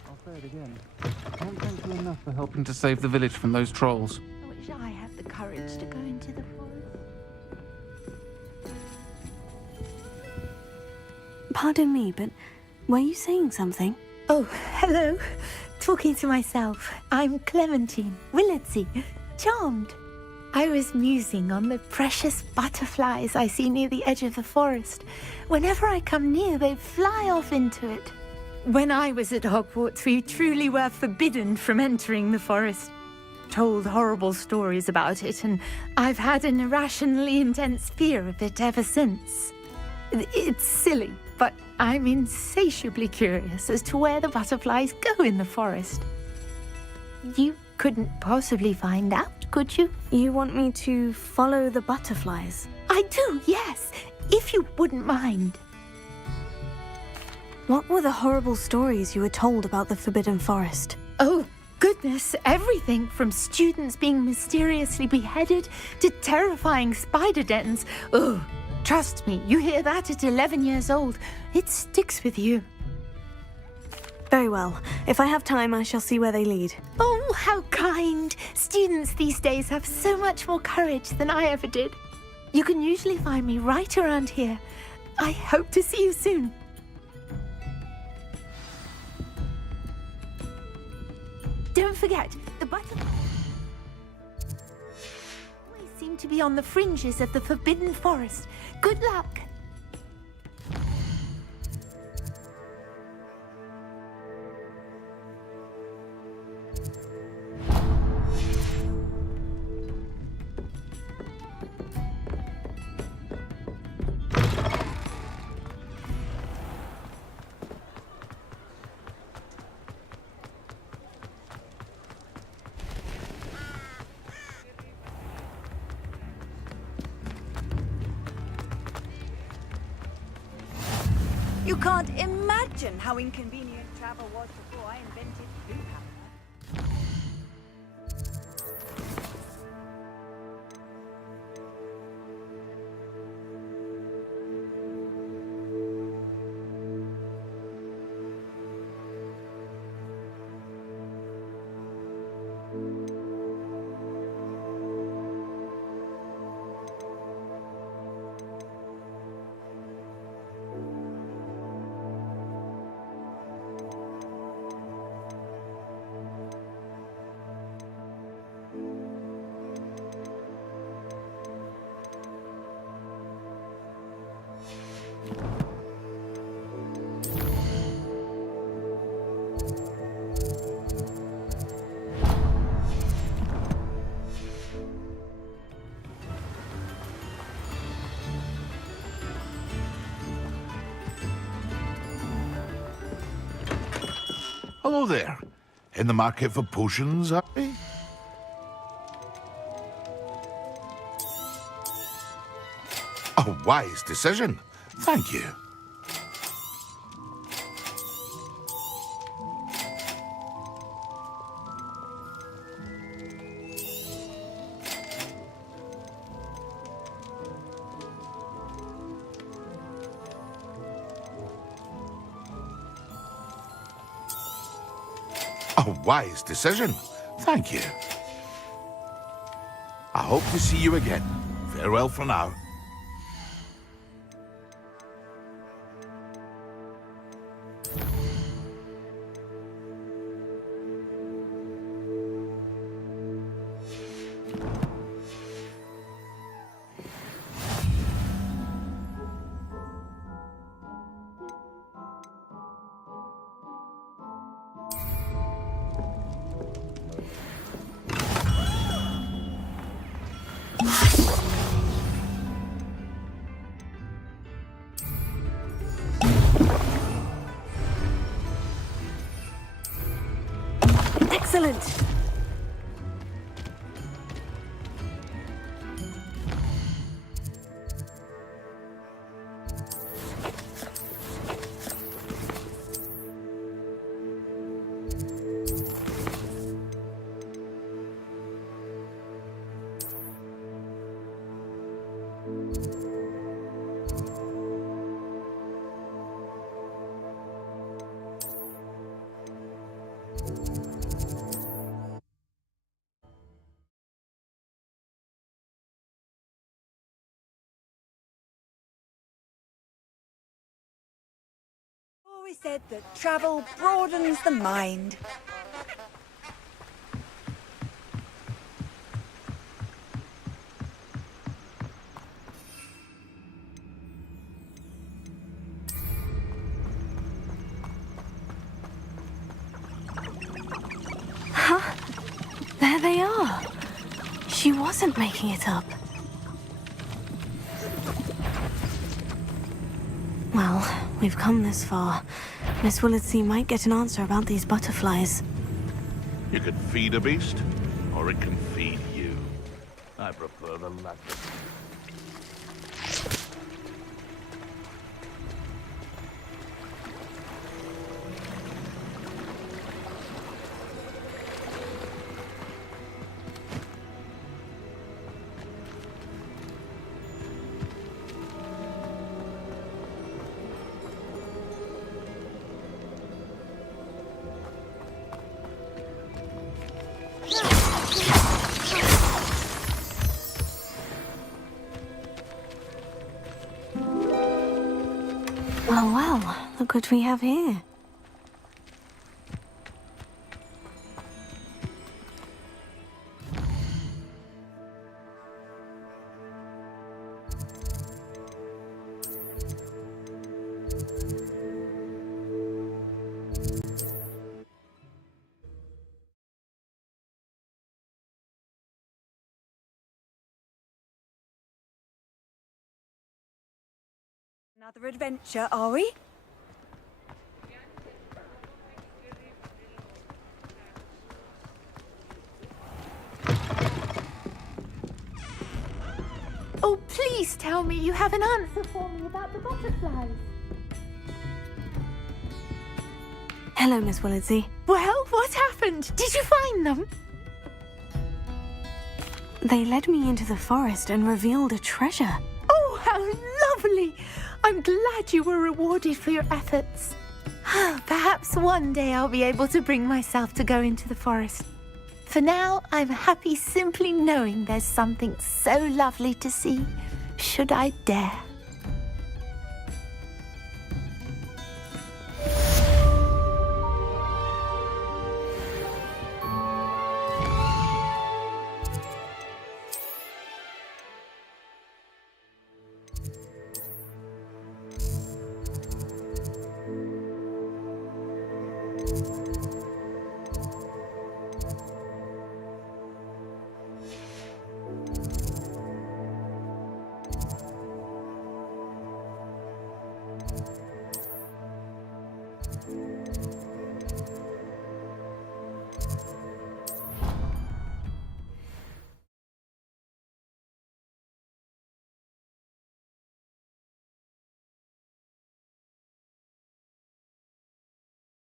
I'll say it again. I can't thank you enough for helping to save the village from those trolls. I wish I had the courage to go into the forest. Pardon me, but were you saying something? Oh, hello. Talking to myself. I'm Clementine Willardsey. Charmed. I was musing on the precious butterflies I see near the edge of the forest. Whenever I come near, they fly off into it. When I was at Hogwarts, we truly were forbidden from entering the forest. Told horrible stories about it, and I've had an irrationally intense fear of it ever since. It's silly, but I'm insatiably curious as to where the butterflies go in the forest. You couldn't possibly find out, could you? You want me to follow the butterflies? I do, yes, if you wouldn't mind. What were the horrible stories you were told about the Forbidden Forest? Oh, goodness, everything from students being mysteriously beheaded to terrifying spider dens. Oh, trust me, you hear that at 11 years old, it sticks with you. Very well. If I have time, I shall see where they lead. Oh, how kind! Students these days have so much more courage than I ever did. You can usually find me right around here. I hope to see you soon. Don't forget, the butterflies always seem to be on the fringes of the Forbidden Forest. Good luck! You can't imagine how inconvenient travel was before I invented blue power. Hello there. In the market for potions, are we? A wise decision. Thank you. A wise decision. Thank you. I hope to see you again. Farewell for now. Excellent. Always said that travel broadens the mind. Huh? There they are. She wasn't making it up. Well, we've come this far. Miss Willardsey might get an answer about these butterflies. You can feed a beast, or it can feed you. I prefer the latter. Oh well, look what we have here. Another adventure, are we? Oh, please tell me you have an answer for me about the butterflies. Hello, Miss Willardsey. Well, what happened? Did you find them? They led me into the forest and revealed a treasure. Oh, how lovely! I'm glad you were rewarded for your efforts. Perhaps one day I'll be able to bring myself to go into the forest. For now, I'm happy simply knowing there's something so lovely to see, should I dare.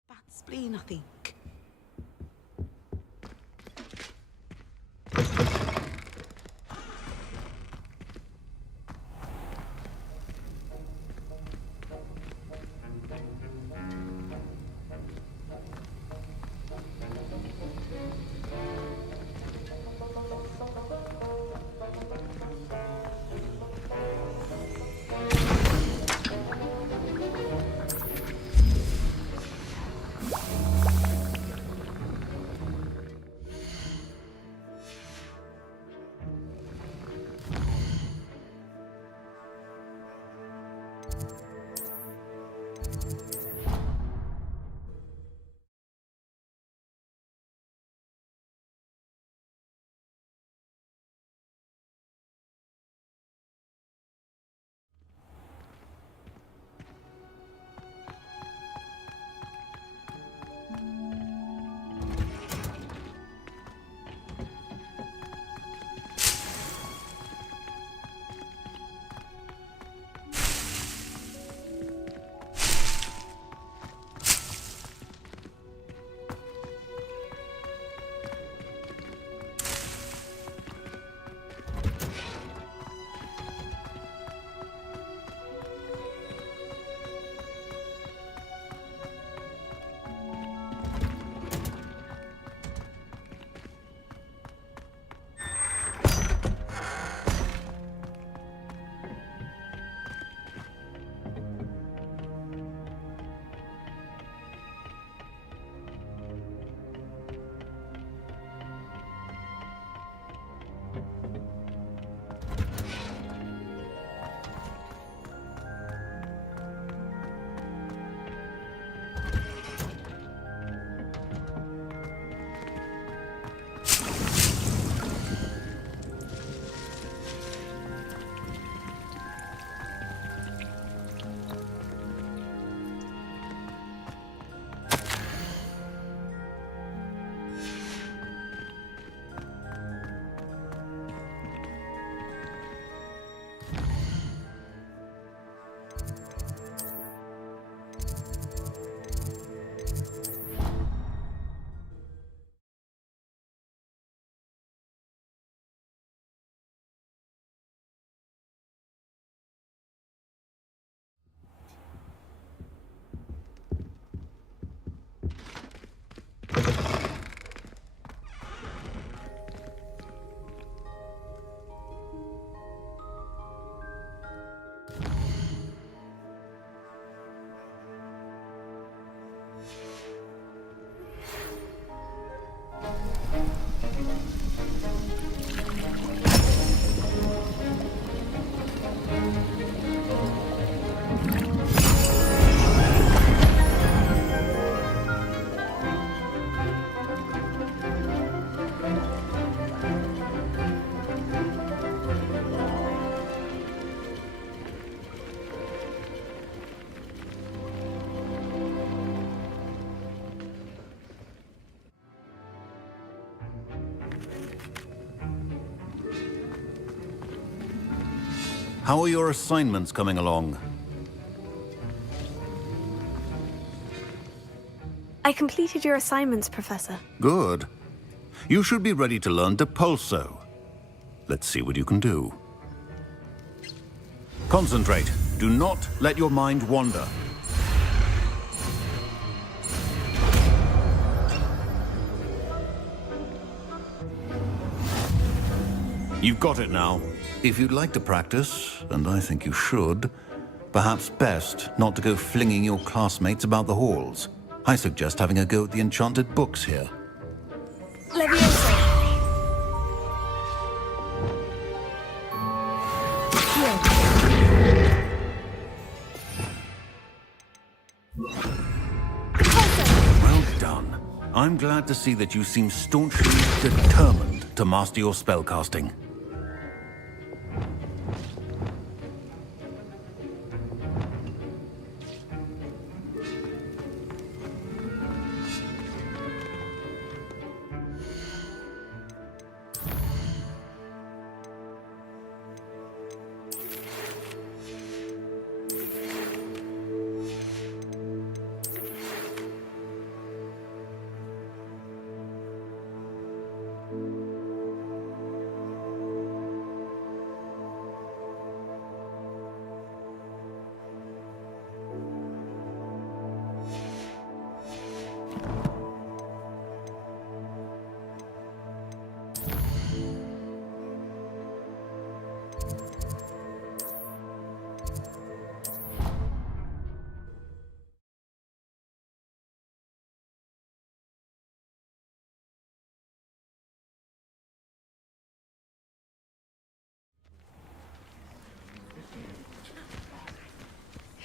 Bad spleen, I think. How are your assignments coming along? I completed your assignments, Professor. Good. You should be ready to learn Depulso. Let's see what you can do. Concentrate. Do not let your mind wander. You've got it now. If you'd like to practice, and I think you should, perhaps best not to go flinging your classmates about the halls. I suggest having a go at the enchanted books here. Leviosa. Well done. I'm glad to see that you seem staunchly determined to master your spellcasting.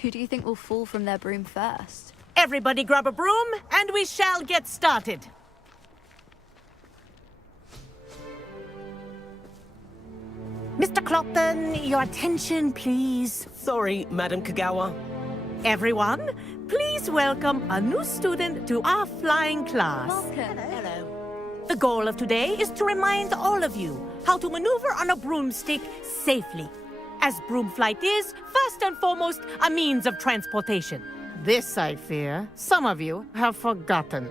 Who do you think will fall from their broom first? Everybody grab a broom, and we shall get started. Mr. Clopton, your attention, please. Sorry, Madam Kagawa. Everyone, please welcome a new student to our flying class. Welcome. Hello. The goal of today is to remind all of you how to maneuver on a broomstick safely, as broom flight is, first and foremost, a means of transportation. This, I fear, some of you have forgotten.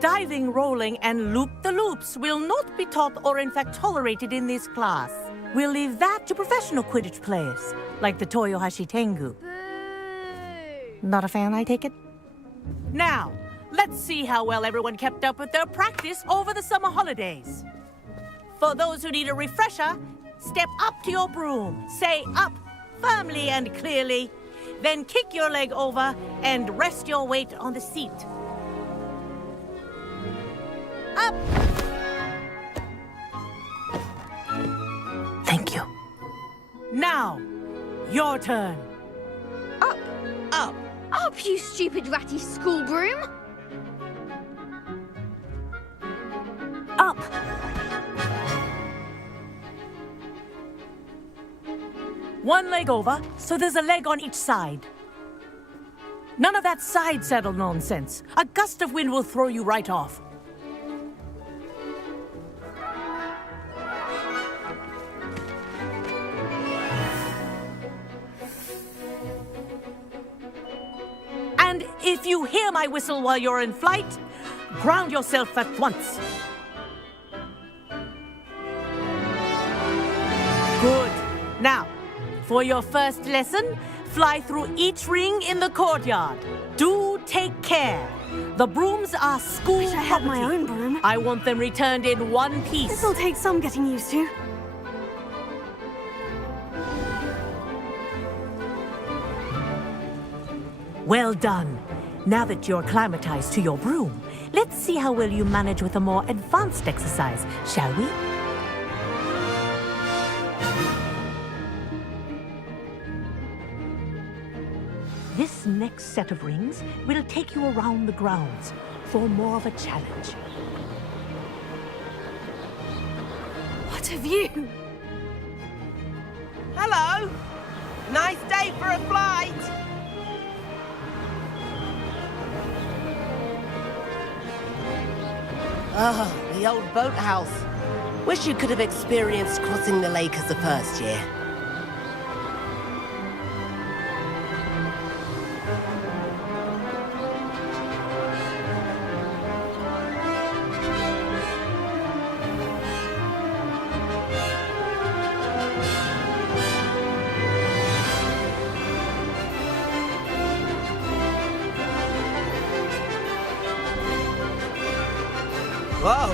Diving, rolling, and loop-the-loops will not be taught or in fact tolerated in this class. We'll leave that to professional Quidditch players, like the Toyohashi Tengu. Not a fan, I take it? Now, let's see how well everyone kept up with their practice over the summer holidays. For those who need a refresher, step up to your broom, say up firmly and clearly, then kick your leg over and rest your weight on the seat. Up! Thank you. Now, your turn. Up! Up! Up, you stupid ratty school broom! Up! One leg over, so there's a leg on each side. None of that side saddle nonsense. A gust of wind will throw you right off. And if you hear my whistle while you're in flight, ground yourself at once. Good. Now, for your first lesson, fly through each ring in the courtyard. Do take care. The brooms are school property. I have my own broom. I want them returned in one piece. This'll take some getting used to. Well done. Now that you're acclimatized to your broom, let's see how well you manage with a more advanced exercise, shall we? This next set of rings will take you around the grounds for more of a challenge. What a view! Hello! Nice day for a flight! Ah, the old boathouse. Wish you could have experienced crossing the lake as a first year. Whoa!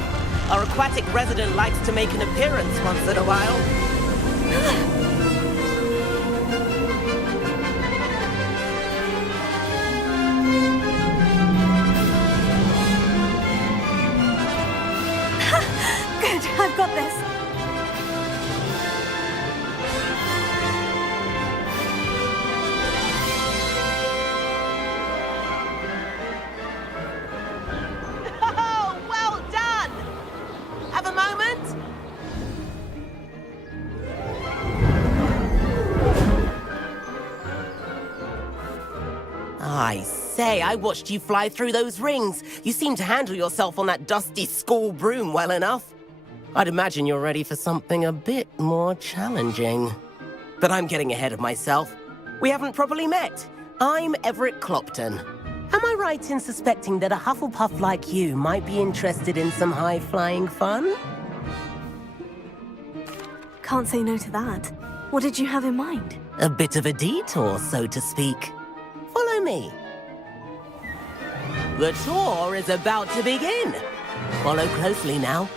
Our aquatic resident likes to make an appearance once in a while. Good, I've got this. Oh, well done! Have a moment? I say, I watched you fly through those rings. You seem to handle yourself on that dusty school broom well enough. I'd imagine you're ready for something a bit more challenging. But I'm getting ahead of myself. We haven't properly met. I'm Everett Clopton. Am I right in suspecting that a Hufflepuff like you might be interested in some high-flying fun? Can't say no to that. What did you have in mind? A bit of a detour, so to speak. Follow me. The tour is about to begin. Follow closely now.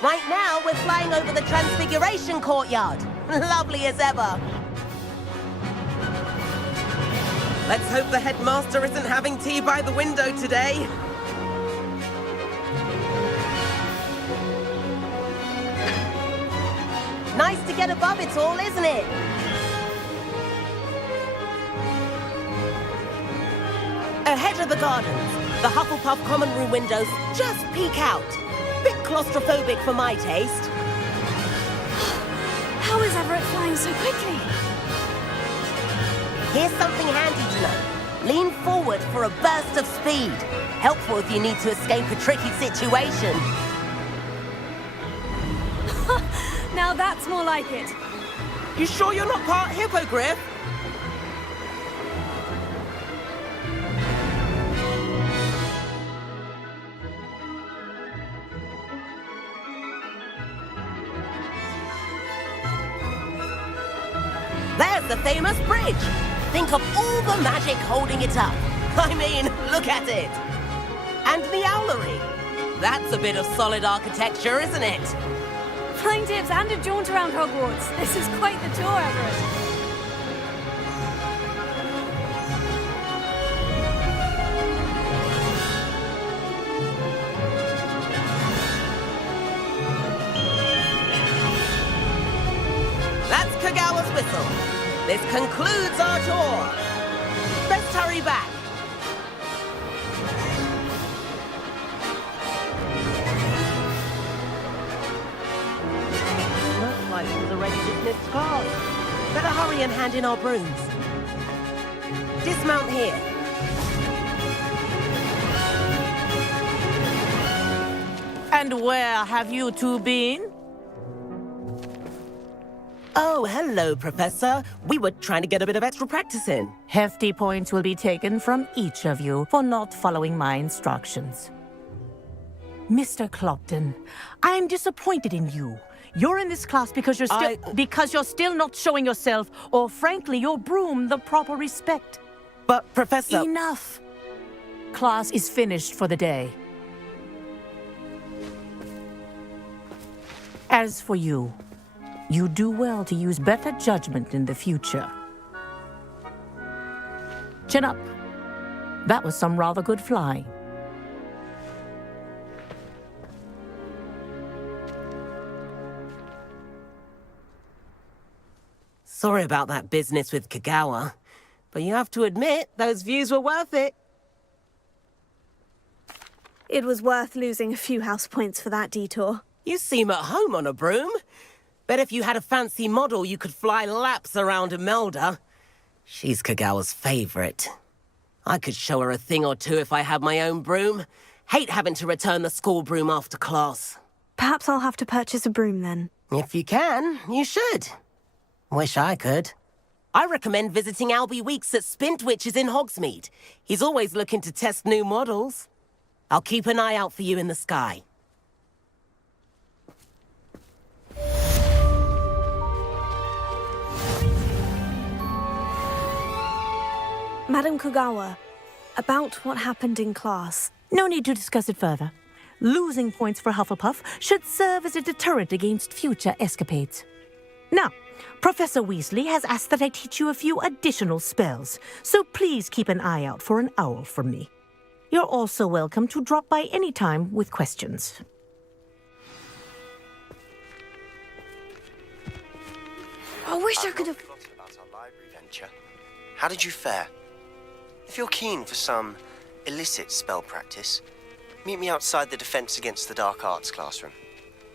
Right now, we're flying over the Transfiguration Courtyard. Lovely as ever. Let's hope the headmaster isn't having tea by the window today. Nice to get above it all, isn't it? Ahead of the gardens, the Hufflepuff common room windows just peek out. Bit claustrophobic for my taste. How is Everett flying so quickly? Here's something handy to know. Lean forward for a burst of speed. Helpful if you need to escape a tricky situation. Now that's more like it. You sure you're not part hippogriff? There's the famous bridge. Think of all the magic holding it up. I mean, look at it. And the owlery. That's a bit of solid architecture, isn't it? Flying tips and a jaunt around Hogwarts. This is quite the tour, Everett. That's Kagawa's whistle. This concludes our tour. Best hurry back. Looks like it was already dismissed class. Better hurry and hand in our brooms. Dismount here. And where have you two been? Oh, hello, Professor. We were trying to get a bit of extra practice in. Hefty points will be taken from each of you for not following my instructions. Mr. Clopton, I'm disappointed in you. You're in this class because you're still not showing yourself, or frankly, your broom the proper respect. But, Professor... Enough. Class is finished for the day. As for you, you do well to use better judgment in the future. Chin up. That was some rather good flying. Sorry about that business with Kagawa, but you have to admit, those views were worth it. It was worth losing a few house points for that detour. You seem at home on a broom. Bet if you had a fancy model, you could fly laps around Imelda. She's Kagawa's favorite. I could show her a thing or two if I had my own broom. Hate having to return the school broom after class. Perhaps I'll have to purchase a broom then. If you can, you should. Wish I could. I recommend visiting Albie Weeks at Spintwitches in Hogsmeade. He's always looking to test new models. I'll keep an eye out for you in the sky. Madam Kagawa, about what happened in class. No need to discuss it further. Losing points for Hufflepuff should serve as a deterrent against future escapades. Now, Professor Weasley has asked that I teach you a few additional spells, so please keep an eye out for an owl from me. You're also welcome to drop by any time with questions. I wish I could have forgotten about our library venture. How did you fare? If you're keen for some illicit spell practice, meet me outside the Defense Against the Dark Arts classroom.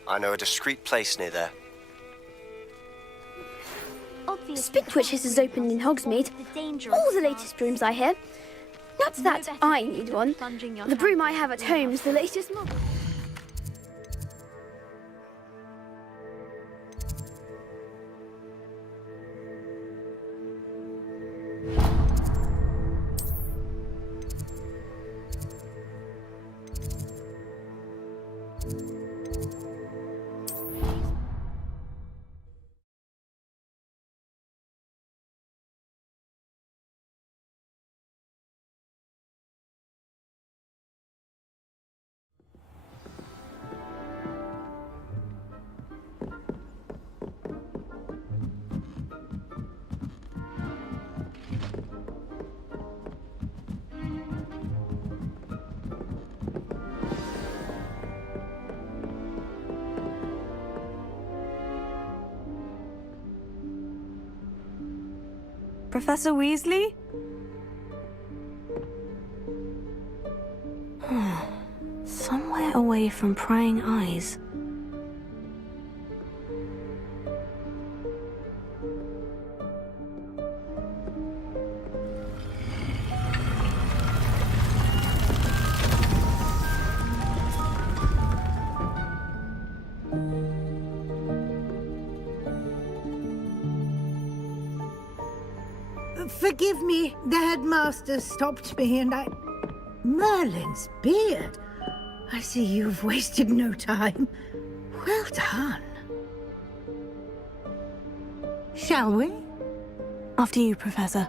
I know a discreet place near there. Spitwitches is opened in Hogsmeade. All the latest brooms, I hear. Not that I need one. The broom I have at home is the latest model. Professor Weasley? Somewhere away from prying eyes. Forgive me, the headmaster stopped me and I... Merlin's beard. I see you've wasted no time. Well done. Shall we? After you, Professor.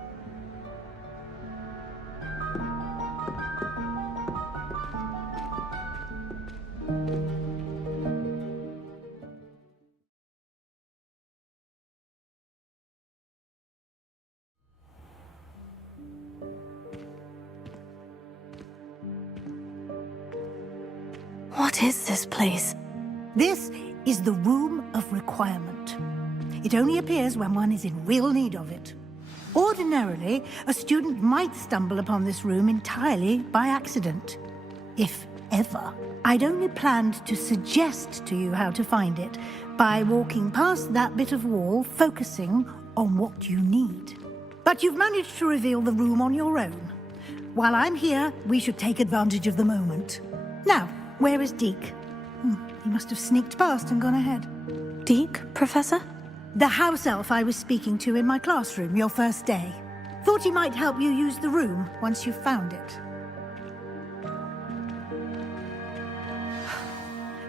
What is this place? This is the Room of Requirement. It only appears when one is in real need of it. Ordinarily, a student might stumble upon this room entirely by accident. If ever. I'd only planned to suggest to you how to find it by walking past that bit of wall, focusing on what you need. But you've managed to reveal the room on your own. While I'm here, we should take advantage of the moment. Now, where is Deke? He must have sneaked past and gone ahead. Deke, Professor? The house elf I was speaking to in my classroom your first day. Thought he might help you use the room once you found it.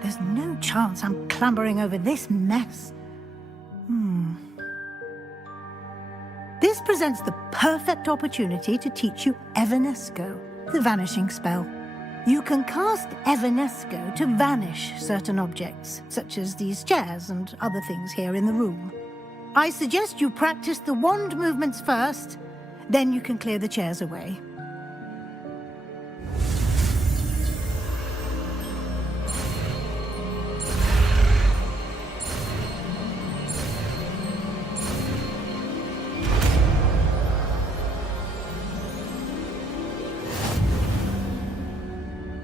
There's no chance I'm clambering over this mess. This presents the perfect opportunity to teach you Evanesco, the vanishing spell. You can cast Evanesco to vanish certain objects, such as these chairs and other things here in the room. I suggest you practice the wand movements first, then you can clear the chairs away.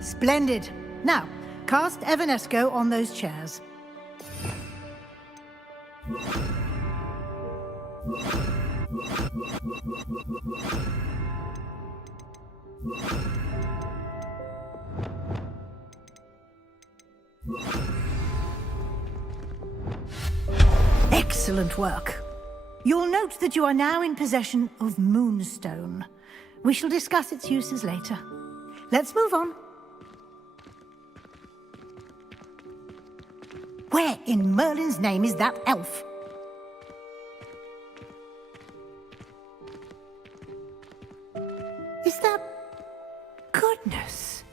Splendid. Now, cast Evanesco on those chairs. Excellent work. You'll note that you are now in possession of Moonstone. We shall discuss its uses later. Let's move on. Where in Merlin's name is that elf? Is that... Goodness.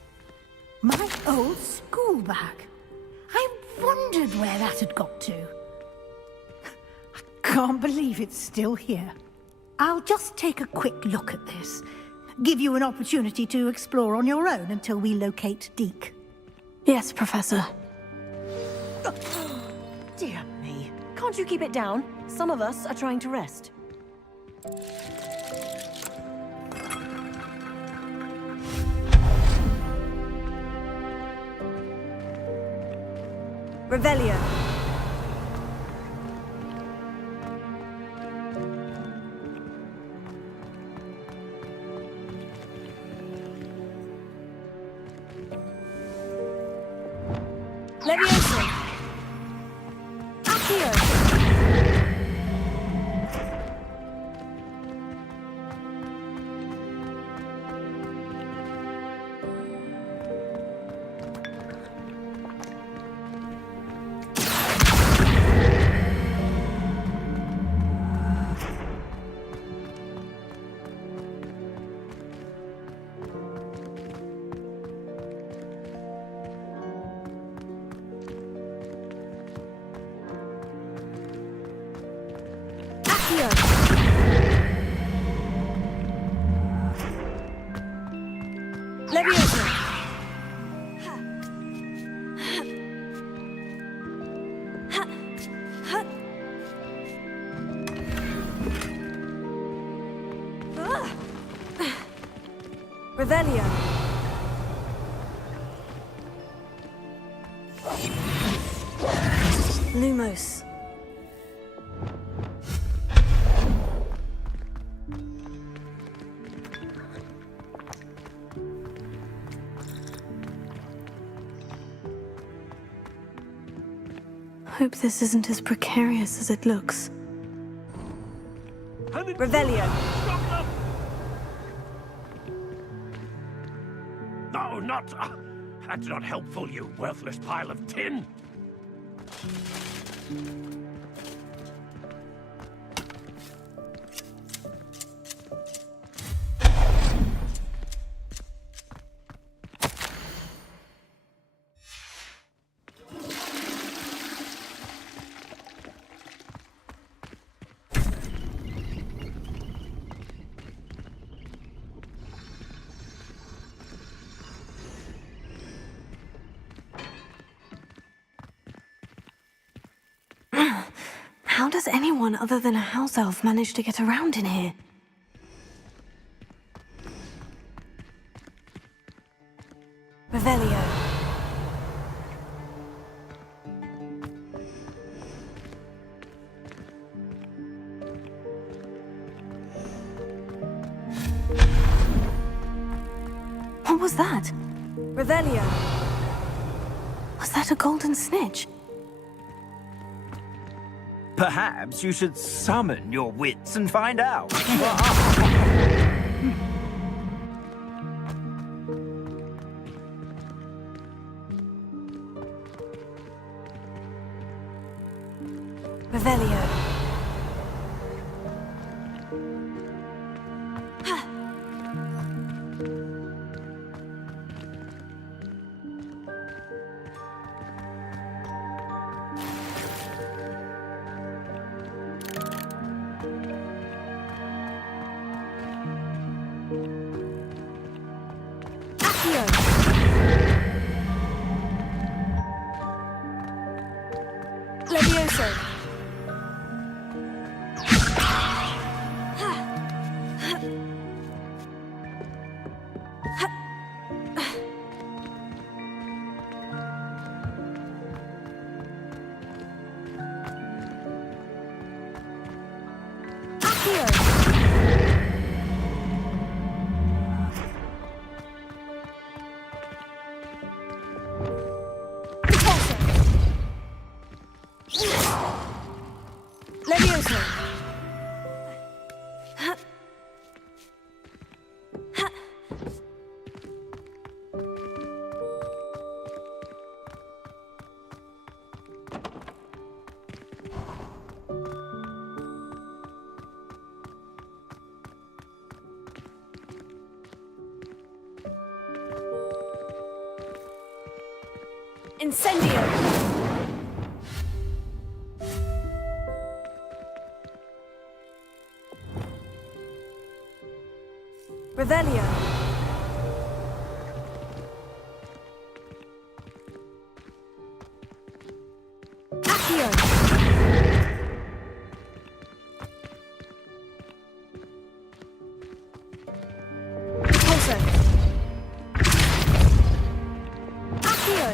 My old school school bag. I wondered where that had got to. I can't believe it's still here. I'll just take a quick look at this. Give you an opportunity to explore on your own until we locate Deke. Yes, Professor. Dear me. Can't you keep it down? Some of us are trying to rest. Revelio. Levioso. Accio. Levioso. Revelio. Lumos. Hope this isn't as precarious as it looks. Revelio. No, not... that's not helpful, you worthless pile of tin. How does anyone other than a house elf manage to get around in here? Revelio. What was that? Revelio. Was that a golden snitch? Perhaps you should summon your wits and find out. Revelio. Levioso. Levioso. Incendio! Revelio! Accio! Pulso! Accio!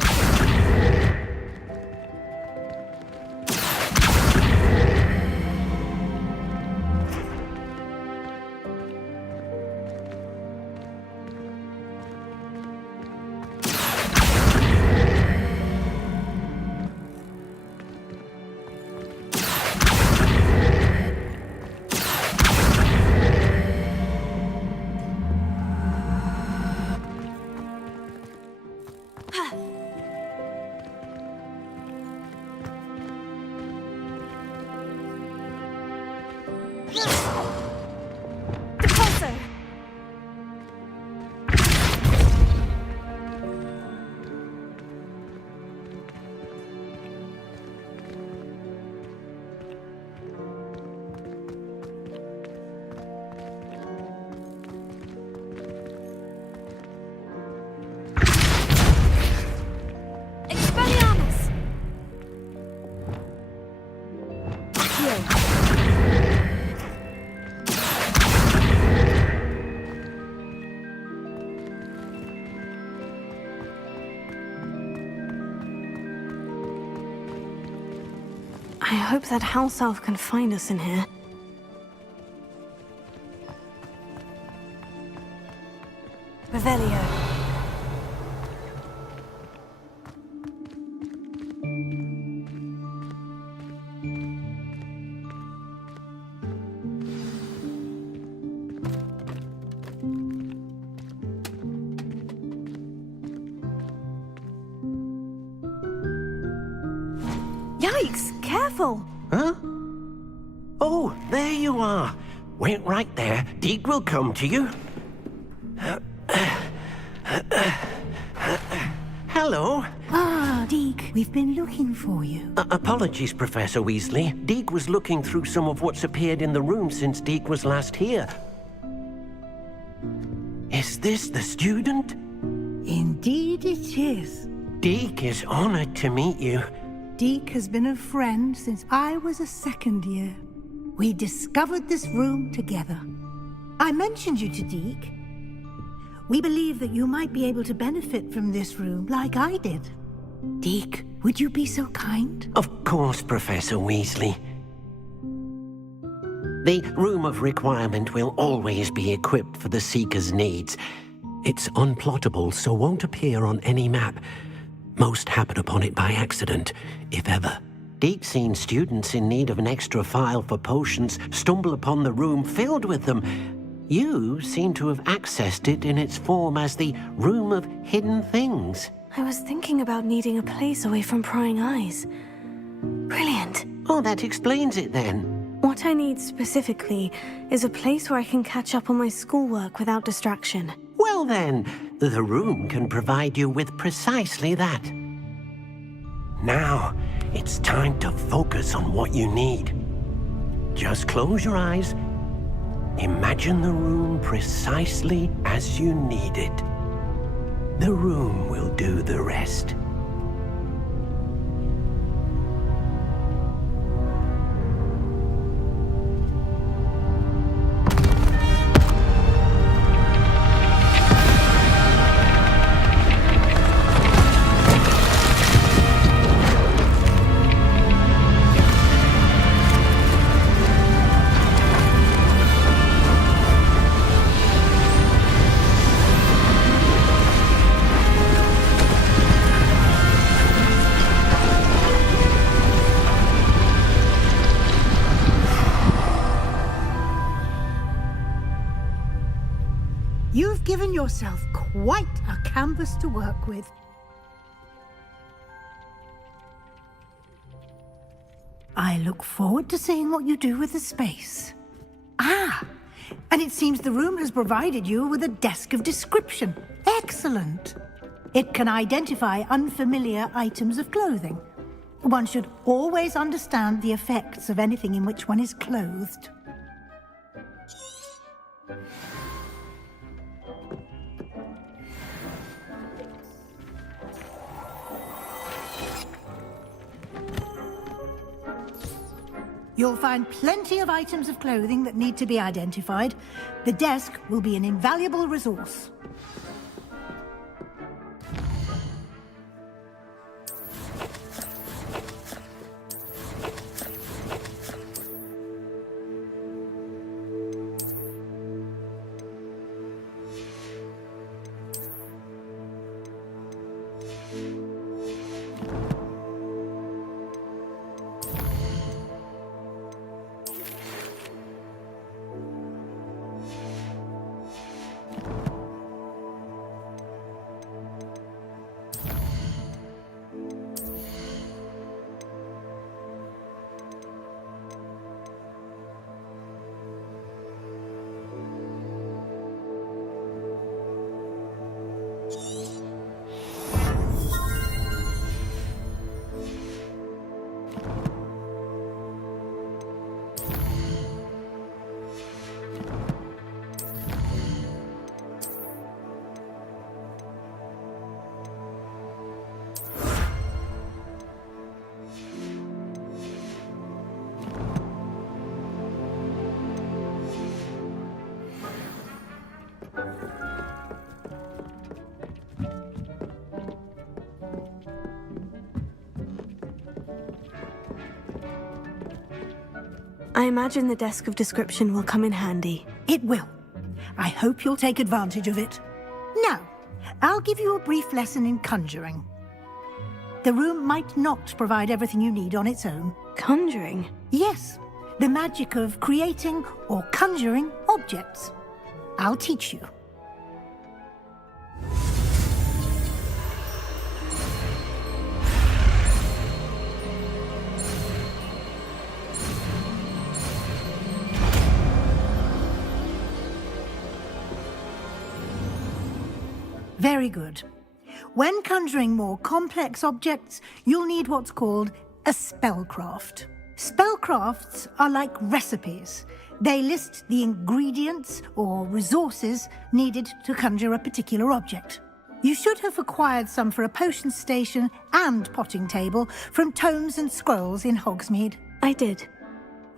I hope that house elf can find us in here. Revelio. Yikes! Careful! Huh? Oh, there you are. Wait right there. Deek will come to you. Hello. Ah, Deek, we've been looking for you. Apologies, Professor Weasley. Deek was looking through some of what's appeared in the room since Deek was last here. Is this the student? Indeed it is. Deek is honored to meet you. Deek has been a friend since I was a second year. We discovered this room together. I mentioned you to Deek. We believe that you might be able to benefit from this room like I did. Deek, would you be so kind? Of course, Professor Weasley. The Room of Requirement will always be equipped for the Seeker's needs. It's unplottable, so won't appear on any map. Most happen upon it by accident, if ever. Deek's seen students in need of an extra file for potions stumble upon the room filled with them. You seem to have accessed it in its form as the Room of Hidden Things. I was thinking about needing a place away from prying eyes. Brilliant. Oh, that explains it then. What I need specifically is a place where I can catch up on my schoolwork without distraction. Well then, the room can provide you with precisely that. Now, it's time to focus on what you need. Just close your eyes. Imagine the room precisely as you need it. The room will do the rest. You've given yourself quite a canvas to work with. I look forward to seeing what you do with the space. Ah, and it seems the room has provided you with a desk of description. Excellent. It can identify unfamiliar items of clothing. One should always understand the effects of anything in which one is clothed. You'll find plenty of items of clothing that need to be identified. The desk will be an invaluable resource. I imagine the desk of description will come in handy. It will. I hope you'll take advantage of it. Now, I'll give you a brief lesson in conjuring. The room might not provide everything you need on its own. Conjuring? Yes, the magic of creating or conjuring objects. I'll teach you. Very good. When conjuring more complex objects, you'll need what's called a spellcraft. Spellcrafts are like recipes. They list the ingredients or resources needed to conjure a particular object. You should have acquired some for a potion station and potting table from tomes and scrolls in Hogsmeade. I did.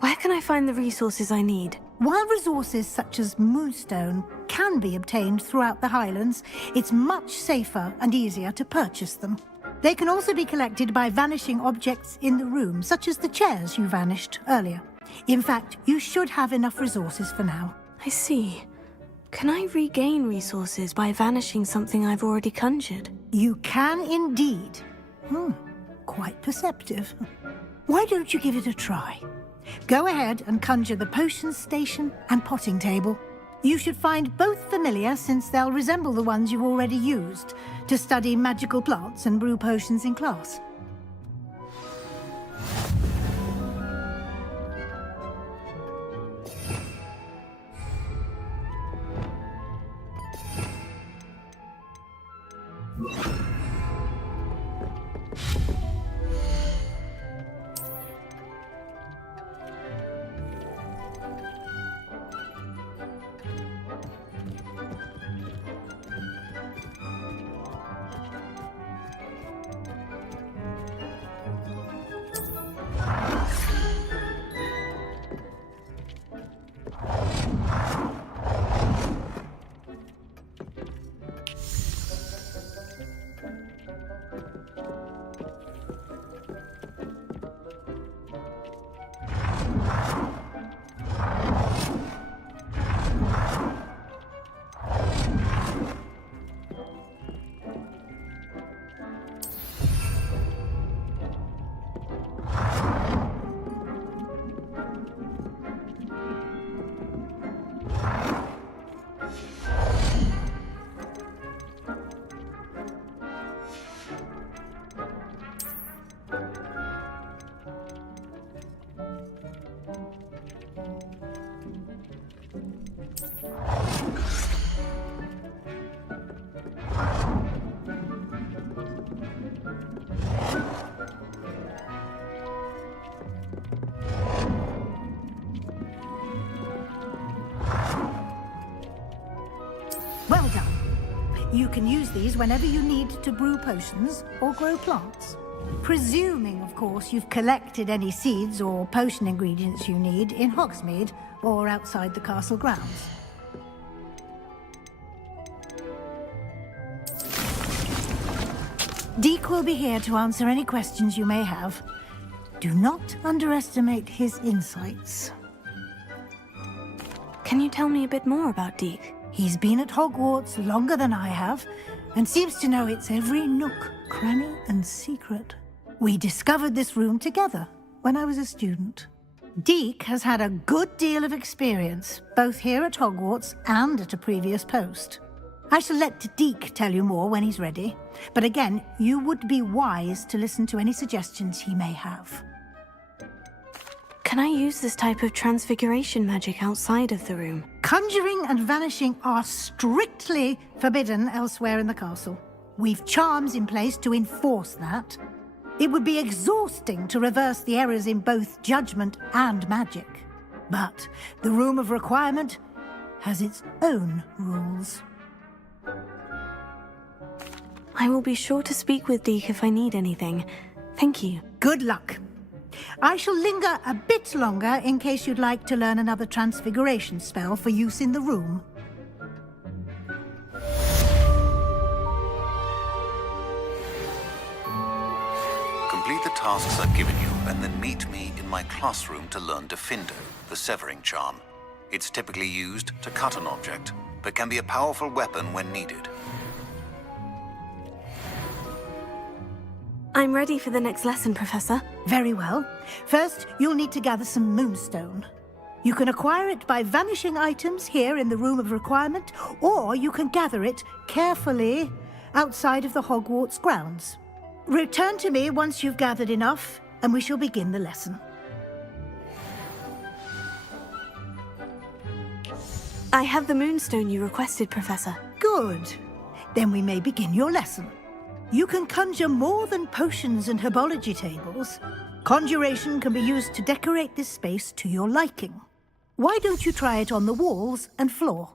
Where can I find the resources I need? While resources such as moonstone can be obtained throughout the Highlands, it's much safer and easier to purchase them. They can also be collected by vanishing objects in the room, such as the chairs you vanished earlier. In fact, you should have enough resources for now. I see. Can I regain resources by vanishing something I've already conjured? You can indeed. Quite perceptive. Why don't you give it a try? Go ahead and conjure the potion station and potting table. You should find both familiar, since they'll resemble the ones you've already used to study magical plants and brew potions in class. Well done. You can use these whenever you need to brew potions or grow plants. Presuming, of course, you've collected any seeds or potion ingredients you need in Hogsmeade or outside the castle grounds. Deek will be here to answer any questions you may have. Do not underestimate his insights. Can you tell me a bit more about Deek? He's been at Hogwarts longer than I have, and seems to know its every nook, cranny, and secret. We discovered this room together when I was a student. Deek has had a good deal of experience, both here at Hogwarts and at a previous post. I shall let Deek tell you more when he's ready, but again, you would be wise to listen to any suggestions he may have. Can I use this type of transfiguration magic outside of the room? Conjuring and vanishing are strictly forbidden elsewhere in the castle. We've charms in place to enforce that. It would be exhausting to reverse the errors in both judgment and magic. But the Room of Requirement has its own rules. I will be sure to speak with Deek if I need anything. Thank you. Good luck. I shall linger a bit longer in case you'd like to learn another transfiguration spell for use in the room. Complete the tasks I've given you, and then meet me in my classroom to learn Diffindo, the severing charm. It's typically used to cut an object, but can be a powerful weapon when needed. I'm ready for the next lesson, Professor. Very well. First, you'll need to gather some moonstone. You can acquire it by vanishing items here in the Room of Requirement, or you can gather it carefully outside of the Hogwarts grounds. Return to me once you've gathered enough, and we shall begin the lesson. I have the moonstone you requested, Professor. Good. Then we may begin your lesson. You can conjure more than potions and herbology tables. Conjuration can be used to decorate this space to your liking. Why don't you try it on the walls and floor?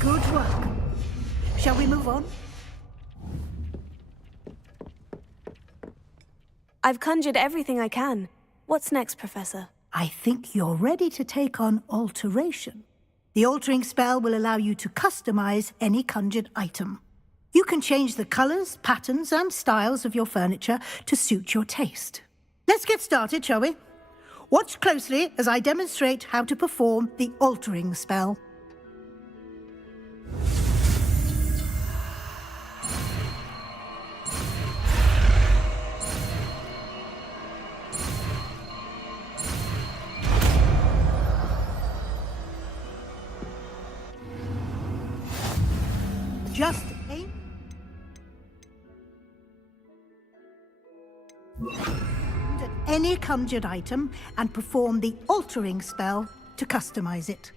Good work. Shall we move on? I've conjured everything I can. What's next, Professor? I think you're ready to take on alteration. The altering spell will allow you to customize any conjured item. You can change the colors, patterns, and styles of your furniture to suit your taste. Let's get started, shall we? Watch closely as I demonstrate how to perform the altering spell. Just aim at any conjured item and perform the altering spell to customize it.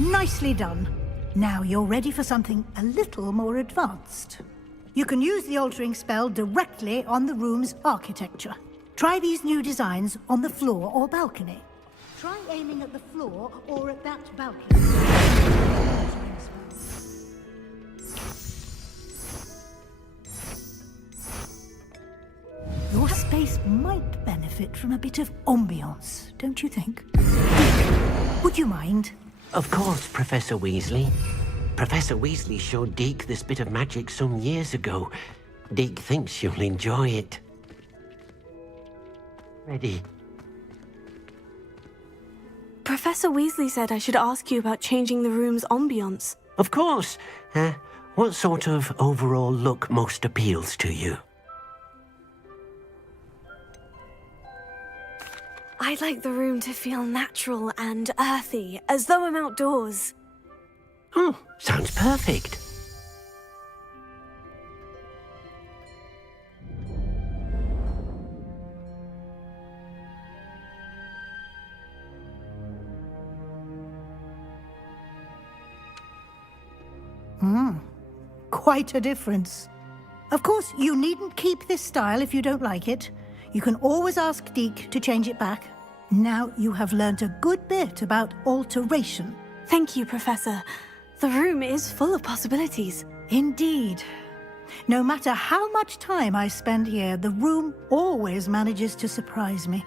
Nicely done. Now you're ready for something a little more advanced. You can use the altering spell directly on the room's architecture. Try these new designs on the floor or balcony. Try aiming at the floor or at that balcony. Your space might benefit from a bit of ambiance, don't you think? Would you mind? Of course, Professor Weasley. Professor Weasley showed Deke this bit of magic some years ago. Deke thinks you'll enjoy it. Ready? Professor Weasley said I should ask you about changing the room's ambiance. Of course. What sort of overall look most appeals to you? I'd like the room to feel natural and earthy, as though I'm outdoors. Oh, sounds perfect. Quite a difference. Of course, you needn't keep this style if you don't like it. You can always ask Deke to change it back. Now you have learnt a good bit about alteration. Thank you, Professor. The room is full of possibilities. Indeed. No matter how much time I spend here, the room always manages to surprise me.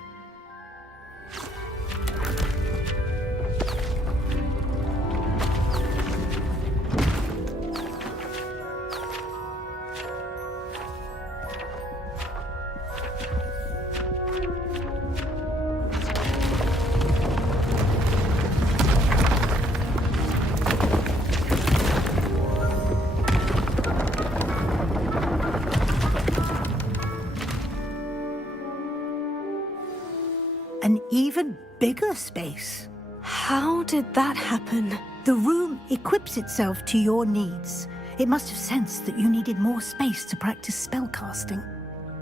An even bigger space. How did that happen? The room equips itself to your needs. It must have sensed that you needed more space to practice spellcasting.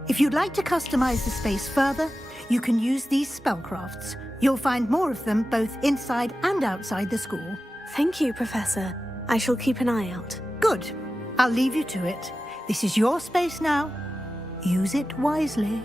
If you'd like to customize the space further, you can use these spellcrafts. You'll find more of them both inside and outside the school. Thank you, Professor. I shall keep an eye out. Good. I'll leave you to it. This is your space now. Use it wisely.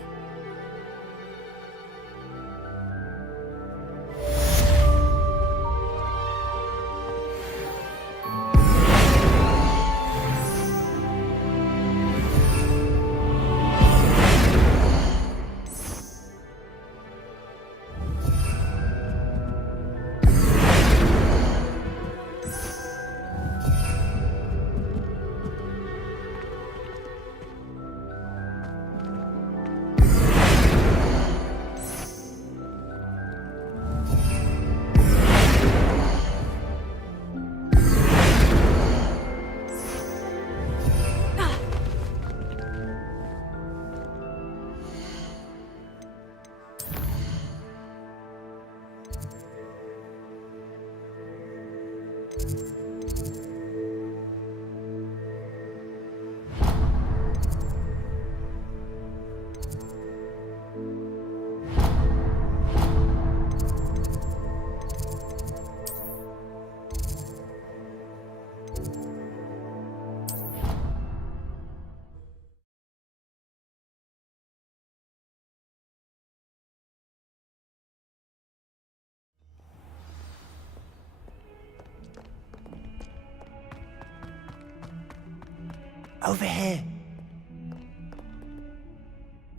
Over here.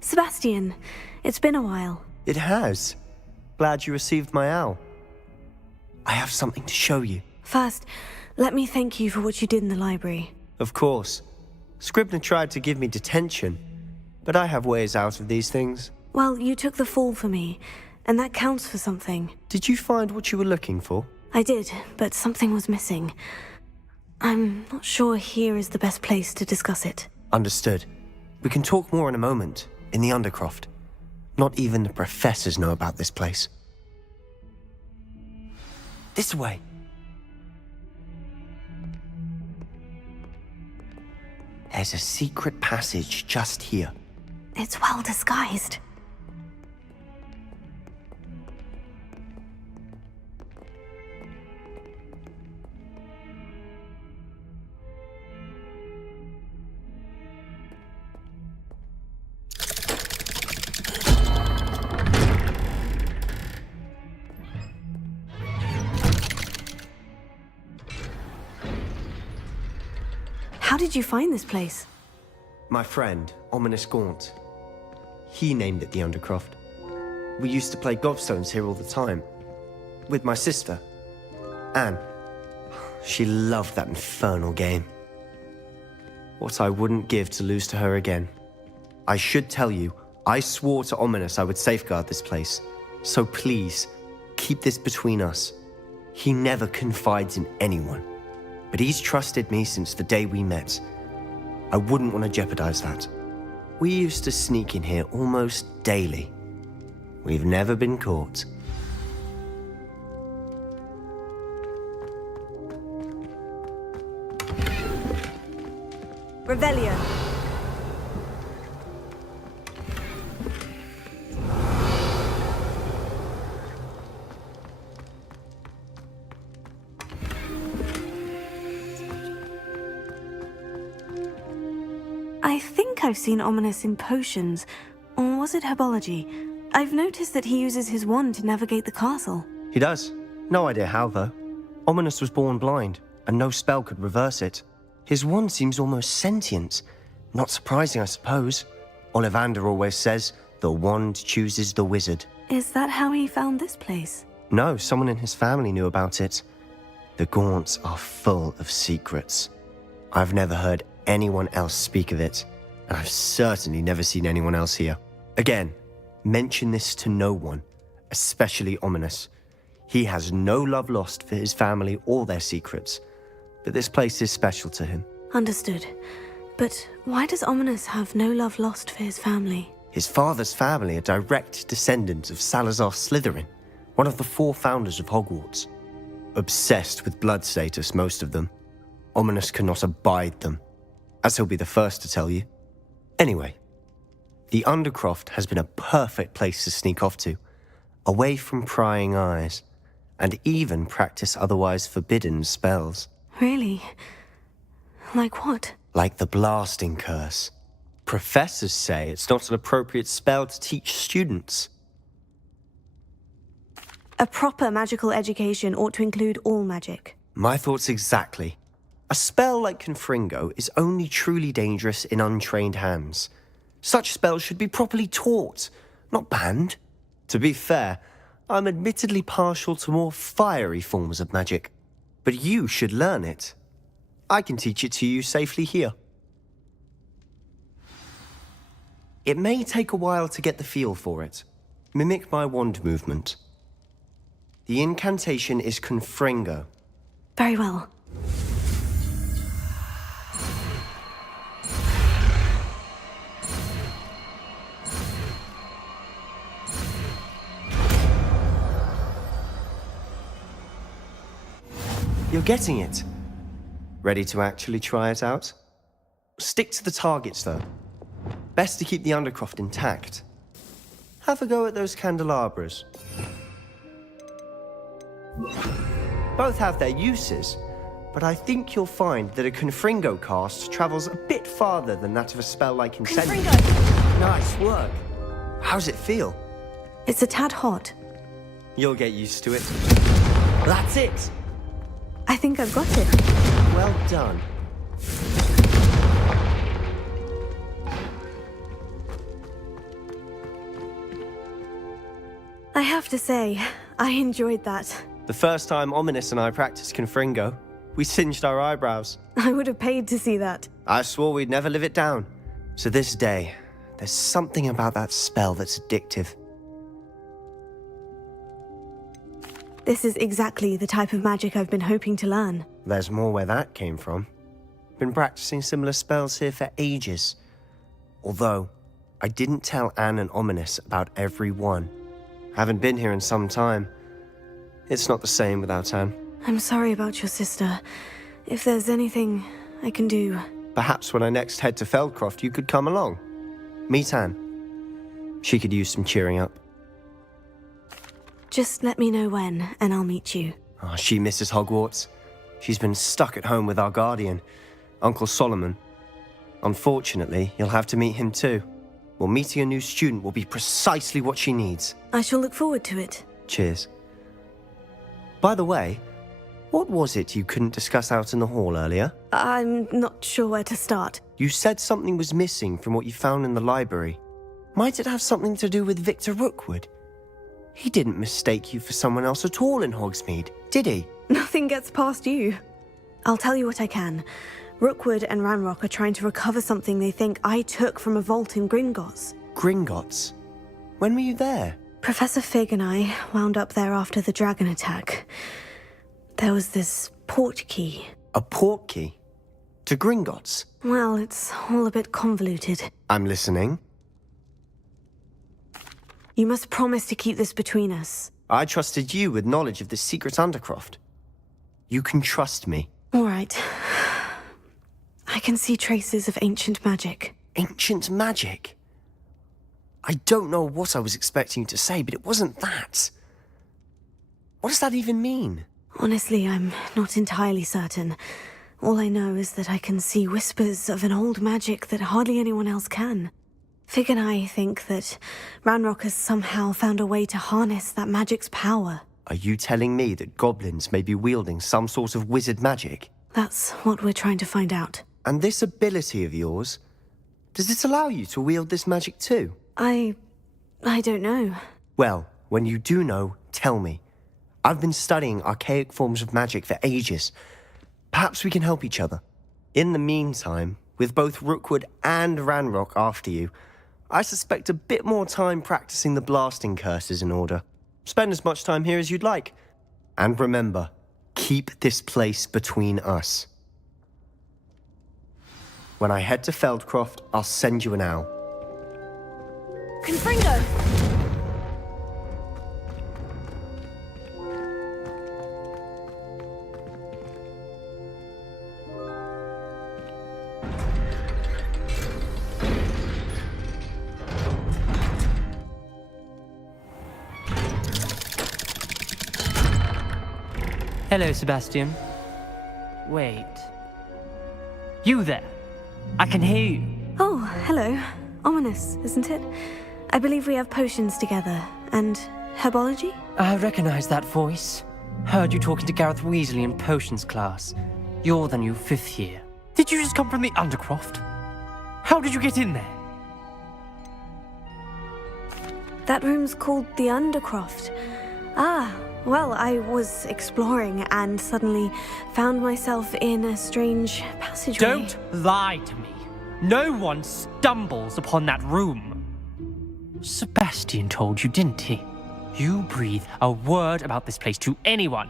Sebastian, it's been a while. It has. Glad you received my owl. I have something to show you. First, let me thank you for what you did in the library. Of course. Scribner tried to give me detention, but I have ways out of these things. Well, you took the fall for me, and that counts for something. Did you find what you were looking for? I did, but something was missing. I'm not sure here is the best place to discuss it. Understood. We can talk more in a moment, in the Undercroft. Not even the professors know about this place. This way. There's a secret passage just here. It's well disguised. How did you find this place? My friend, Ominous Gaunt. He named it the Undercroft. We used to play gobstones here all the time. With my sister, Anne. She loved that infernal game. What I wouldn't give to lose to her again. I should tell you, I swore to Ominous I would safeguard this place. So please, keep this between us. He never confides in anyone. But he's trusted me since the day we met. I wouldn't want to jeopardize that. We used to sneak in here almost daily. We've never been caught. Revelio. I think I've seen Ominous in potions, or was it herbology? I've noticed that he uses his wand to navigate the castle. He does. No idea how, though. Ominous was born blind, and no spell could reverse it. His wand seems almost sentient. Not surprising, I suppose. Ollivander always says, the wand chooses the wizard. Is that how he found this place? No, someone in his family knew about it. The Gaunts are full of secrets. I've never heard anyone else speak of it, and I've certainly never seen anyone else here. Again, mention this to no one, especially Ominous. He has no love lost for his family or their secrets, but this place is special to him. Understood. But why does Ominous have no love lost for his family? His father's family are direct descendants of Salazar Slytherin, one of the 4 founders of Hogwarts. Obsessed with blood status, most of them. Ominous cannot abide them, as he'll be the first to tell you. Anyway, the Undercroft has been a perfect place to sneak off to, away from prying eyes, and even practice otherwise forbidden spells. Really? Like what? Like the Blasting Curse. Professors say it's not an appropriate spell to teach students. A proper magical education ought to include all magic. My thoughts exactly. A spell like Confringo is only truly dangerous in untrained hands. Such spells should be properly taught, not banned. To be fair, I'm admittedly partial to more fiery forms of magic. But you should learn it. I can teach it to you safely here. It may take a while to get the feel for it. Mimic my wand movement. The incantation is Confringo. Very well. You're getting it. Ready to actually try it out? Stick to the targets, though. Best to keep the Undercroft intact. Have a go at those candelabras. Both have their uses, but I think you'll find that a Confringo cast travels a bit farther than that of a spell like Incendiary. Nice work. How's it feel? It's a tad hot. You'll get used to it. That's it! I think I've got it. Well done. I have to say, I enjoyed that. The first time Ominous and I practiced Confringo, we singed our eyebrows. I would have paid to see that. I swore we'd never live it down. So this day, there's something about that spell that's addictive. This is exactly the type of magic I've been hoping to learn. There's more where that came from. Been practicing similar spells here for ages. Although, I didn't tell Anne and Ominous about every one. Haven't been here in some time. It's not the same without Anne. I'm sorry about your sister. If there's anything I can do... Perhaps when I next head to Feldcroft, you could come along. Meet Anne. She could use some cheering up. Just let me know when, and I'll meet you. Oh, she misses Hogwarts. She's been stuck at home with our guardian, Uncle Solomon. Unfortunately, you'll have to meet him too. Well, meeting a new student will be precisely what she needs. I shall look forward to it. Cheers. By the way, what was it you couldn't discuss out in the hall earlier? I'm not sure where to start. You said something was missing from what you found in the library. Might it have something to do with Victor Rookwood? He didn't mistake you for someone else at all in Hogsmeade, did he? Nothing gets past you. I'll tell you what I can. Rookwood and Ranrock are trying to recover something they think I took from a vault in Gringotts. Gringotts? When were you there? Professor Fig and I wound up there after the dragon attack. There was this port key. A port key? To Gringotts? Well, it's all a bit convoluted. I'm listening. You must promise to keep this between us. I trusted you with knowledge of the secret Undercroft. You can trust me. All right. I can see traces of ancient magic. Ancient magic? I don't know what I was expecting you to say, but it wasn't that. What does that even mean? Honestly, I'm not entirely certain. All I know is that I can see whispers of an old magic that hardly anyone else can. Fig and I think that Ranrock has somehow found a way to harness that magic's power. Are you telling me that goblins may be wielding some sort of wizard magic? That's what we're trying to find out. And this ability of yours, does it allow you to wield this magic too? I don't know. Well, when you do know, tell me. I've been studying archaic forms of magic for ages. Perhaps we can help each other. In the meantime, with both Rookwood and Ranrock after you, I suspect a bit more time practicing the blasting curse is in order. Spend as much time here as you'd like. And remember, keep this place between us. When I head to Feldcroft, I'll send you an owl. Confringo! Hello, Sebastian. Wait. You there? I can hear you. Oh, hello. Ominous, isn't it? I believe we have potions together. And herbology? I recognize that voice. Heard you talking to Gareth Weasley in potions class. You're the new 5th year. Did you just come from the Undercroft? How did you get in there? That room's called the Undercroft. Ah, well, I was exploring and suddenly found myself in a strange passageway. Don't lie to me. No one stumbles upon that room. Sebastian told you, didn't he? You breathe a word about this place to anyone,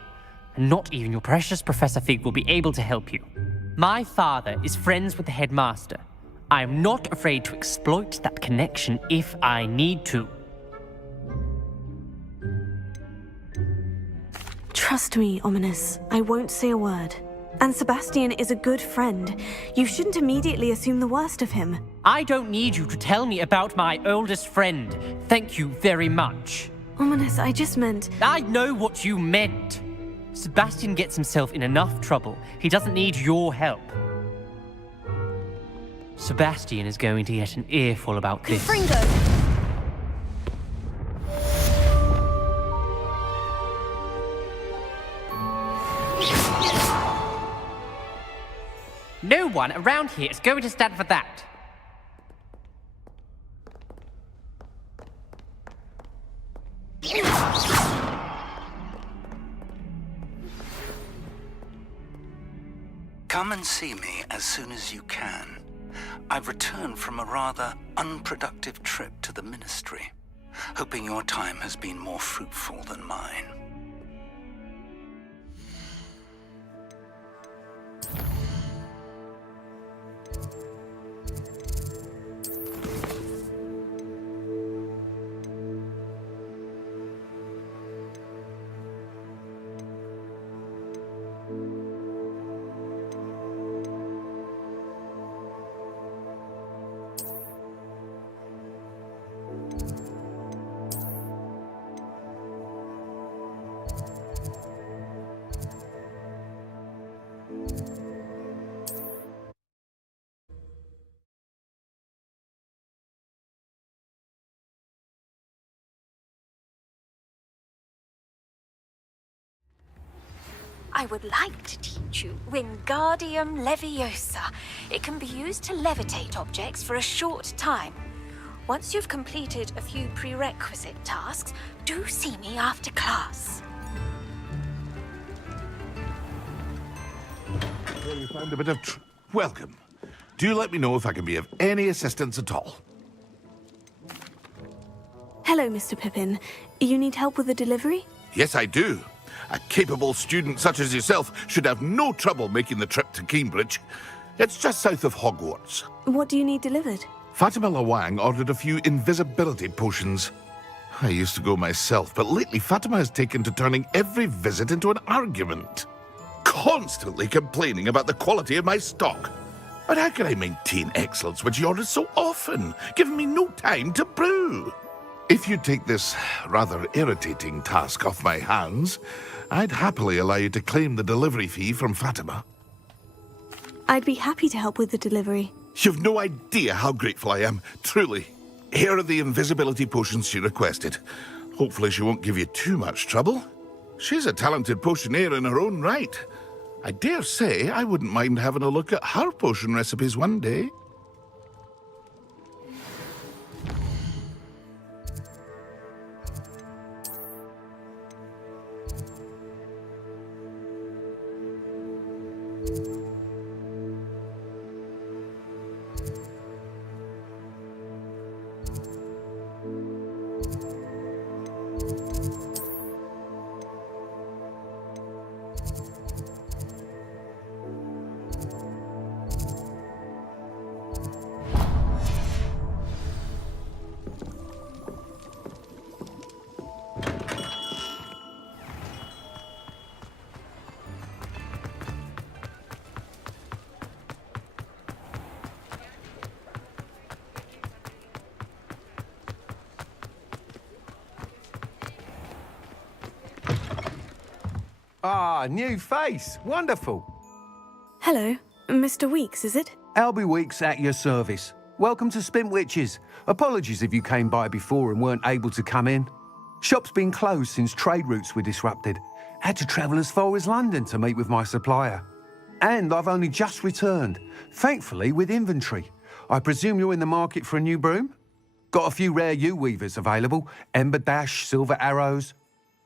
and not even your precious Professor Fig will be able to help you. My father is friends with the headmaster. I am not afraid to exploit that connection if I need to. Trust me, Ominous. I won't say a word. And Sebastian is a good friend. You shouldn't immediately assume the worst of him. I don't need you to tell me about my oldest friend. Thank you very much. Ominous, I just meant... I know what you meant. Sebastian gets himself in enough trouble. He doesn't need your help. Sebastian is going to get an earful about this. Fringo! No one around here is going to stand for that. Come and see me as soon as you can. I've returned from a rather unproductive trip to the Ministry, hoping your time has been more fruitful than mine. I would like to teach you Wingardium Leviosa. It can be used to levitate objects for a short time. Once you've completed a few prerequisite tasks, do see me after class. Well, you found a bit of welcome. Do let me know if I can be of any assistance at all. Hello, Mr. Pippin. You need help with the delivery? Yes, I do. A capable student such as yourself should have no trouble making the trip to Cambridge. It's just south of Hogwarts. What do you need delivered? Fatima Lawang ordered a few invisibility potions. I used to go myself, but lately Fatima has taken to turning every visit into an argument. Constantly complaining about the quality of my stock. But how can I maintain excellence when she orders so often, giving me no time to brew? If you take this rather irritating task off my hands, I'd happily allow you to claim the delivery fee from Fatima. I'd be happy to help with the delivery. You've no idea how grateful I am, truly. Here are the invisibility potions she requested. Hopefully she won't give you too much trouble. She's a talented potioneer in her own right. I dare say I wouldn't mind having a look at her potion recipes one day. Ah, new face. Wonderful. Hello. Mr. Weeks, is it? Albie Weeks at your service. Welcome to Spintwitches. Apologies if you came by before and weren't able to come in. Shop's been closed since trade routes were disrupted. Had to travel as far as London to meet with my supplier. And I've only just returned, thankfully with inventory. I presume you're in the market for a new broom? Got a few rare yew-weavers available. Ember Dash, Silver Arrows.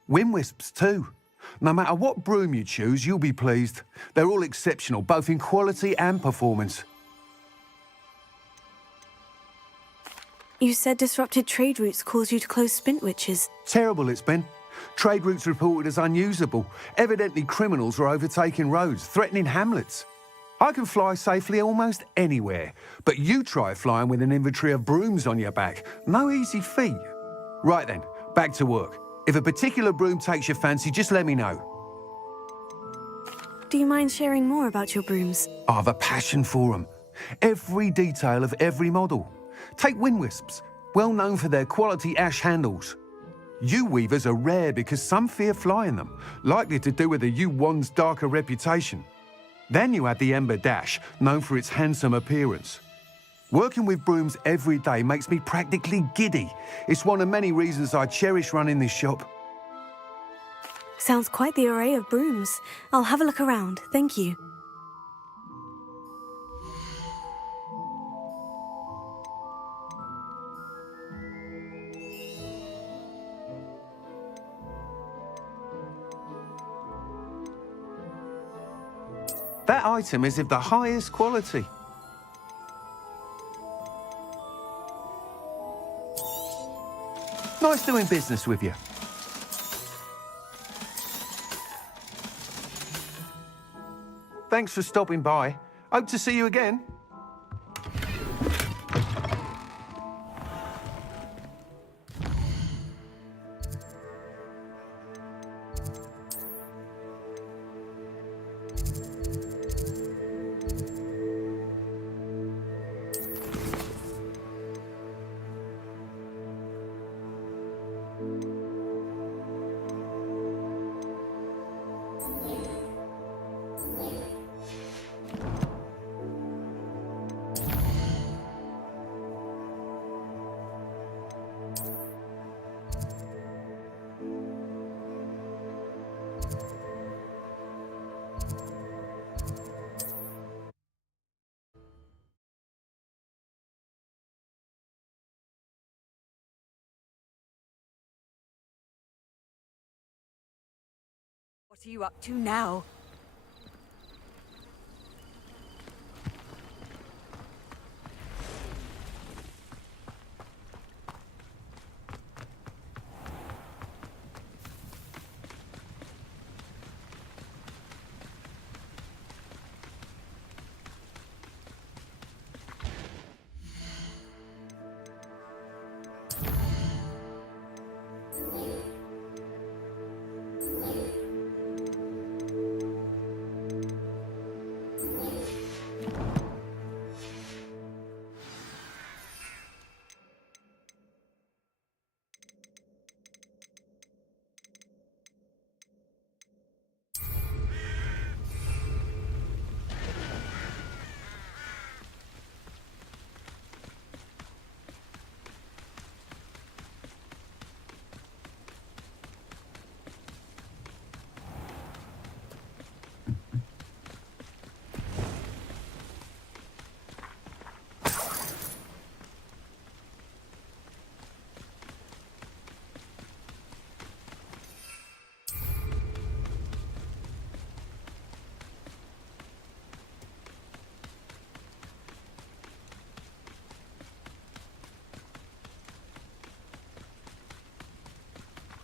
Wind-wisps too. No matter what broom you choose, you'll be pleased. They're all exceptional, both in quality and performance. You said disrupted trade routes caused you to close Spintwitches. Terrible it's been. Trade routes reported as unusable. Evidently criminals were overtaking roads, threatening hamlets. I can fly safely almost anywhere, but you try flying with an inventory of brooms on your back. No easy feat. Right then, back to work. If a particular broom takes your fancy, just let me know. Do you mind sharing more about your brooms? I have a passion for them. Every detail of every model. Take Windwisps, well known for their quality ash handles. U-weavers are rare because some fear flying them, likely to do with the U-wand's darker reputation. Then you have the Ember Dash, known for its handsome appearance. Working with brooms every day makes me practically giddy. It's one of many reasons I cherish running this shop. Sounds quite the array of brooms. I'll have a look around, thank you. That item is of the highest quality. Nice doing business with you. Thanks for stopping by. Hope to see you again. What are you up to now?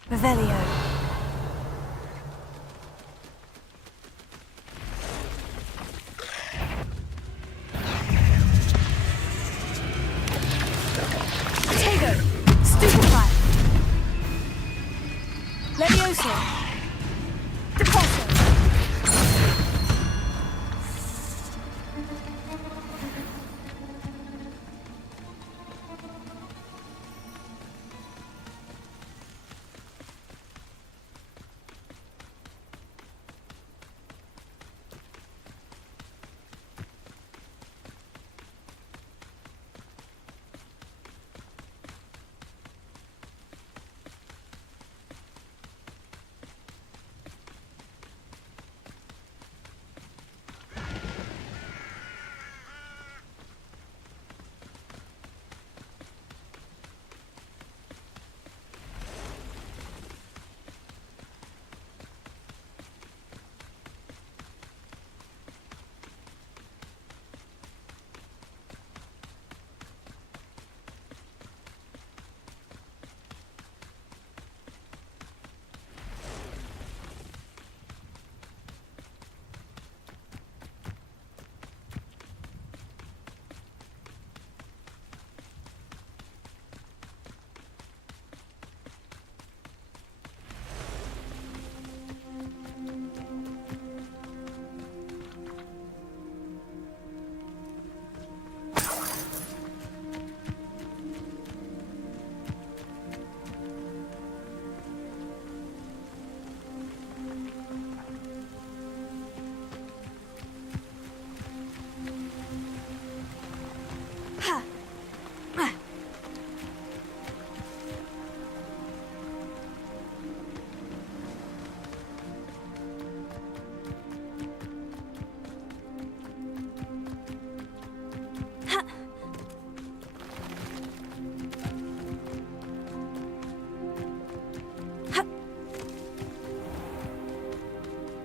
Revelio. Tego! Stupefy! Levioso! Depulso!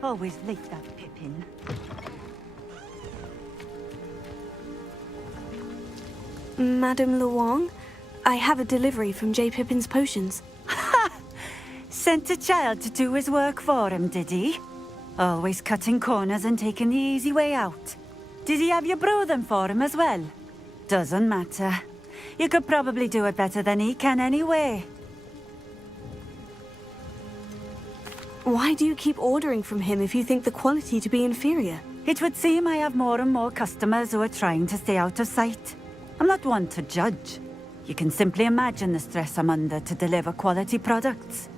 Always like that Pippin. Madame Luong, I have a delivery from J. Pippin's Potions. Sent a child to do his work for him, did he? Always cutting corners and taking the easy way out. Did he have you brew them for him as well? Doesn't matter. You could probably do it better than he can anyway. Why do you keep ordering from him if you think the quality to be inferior? It would seem I have more and more customers who are trying to stay out of sight. I'm not one to judge. You can simply imagine the stress I'm under to deliver quality products.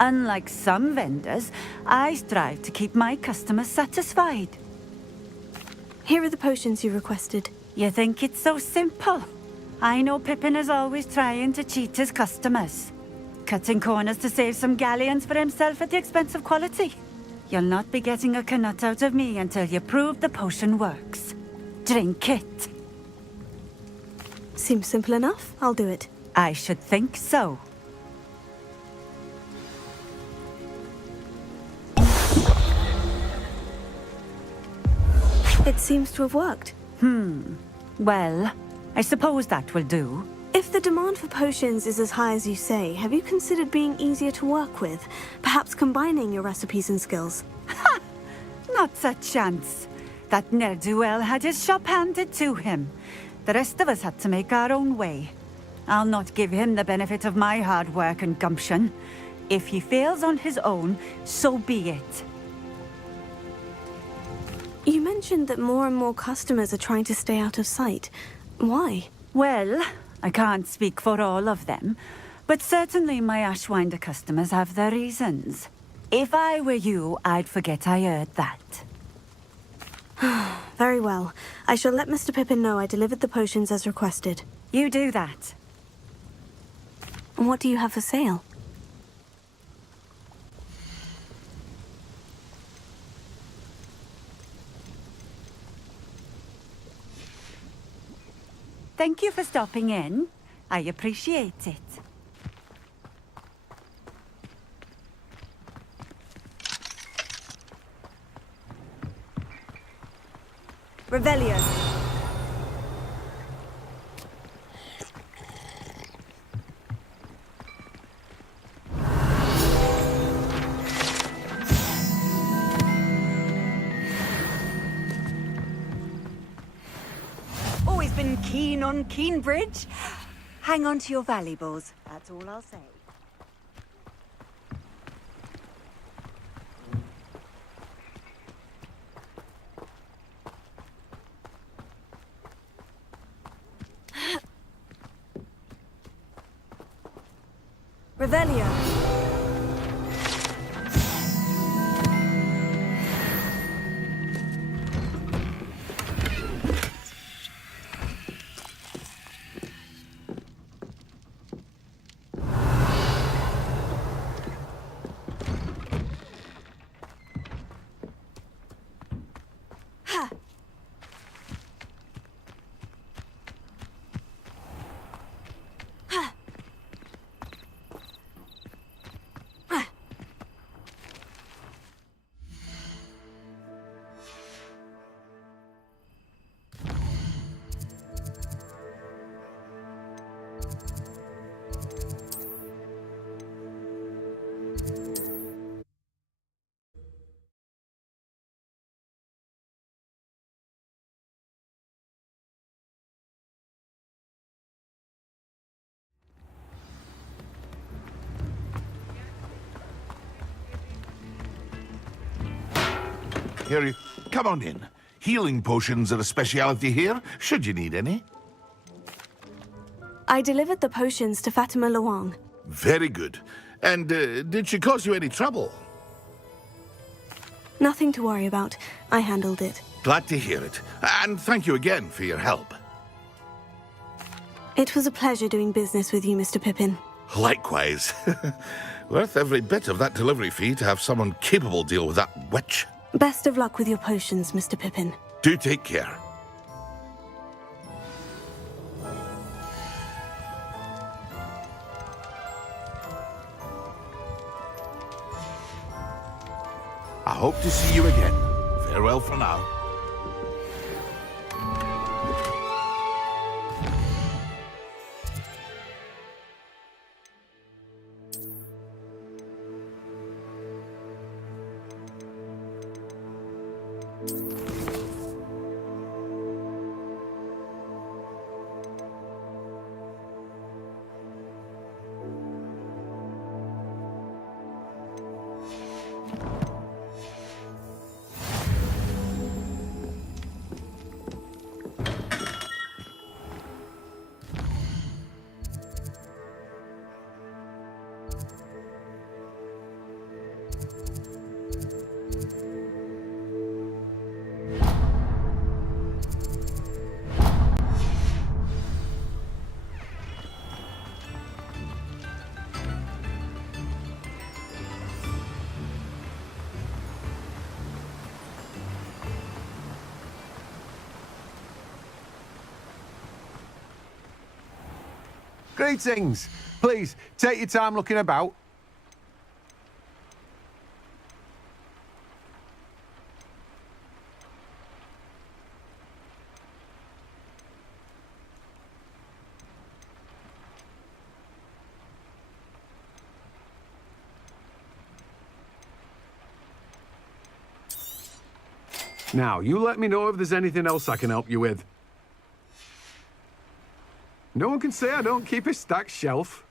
Unlike some vendors, I strive to keep my customers satisfied. Here are the potions you requested. You think it's so simple? I know Pippin is always trying to cheat his customers. Cutting corners to save some galleons for himself at the expense of quality. You'll not be getting a canut out of me until you prove the potion works. Drink it. Seems simple enough. I'll do it. I should think so. It seems to have worked. Well, I suppose that will do. If the demand for potions is as high as you say, have you considered being easier to work with? Perhaps combining your recipes and skills? Not a chance. That ne'er-do-well had his shop handed to him. The rest of us had to make our own way. I'll not give him the benefit of my hard work and gumption. If he fails on his own, so be it. You mentioned that more and more customers are trying to stay out of sight. Why? Well, I can't speak for all of them, but certainly my Ashwinder customers have their reasons. If I were you, I'd forget I heard that. Very well. I shall let Mr. Pippin know I delivered the potions as requested. You do that. And what do you have for sale? Thank you for stopping in. I appreciate it. Revelio. Always been keen on Keenbridge. Hang on to your valuables. That's all I'll say. Revelio. Here, come on in. Healing potions are a speciality here, should you need any. I delivered the potions to Fatima Luong. Very good. And did she cause you any trouble? Nothing to worry about. I handled it. Glad to hear it. And thank you again for your help. It was a pleasure doing business with you, Mr. Pippin. Likewise. Worth every bit of that delivery fee to have someone capable deal with that witch. Best of luck with your potions, Mr. Pippin. Do take care. I hope to see you again. Farewell for now. Greetings. Please, take your time looking about. Now, you let me know if there's anything else I can help you with. No one can say I don't keep a stacked shelf.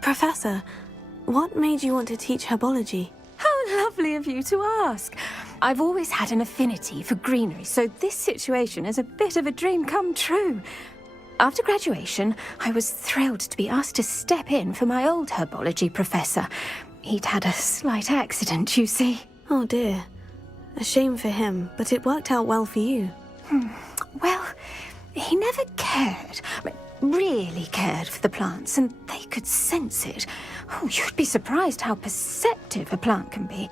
Professor, what made you want to teach herbology? How lovely of you to ask. I've always had an affinity for greenery, so this situation is a bit of a dream come true. After graduation, I was thrilled to be asked to step in for my old herbology professor. He'd had a slight accident, you see. Oh dear. A shame for him, but it worked out well for you. Well, he never cared. Really cared for the plants, and they could sense it. Oh, you'd be surprised how perceptive a plant can be.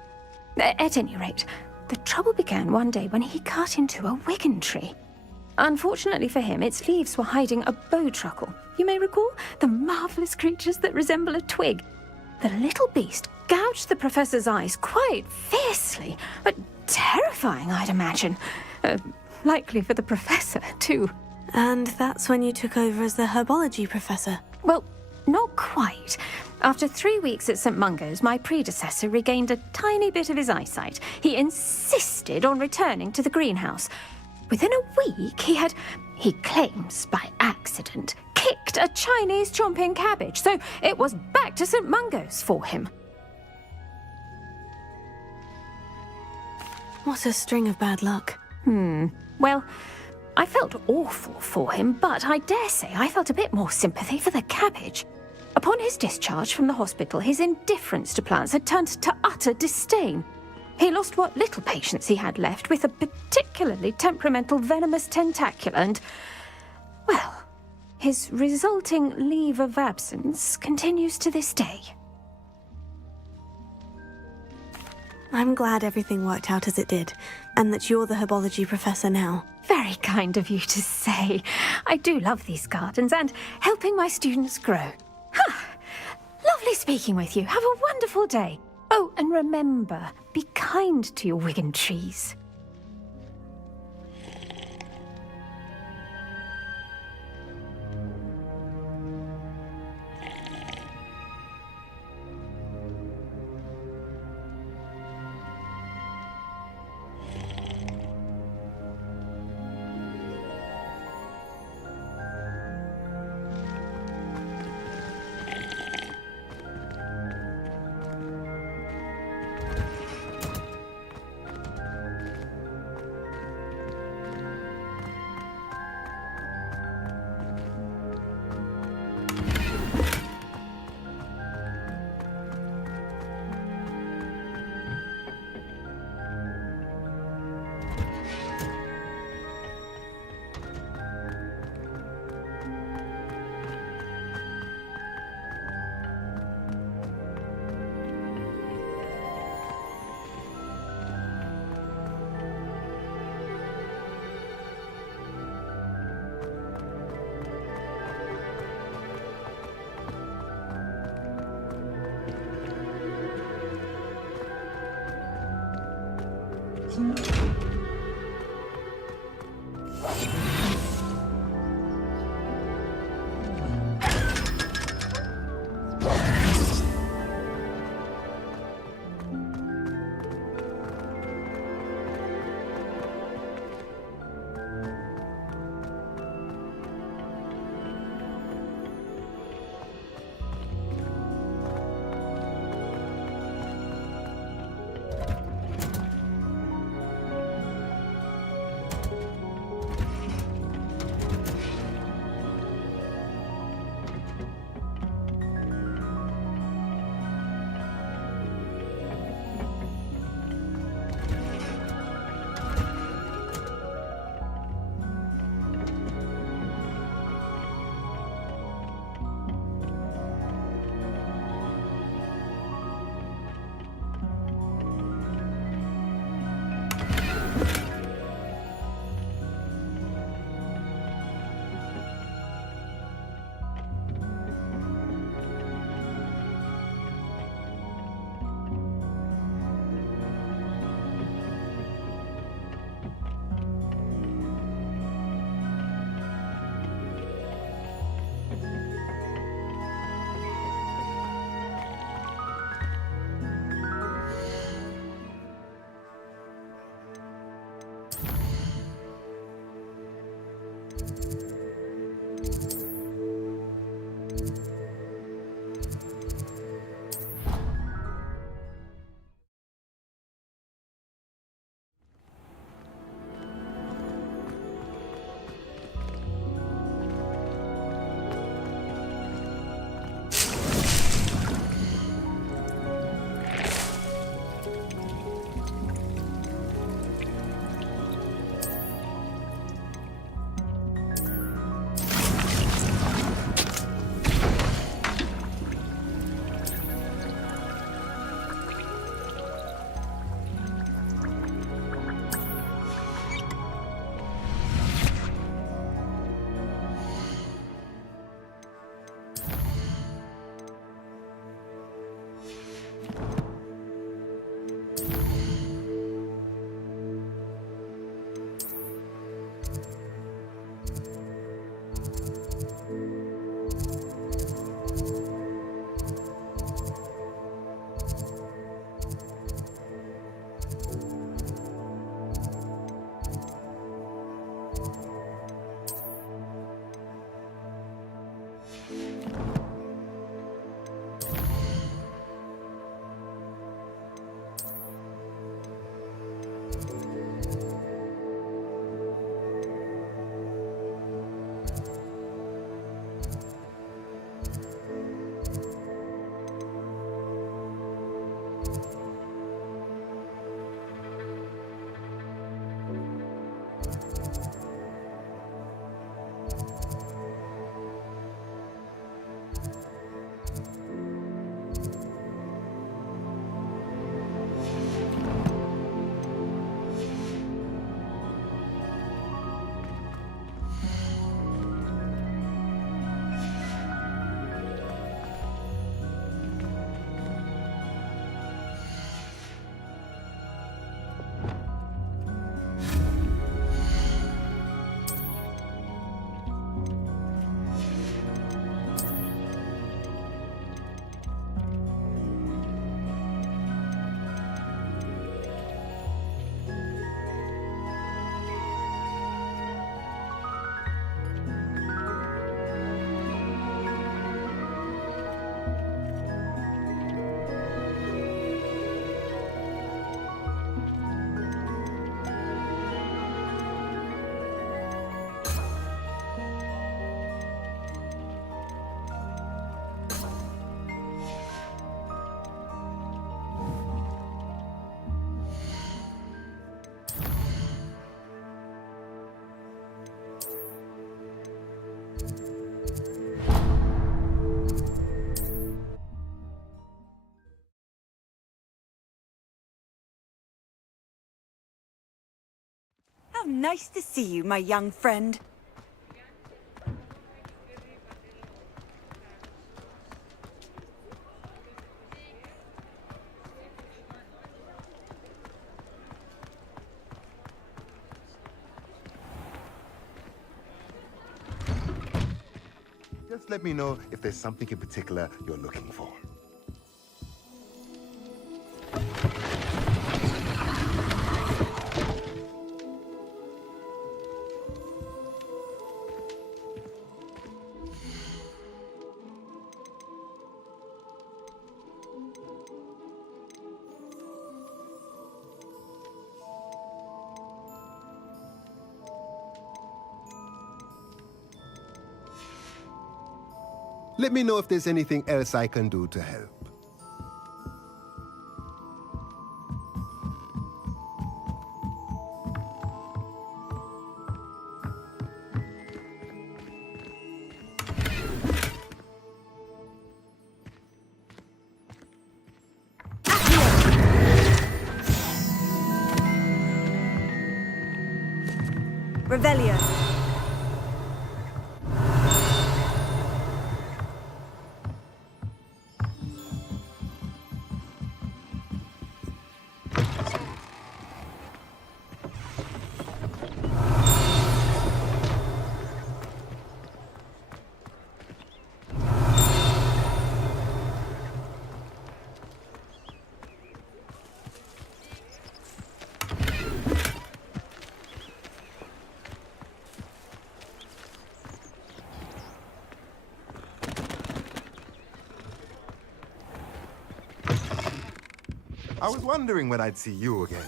At any rate, the trouble began one day when he cut into a Wigan tree. Unfortunately for him, its leaves were hiding a bowtruckle. You may recall the marvellous creatures that resemble a twig. The little beast gouged the professor's eyes quite fiercely, but terrifying, I'd imagine. Likely for the professor, too. And that's when you took over as the herbology professor? Well, not quite. After 3 weeks at St. Mungo's, my predecessor regained a tiny bit of his eyesight. He insisted on returning to the greenhouse. Within a week, he claims by accident, kicked a Chinese chomping cabbage, so it was back to St. Mungo's for him. What a string of bad luck. Well, I felt awful for him, but I dare say I felt a bit more sympathy for the cabbage. Upon his discharge from the hospital, his indifference to plants had turned to utter disdain. He lost what little patience he had left with a particularly temperamental venomous tentacula and, well, his resulting leave of absence continues to this day. I'm glad everything worked out as it did, and that you're the herbology professor now. Very kind of you to say. I do love these gardens and helping my students grow. Lovely speaking with you. Have a wonderful day. Oh, and remember, be kind to your Wigan trees. How nice to see you, my young friend. Just let me know if there's something in particular you're looking for. Let me know if there's anything else I can do to help. Revelio. I was wondering when I'd see you again.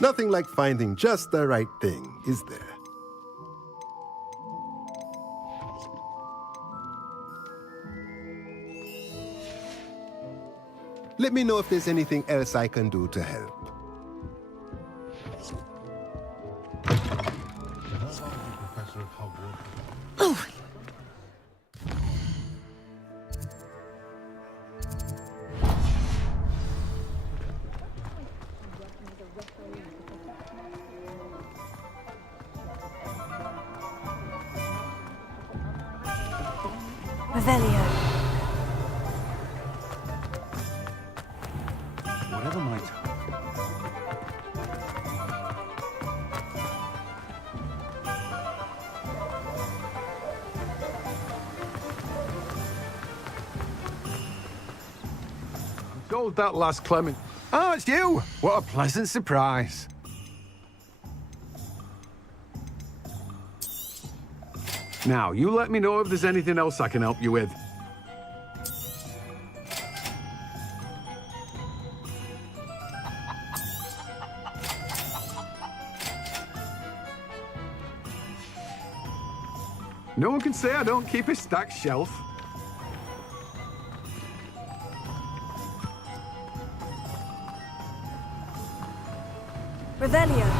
Nothing like finding just the right thing, is there? Let me know if there's anything else I can do to help. Revelio. Whatever might. I'm told that last Clement. Oh, it's you! What a pleasant surprise. Now, you let me know if there's anything else I can help you with. No one can say I don't keep a stacked shelf. Revelio.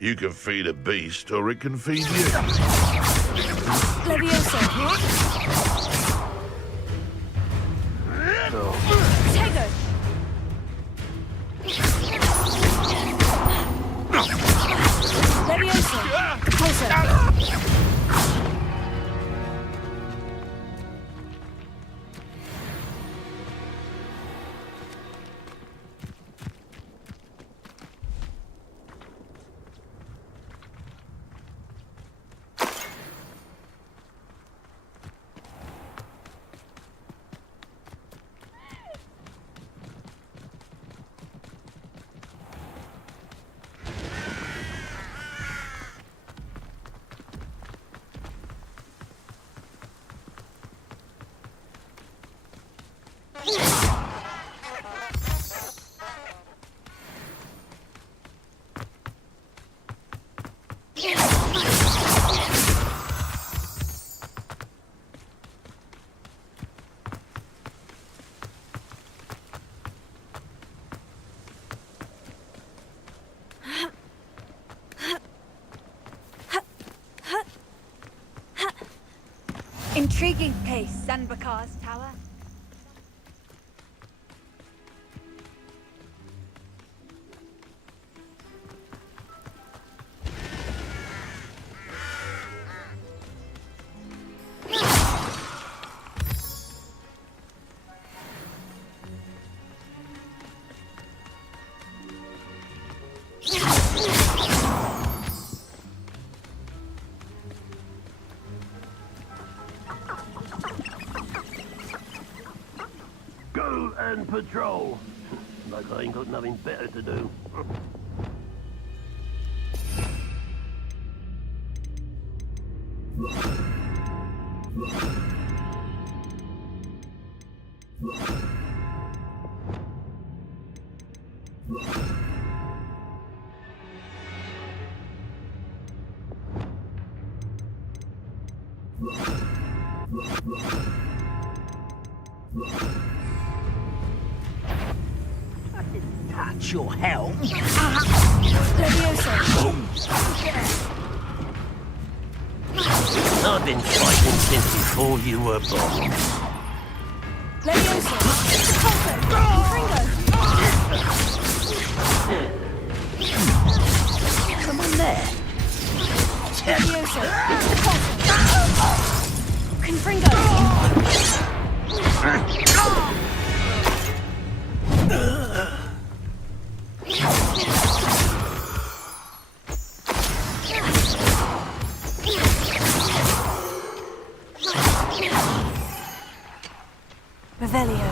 You can feed a beast, or it can feed you. Levioso. Tego. Levioso. Compulso. Intriguing case, Sanbakar's tower. Go and patrol. Like I ain't got nothing better to do. Touch your helm. Levioso. I've been fighting since before you were born. Levioso. Compulso. Confringo. Come on there. Levioso. Compulso. Confringo. Revelio.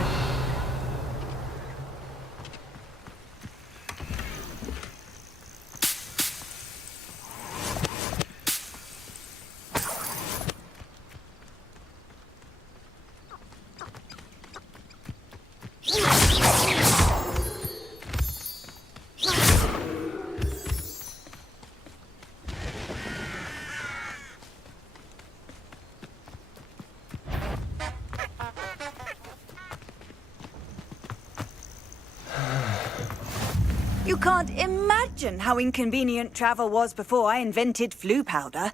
You can't imagine how inconvenient travel was before I invented flu powder.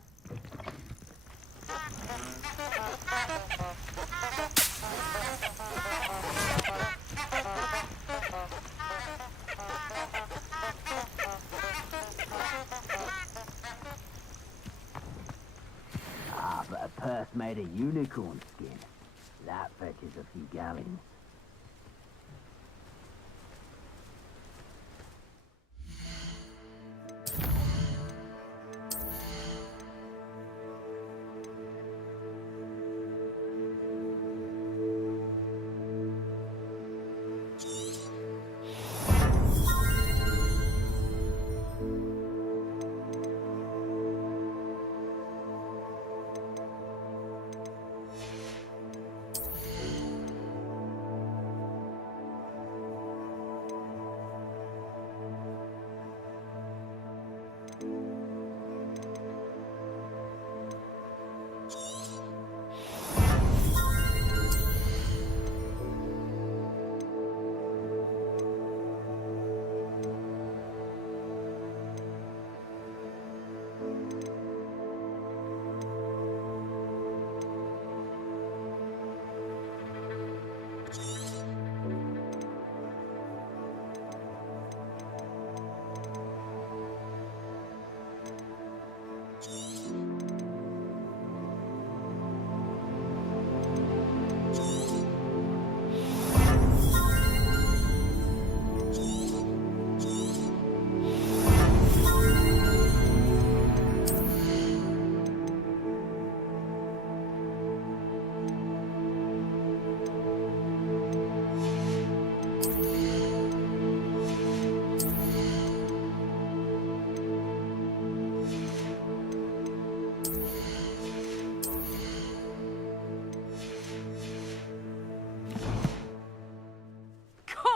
Ah, but a purse made of unicorn skin. That fetches a few galleons.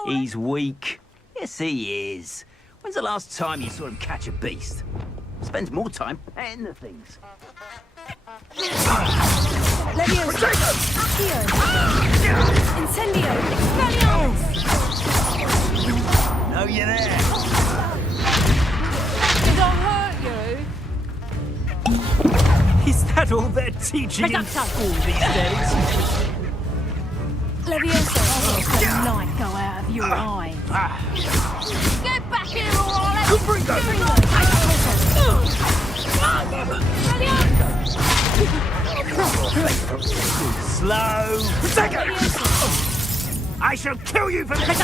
He's weak. Yes, he is. When's the last time you saw him catch a beast? Spends more time petting the things. Leviosa! Accio! Incendio! Expelliarmus! No, you're there. Did I hurt you? Is that all they're teaching in school these days? Leviosa! Oh, the light go out of your eyes. Get back here, or I'll have Slow. Second. I shall kill you for this.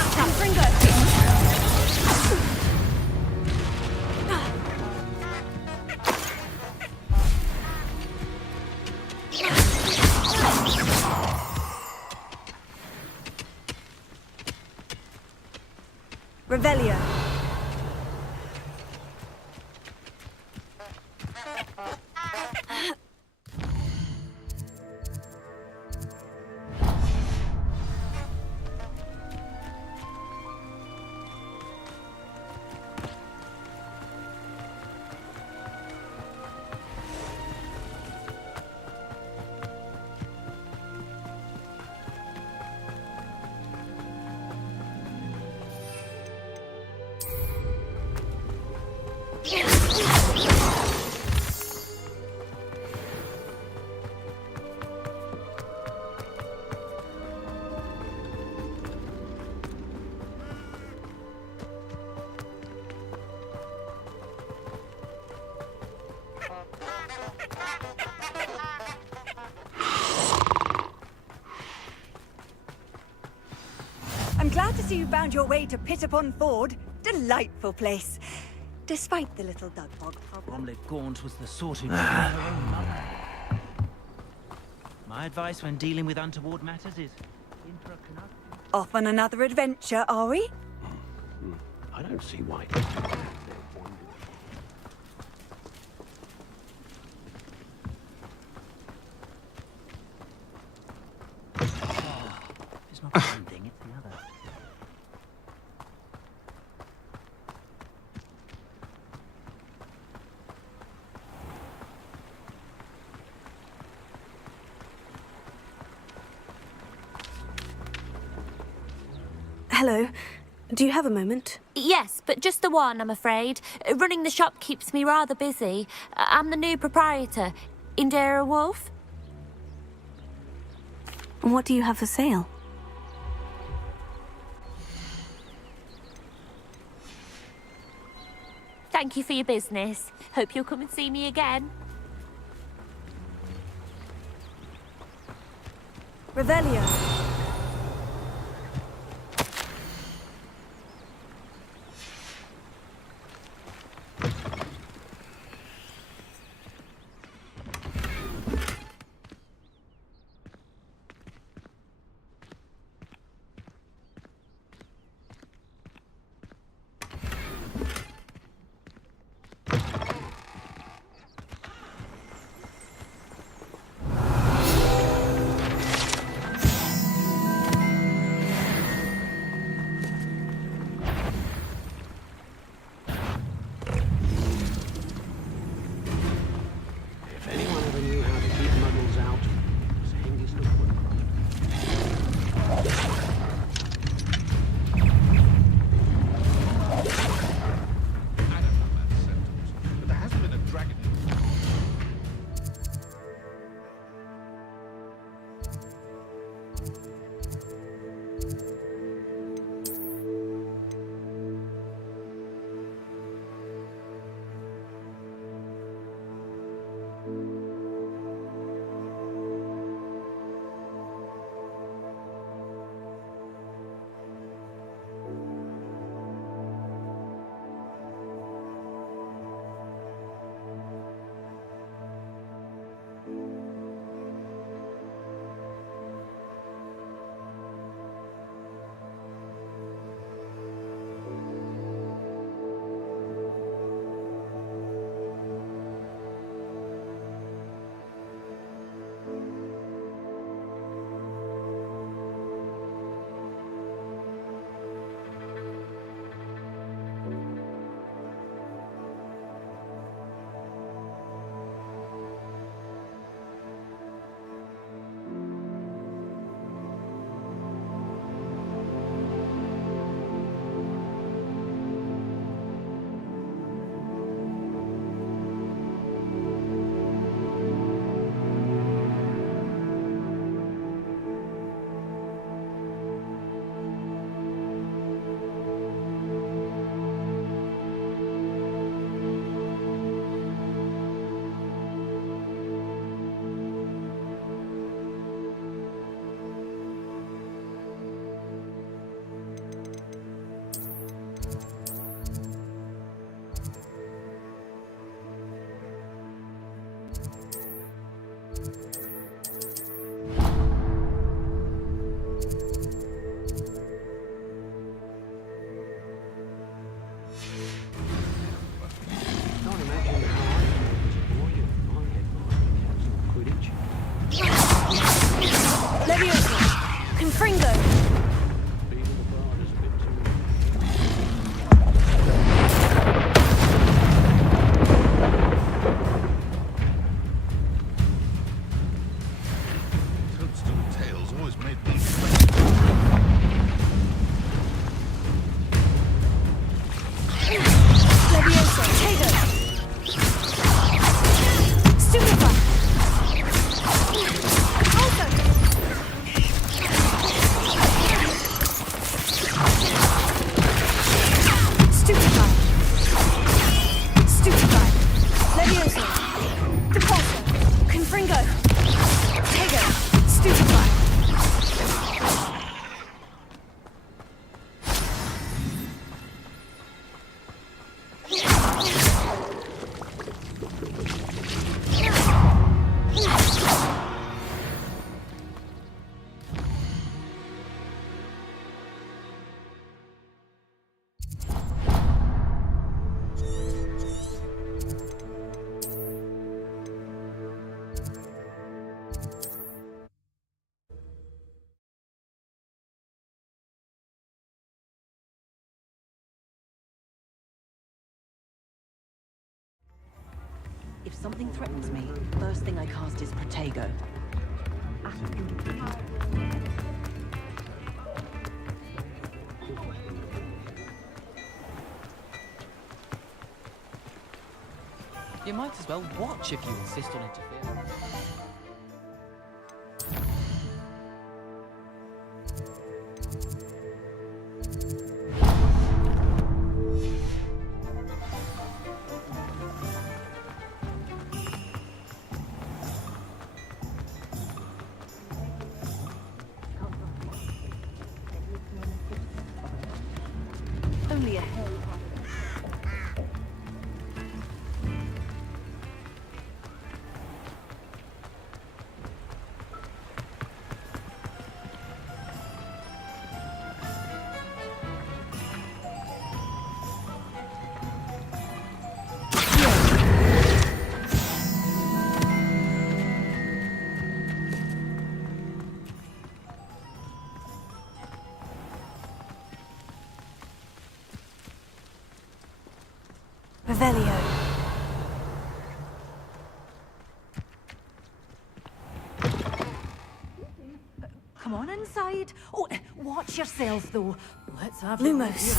Revelio. I'm glad to see you found your way to Pittipon Ford. Delightful place. Despite the little dug bog problem. Bromley Gaunt was the sort who knew her own mother. My advice when dealing with untoward matters is in for a canal. Off on another adventure, are we? I don't see why. It's not one thing, it's the other. Hello. Do you have a moment? Yes, but just the one, I'm afraid. Running the shop keeps me rather busy. I'm the new proprietor, Indira Wolf. What do you have for sale? Thank you for your business. Hope you'll come and see me again. Revelio. If something threatens me, first thing I cast is Protego. You might as well watch if you insist on interfering. Only a hair. Revelio. Come on inside. Oh, watch yourself, though. Let's have Lumos.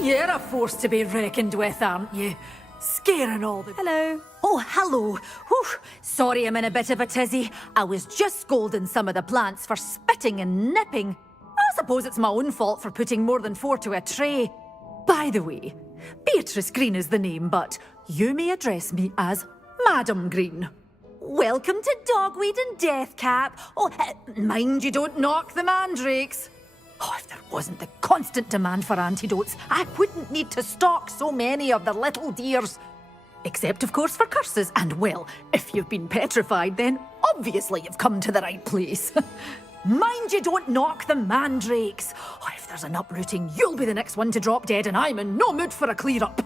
You're a force to be reckoned with, aren't you? Scaring all the... Hello. Oh, hello. Whew. Sorry I'm in a bit of a tizzy. I was just scolding some of the plants for spitting and nipping. I suppose it's my own fault for putting more than 4 to a tray. By the way, Beatrice Green is the name, but you may address me as Madam Green. Welcome to Dogweed and Deathcap. Oh, mind you don't knock the mandrakes. Oh, if there wasn't the constant demand for antidotes, I wouldn't need to stock so many of the little dears. Except, of course, for curses. And, well, if you've been petrified, then obviously you've come to the right place. Mind you don't knock the mandrakes. Oh, if there's an uprooting, you'll be the next one to drop dead, and I'm in no mood for a clear-up.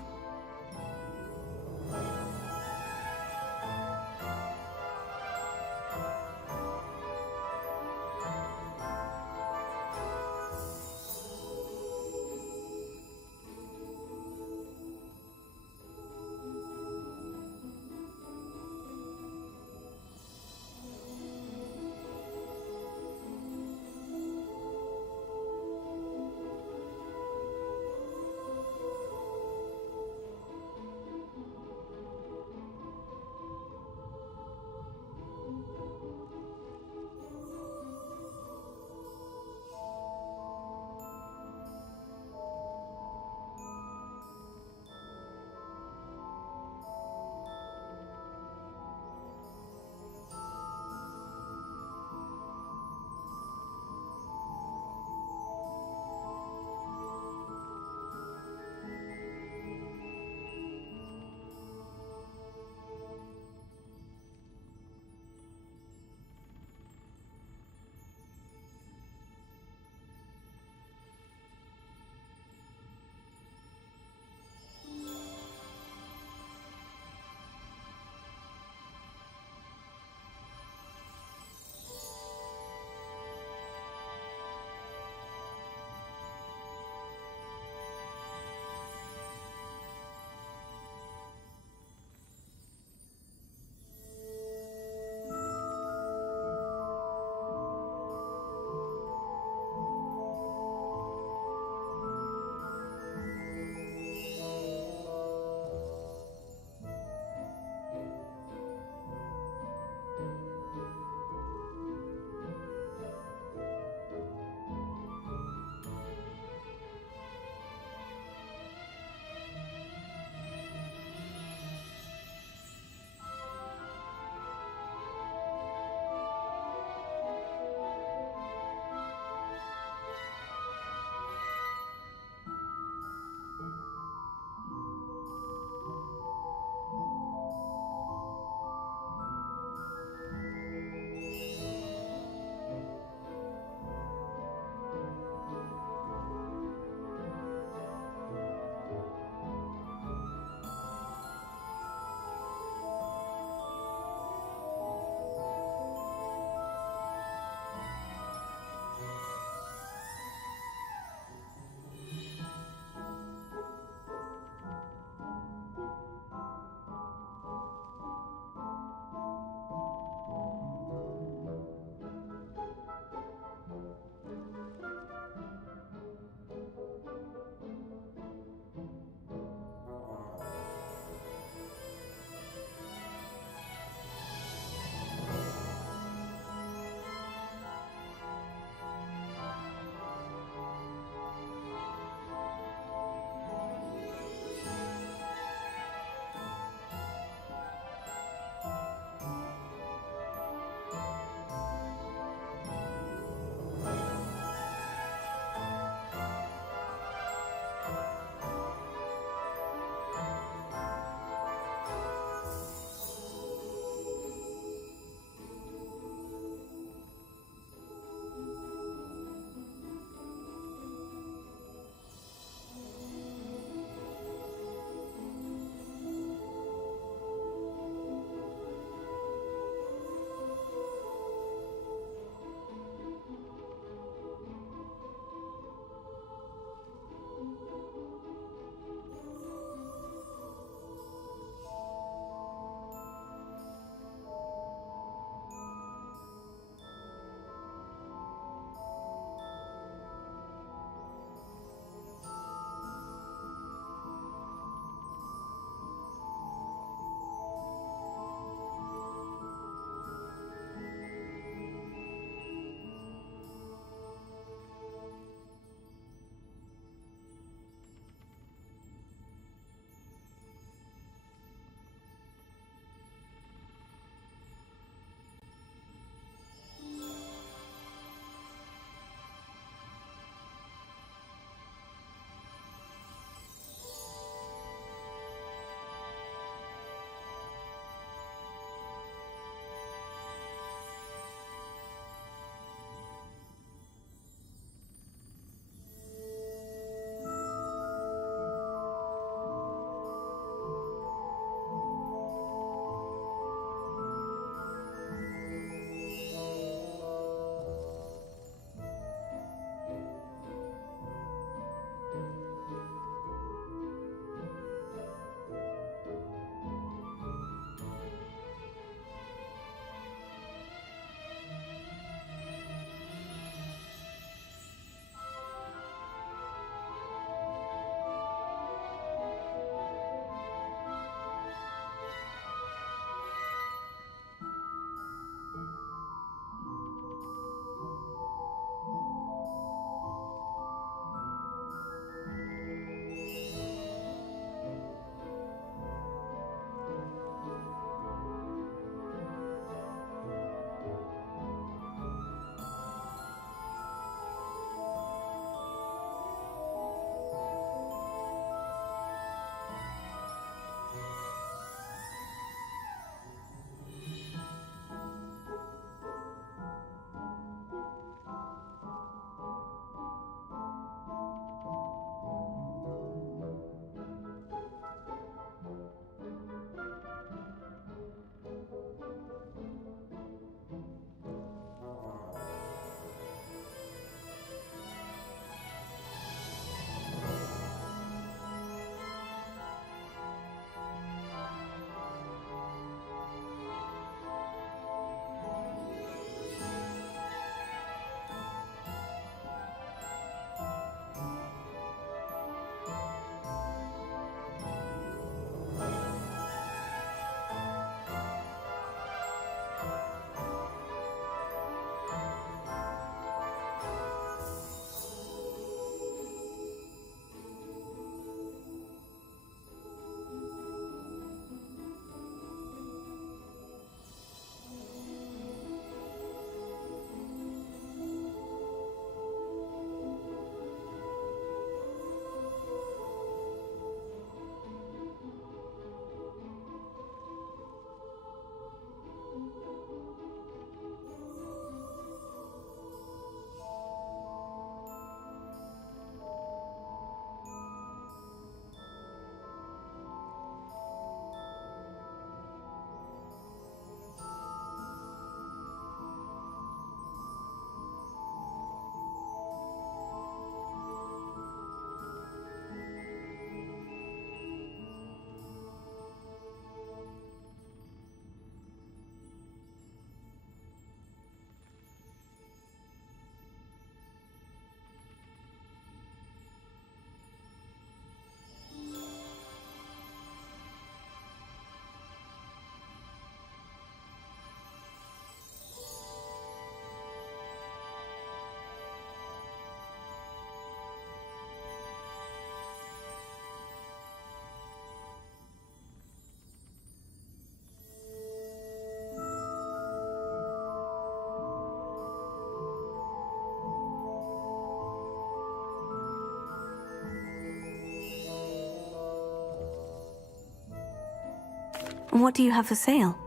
What do you have for sale?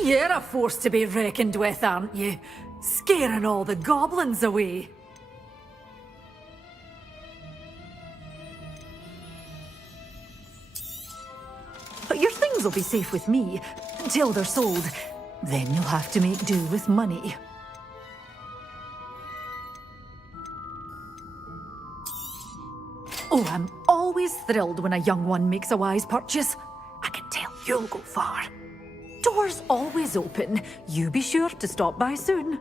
You're a force to be reckoned with, aren't you? Scaring all the goblins away. But your things will be safe with me until they're sold. Then you'll have to make do with money. Oh, I'm always thrilled when a young one makes a wise purchase. I can tell you'll go far. Doors always open. You be sure to stop by soon.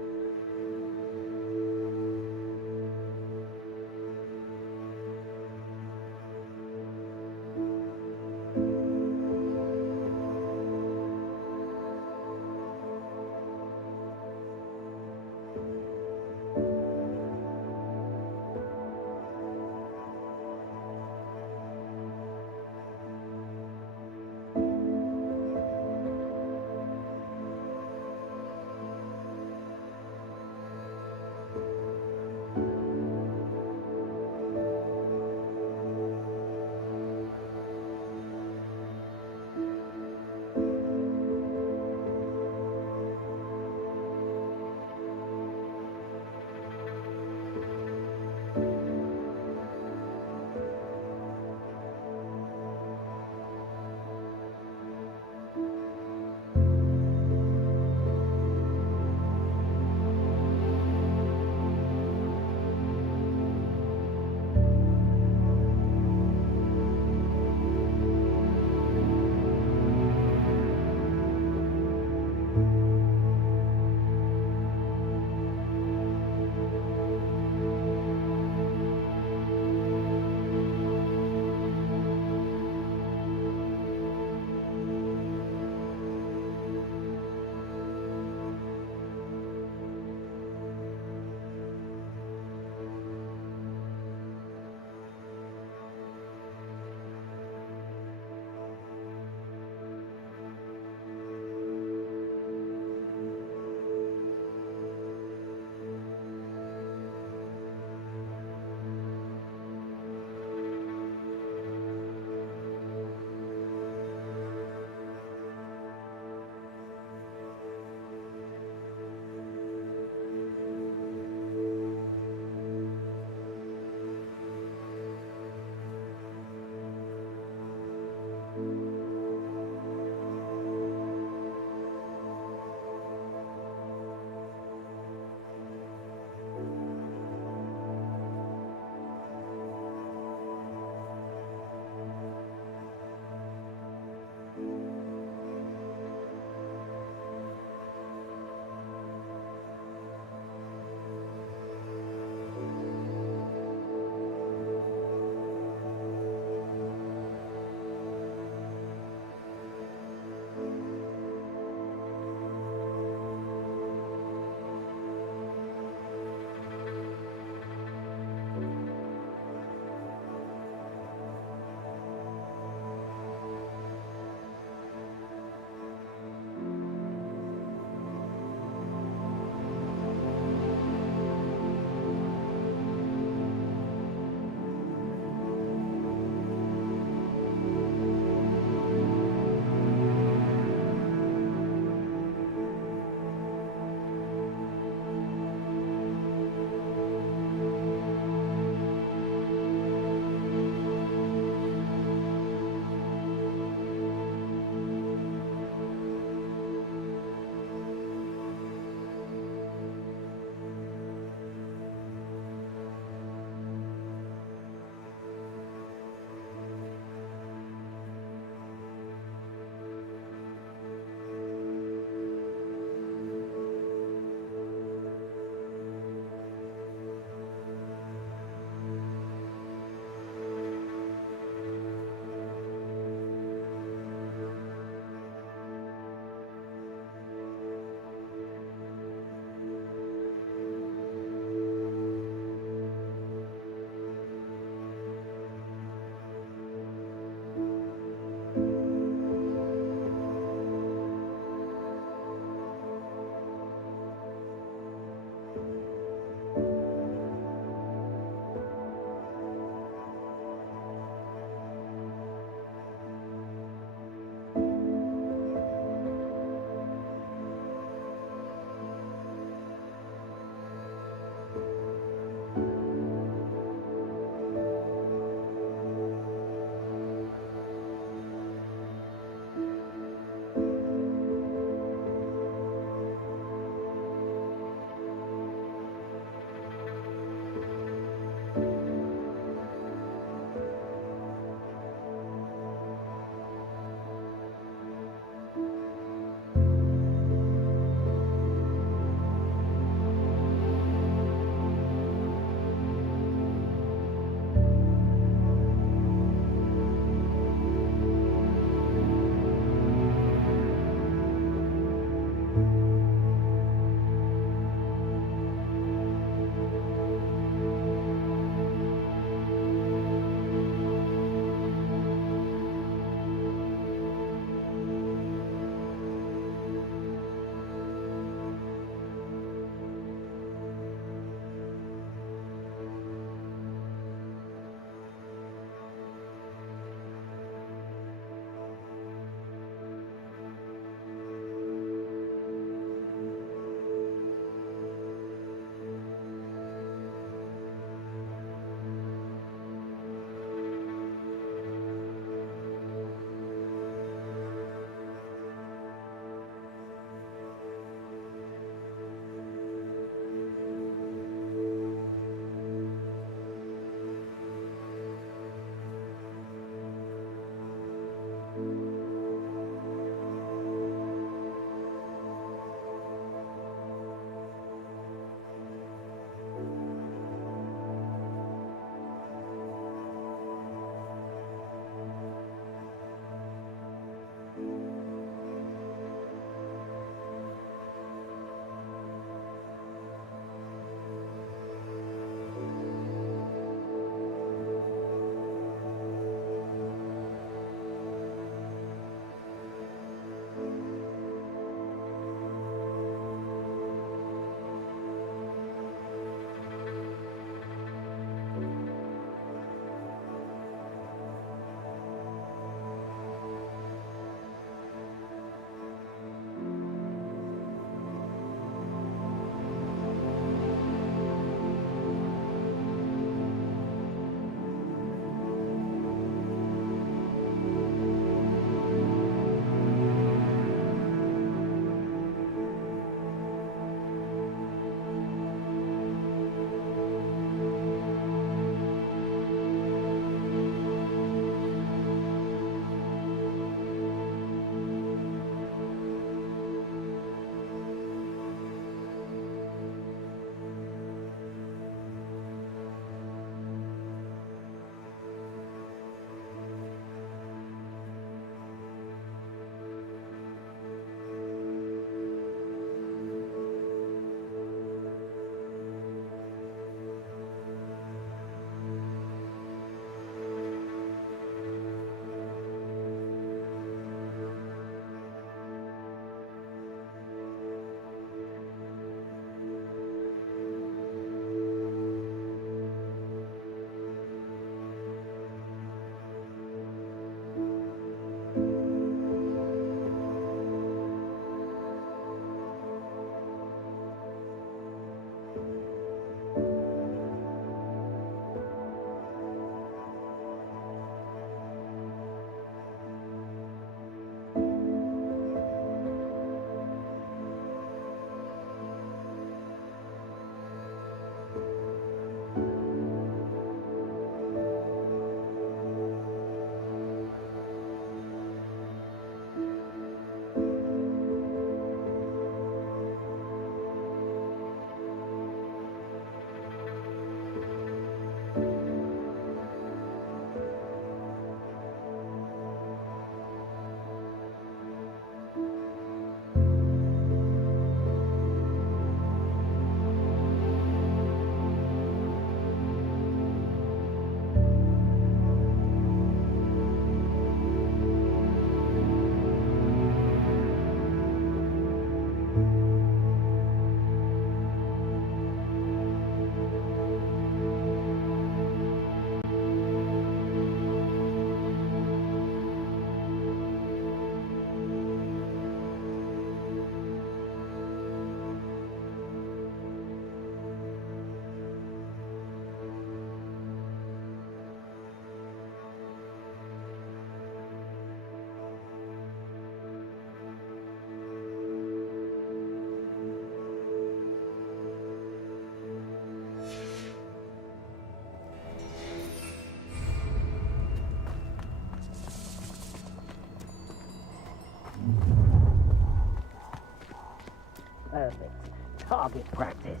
target practice.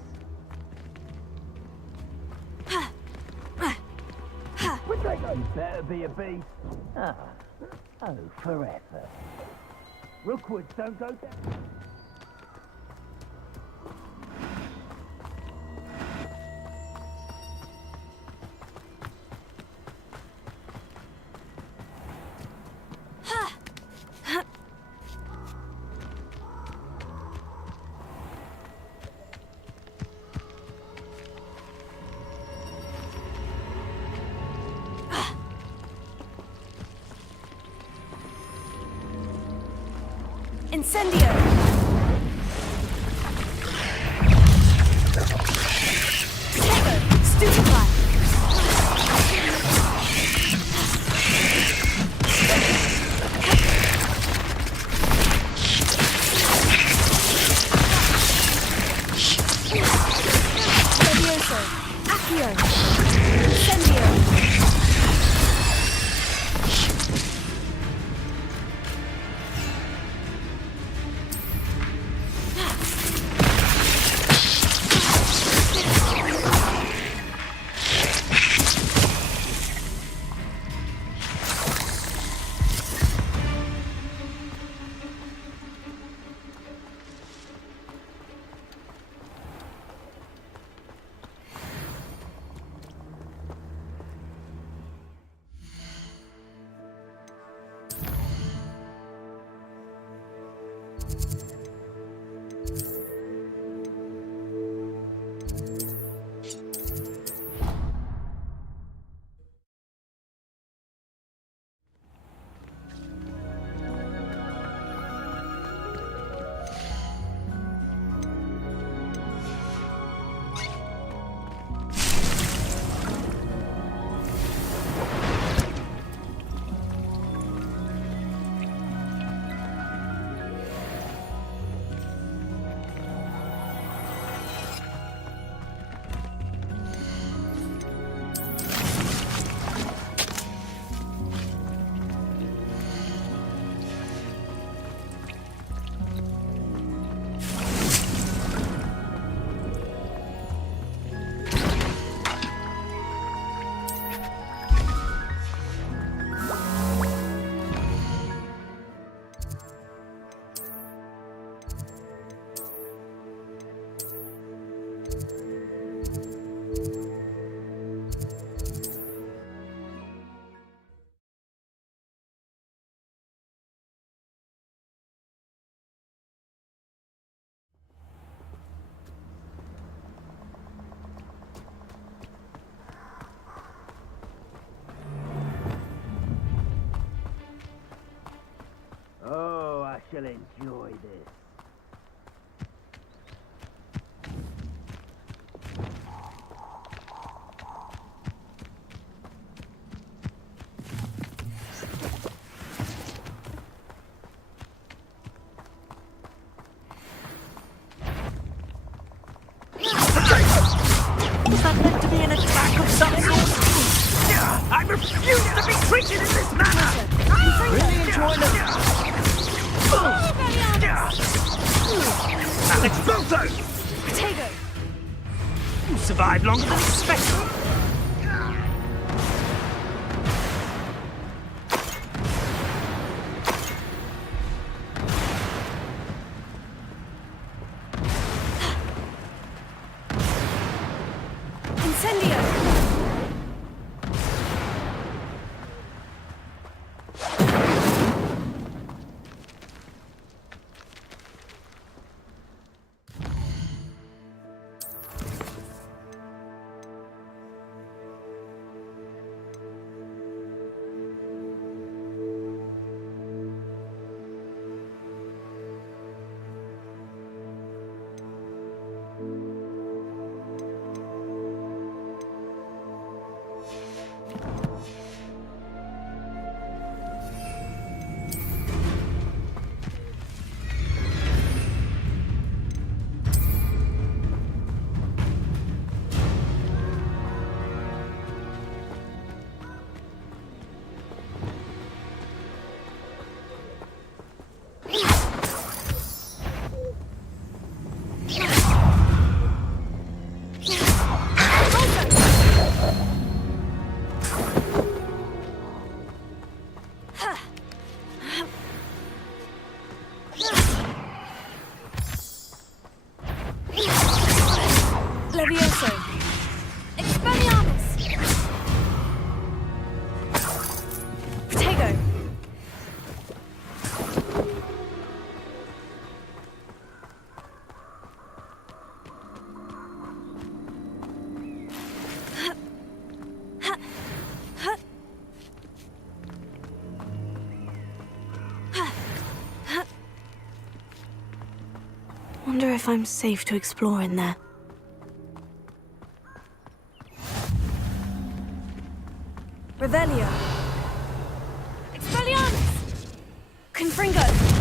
You better be a beast. Oh, forever. Rookwoods don't go down. Incendio! Protego! Stupefy! Levioso! Accio! Incendio! Oh, I shall enjoy this. Was that meant to be an attack of some sort? I refuse to be treated in this manner! Really enjoy the... Exploso! Protego! You survived longer than expected. Incendio! Wonder if I'm safe to explore in there. Revelio. Expelliarmus! Confringo!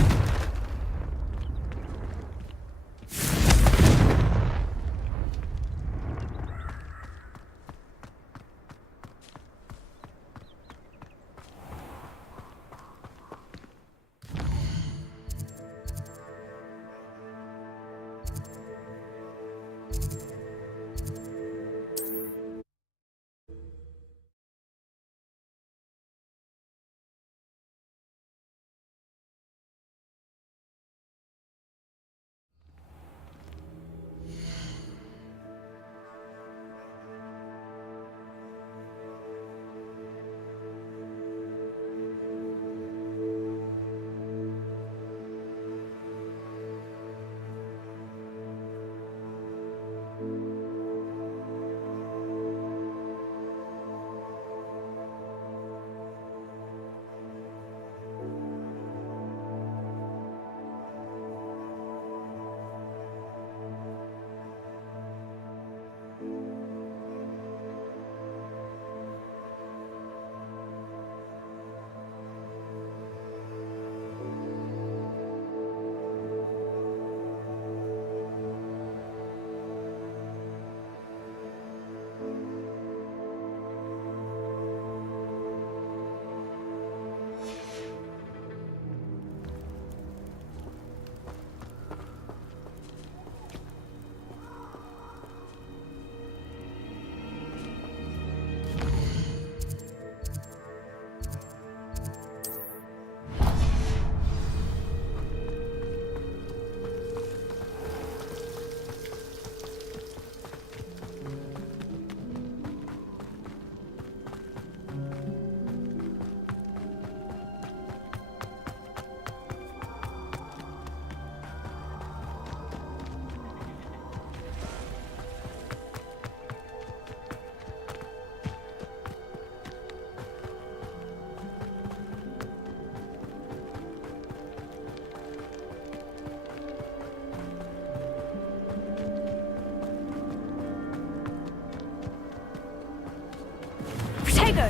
Protego!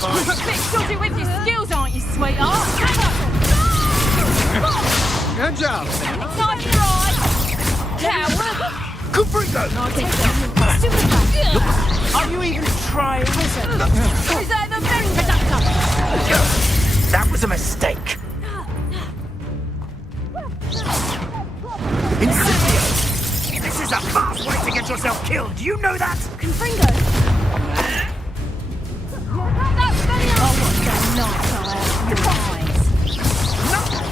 You're a bit shorty with your skills, aren't you, sweetheart? Good job. Time to ride! Coward! Confringo! Are you even trying? Is that the very conductor? That was a mistake. Incendio! This is a fast way to get yourself killed. Do you know that? Confringo!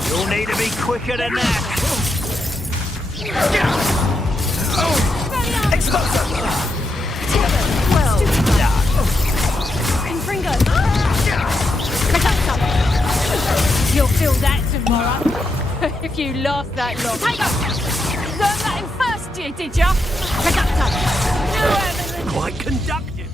You'll need to be quicker than that. Exploser! Well done. Confringo! You'll feel that tomorrow. If you last that long. Learn that in first year, did ya? Conductor! Quite conductive.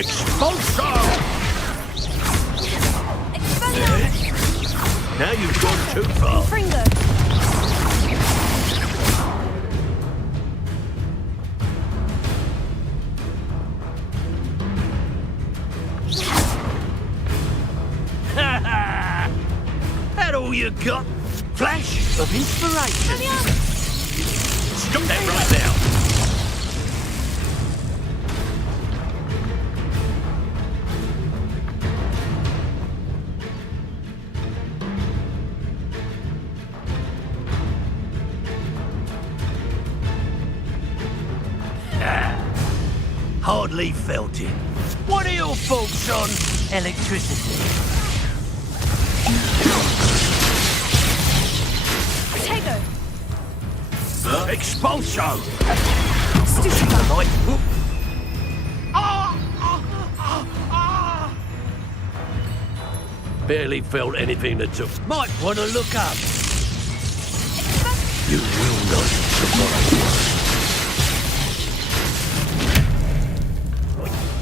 Expulso! Now you've gone too far. Fringo. That all you got? Flash of inspiration. Stop that right now. Hardly felt it. What are your thoughts on electricity? Tego. Expulso! Stupid. Like, barely felt anything that took. Might want to look up. You will not survive.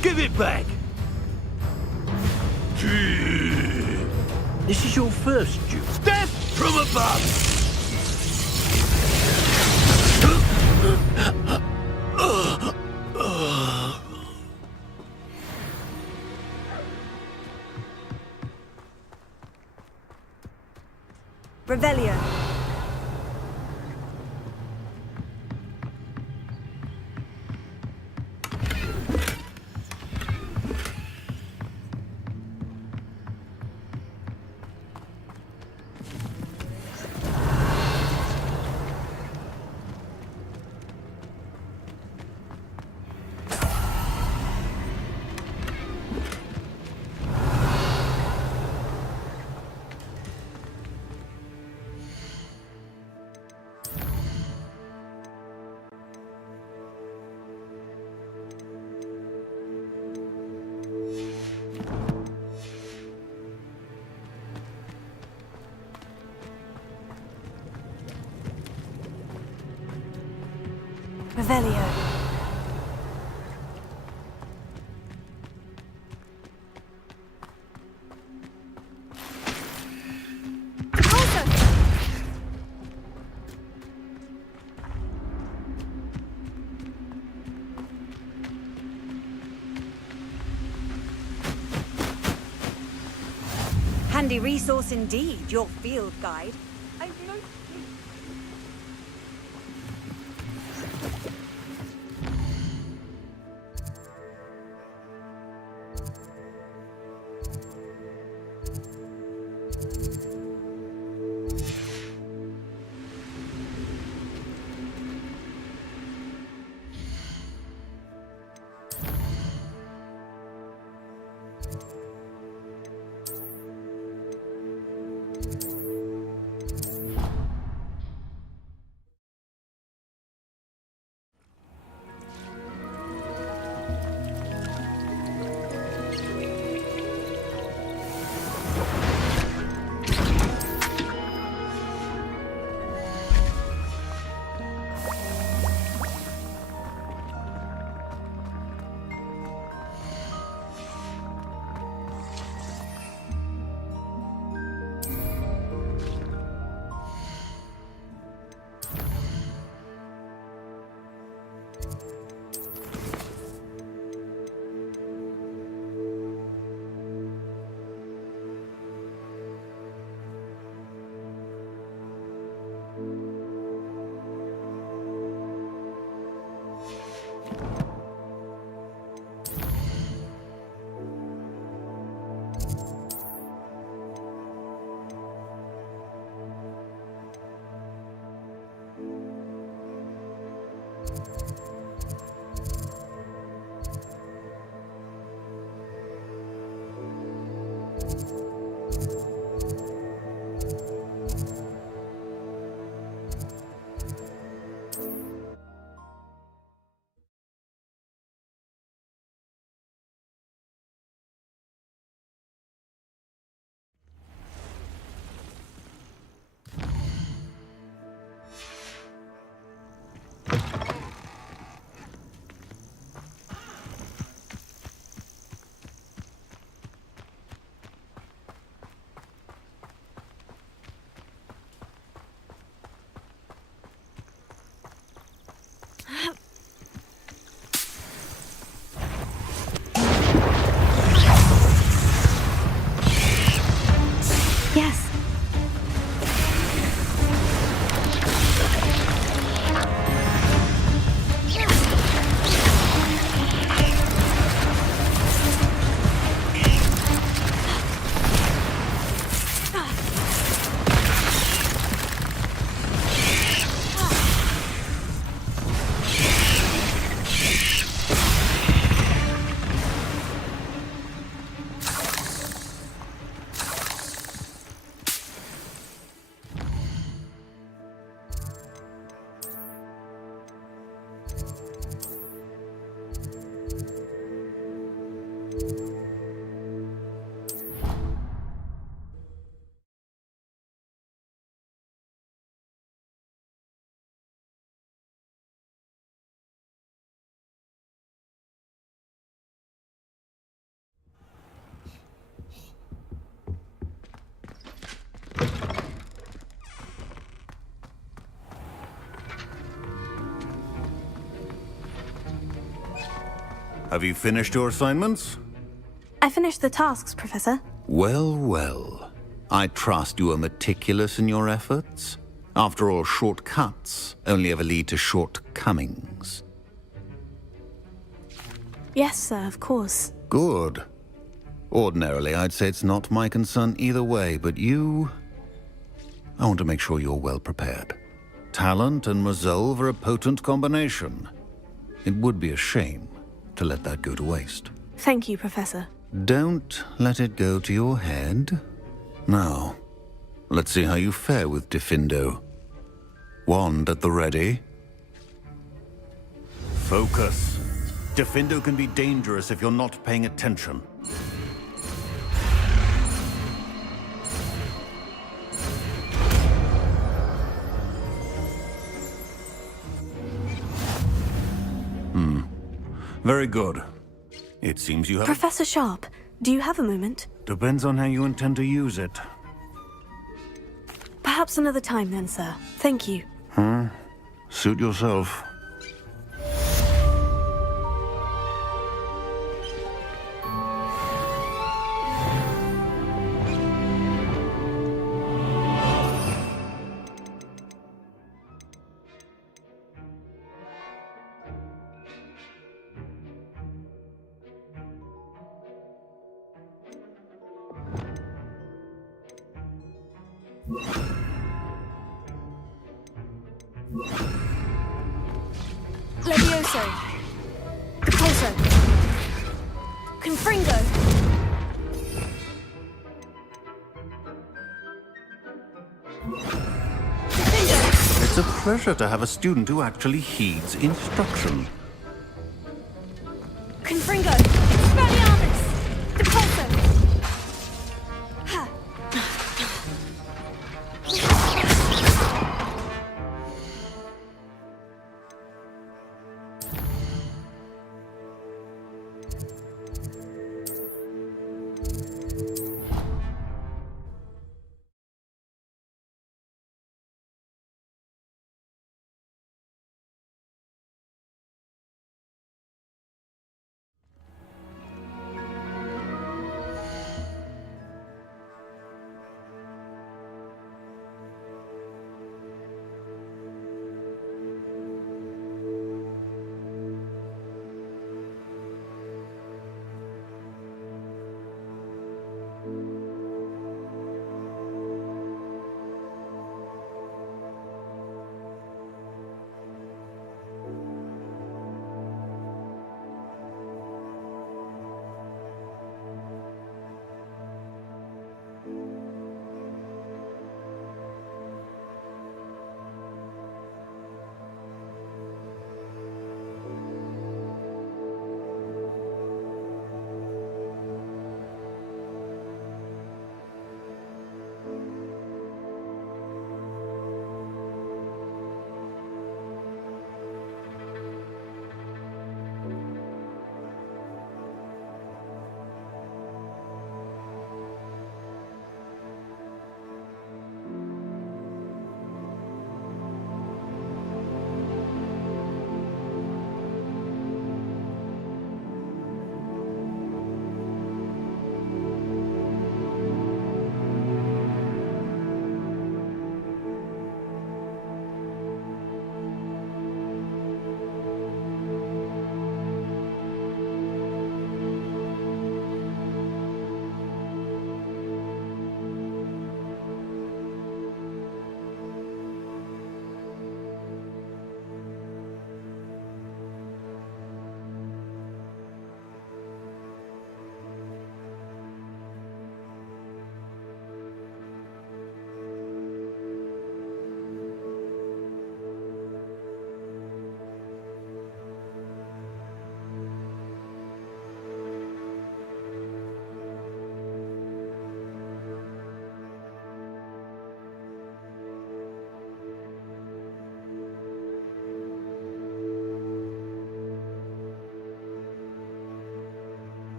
Give it back. This is your first duel. Death from above. Revelio. Revelio. Handy resource indeed, your field guide. I've no... Have you finished your assignments? I finished the tasks, Professor. Well, well. I trust you are meticulous in your efforts. After all, shortcuts only ever lead to shortcomings. Yes, sir, of course. Good. Ordinarily, I'd say it's not my concern either way, but you... I want to make sure you're well prepared. Talent and resolve are a potent combination. It would be a shame to let that go to waste. Thank you, Professor. Don't let it go to your head. Now, let's see how you fare with Diffindo. Wand at the ready. Focus. Diffindo can be dangerous if you're not paying attention. Very good. It seems you have... Professor Sharp, do you have a moment? Depends on how you intend to use it. Perhaps another time then, sir. Thank you. Suit yourself. Levioso. Capulso. Confringo. It's a pleasure to have a student who actually heeds instruction. Confringo. Expelliarmus. Capulso. Ha.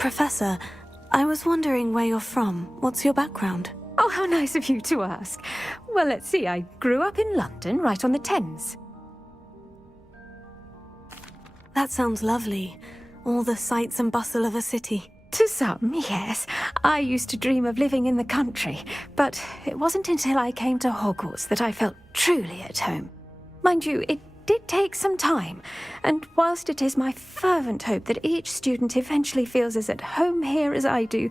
Professor, I was wondering where you're from. What's your background? Oh, how nice of you to ask. Well, let's see. I grew up in London, right on the Thames. That sounds lovely. All the sights and bustle of a city. To some, yes. I used to dream of living in the country, but it wasn't until I came to Hogwarts that I felt truly at home. Mind you, it did take some time, and whilst it is my fervent hope that each student eventually feels as at home here as I do,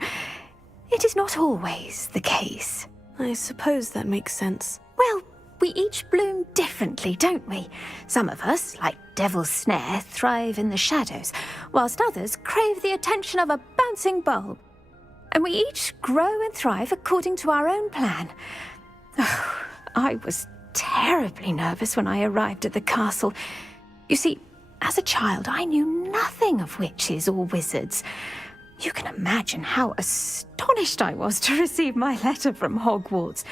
it is not always the case. I suppose that makes sense. Well, we each bloom differently, don't we? Some of us, like Devil's Snare, thrive in the shadows, whilst others crave the attention of a bouncing bulb. And we each grow and thrive according to our own plan. Oh, I was terribly nervous when I arrived at the castle. You see, as a child, I knew nothing of witches or wizards. You can imagine how astonished I was to receive my letter from Hogwarts.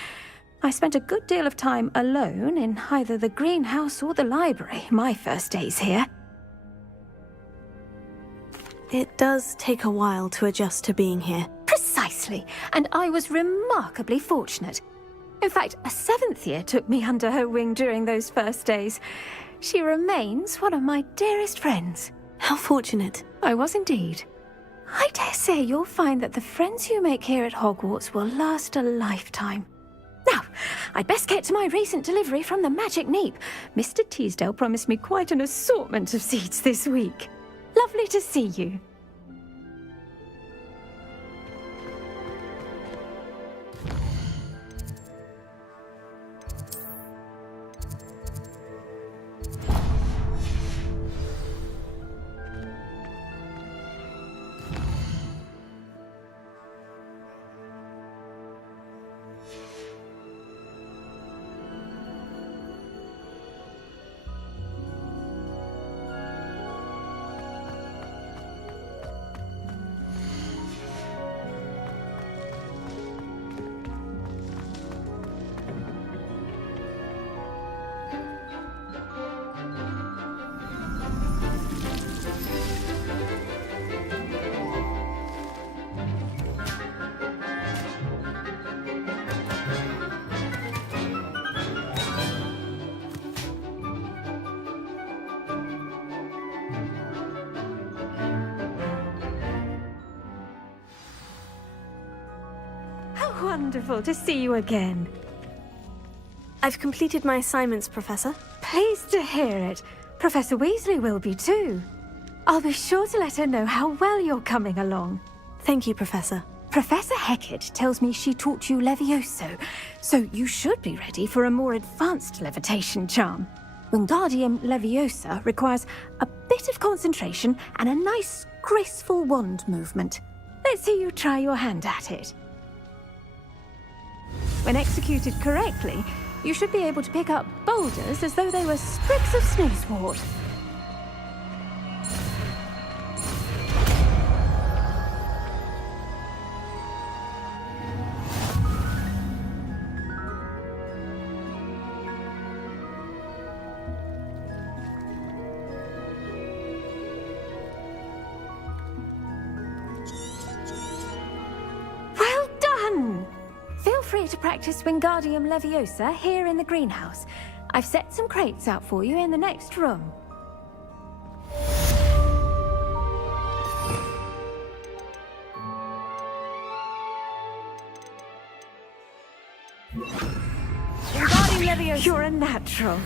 I spent a good deal of time alone in either the greenhouse or the library my first days here. It does take a while to adjust to being here. Precisely, and I was remarkably fortunate. In fact, a 7th year took me under her wing during those first days. She remains one of my dearest friends. How fortunate. I was indeed. I dare say you'll find that the friends you make here at Hogwarts will last a lifetime. Now, I'd best get to my recent delivery from the Magic Neep. Mr. Teasdale promised me quite an assortment of seeds this week. Lovely to see you. Wonderful to see you again. I've completed my assignments, Professor. Pleased to hear it. Professor Weasley will be too. I'll be sure to let her know how well you're coming along. Thank you, Professor. Professor Hecat tells me she taught you Levioso, so you should be ready for a more advanced levitation charm. Wingardium Leviosa requires a bit of concentration and a nice, graceful wand movement. Let's see you try your hand at it. When executed correctly, you should be able to pick up boulders as though they were sprigs of snoozewort. Well done! Feel free to practice Wingardium Leviosa here in the greenhouse. I've set some crates out for you in the next room. Wingardium Leviosa! You're a natural.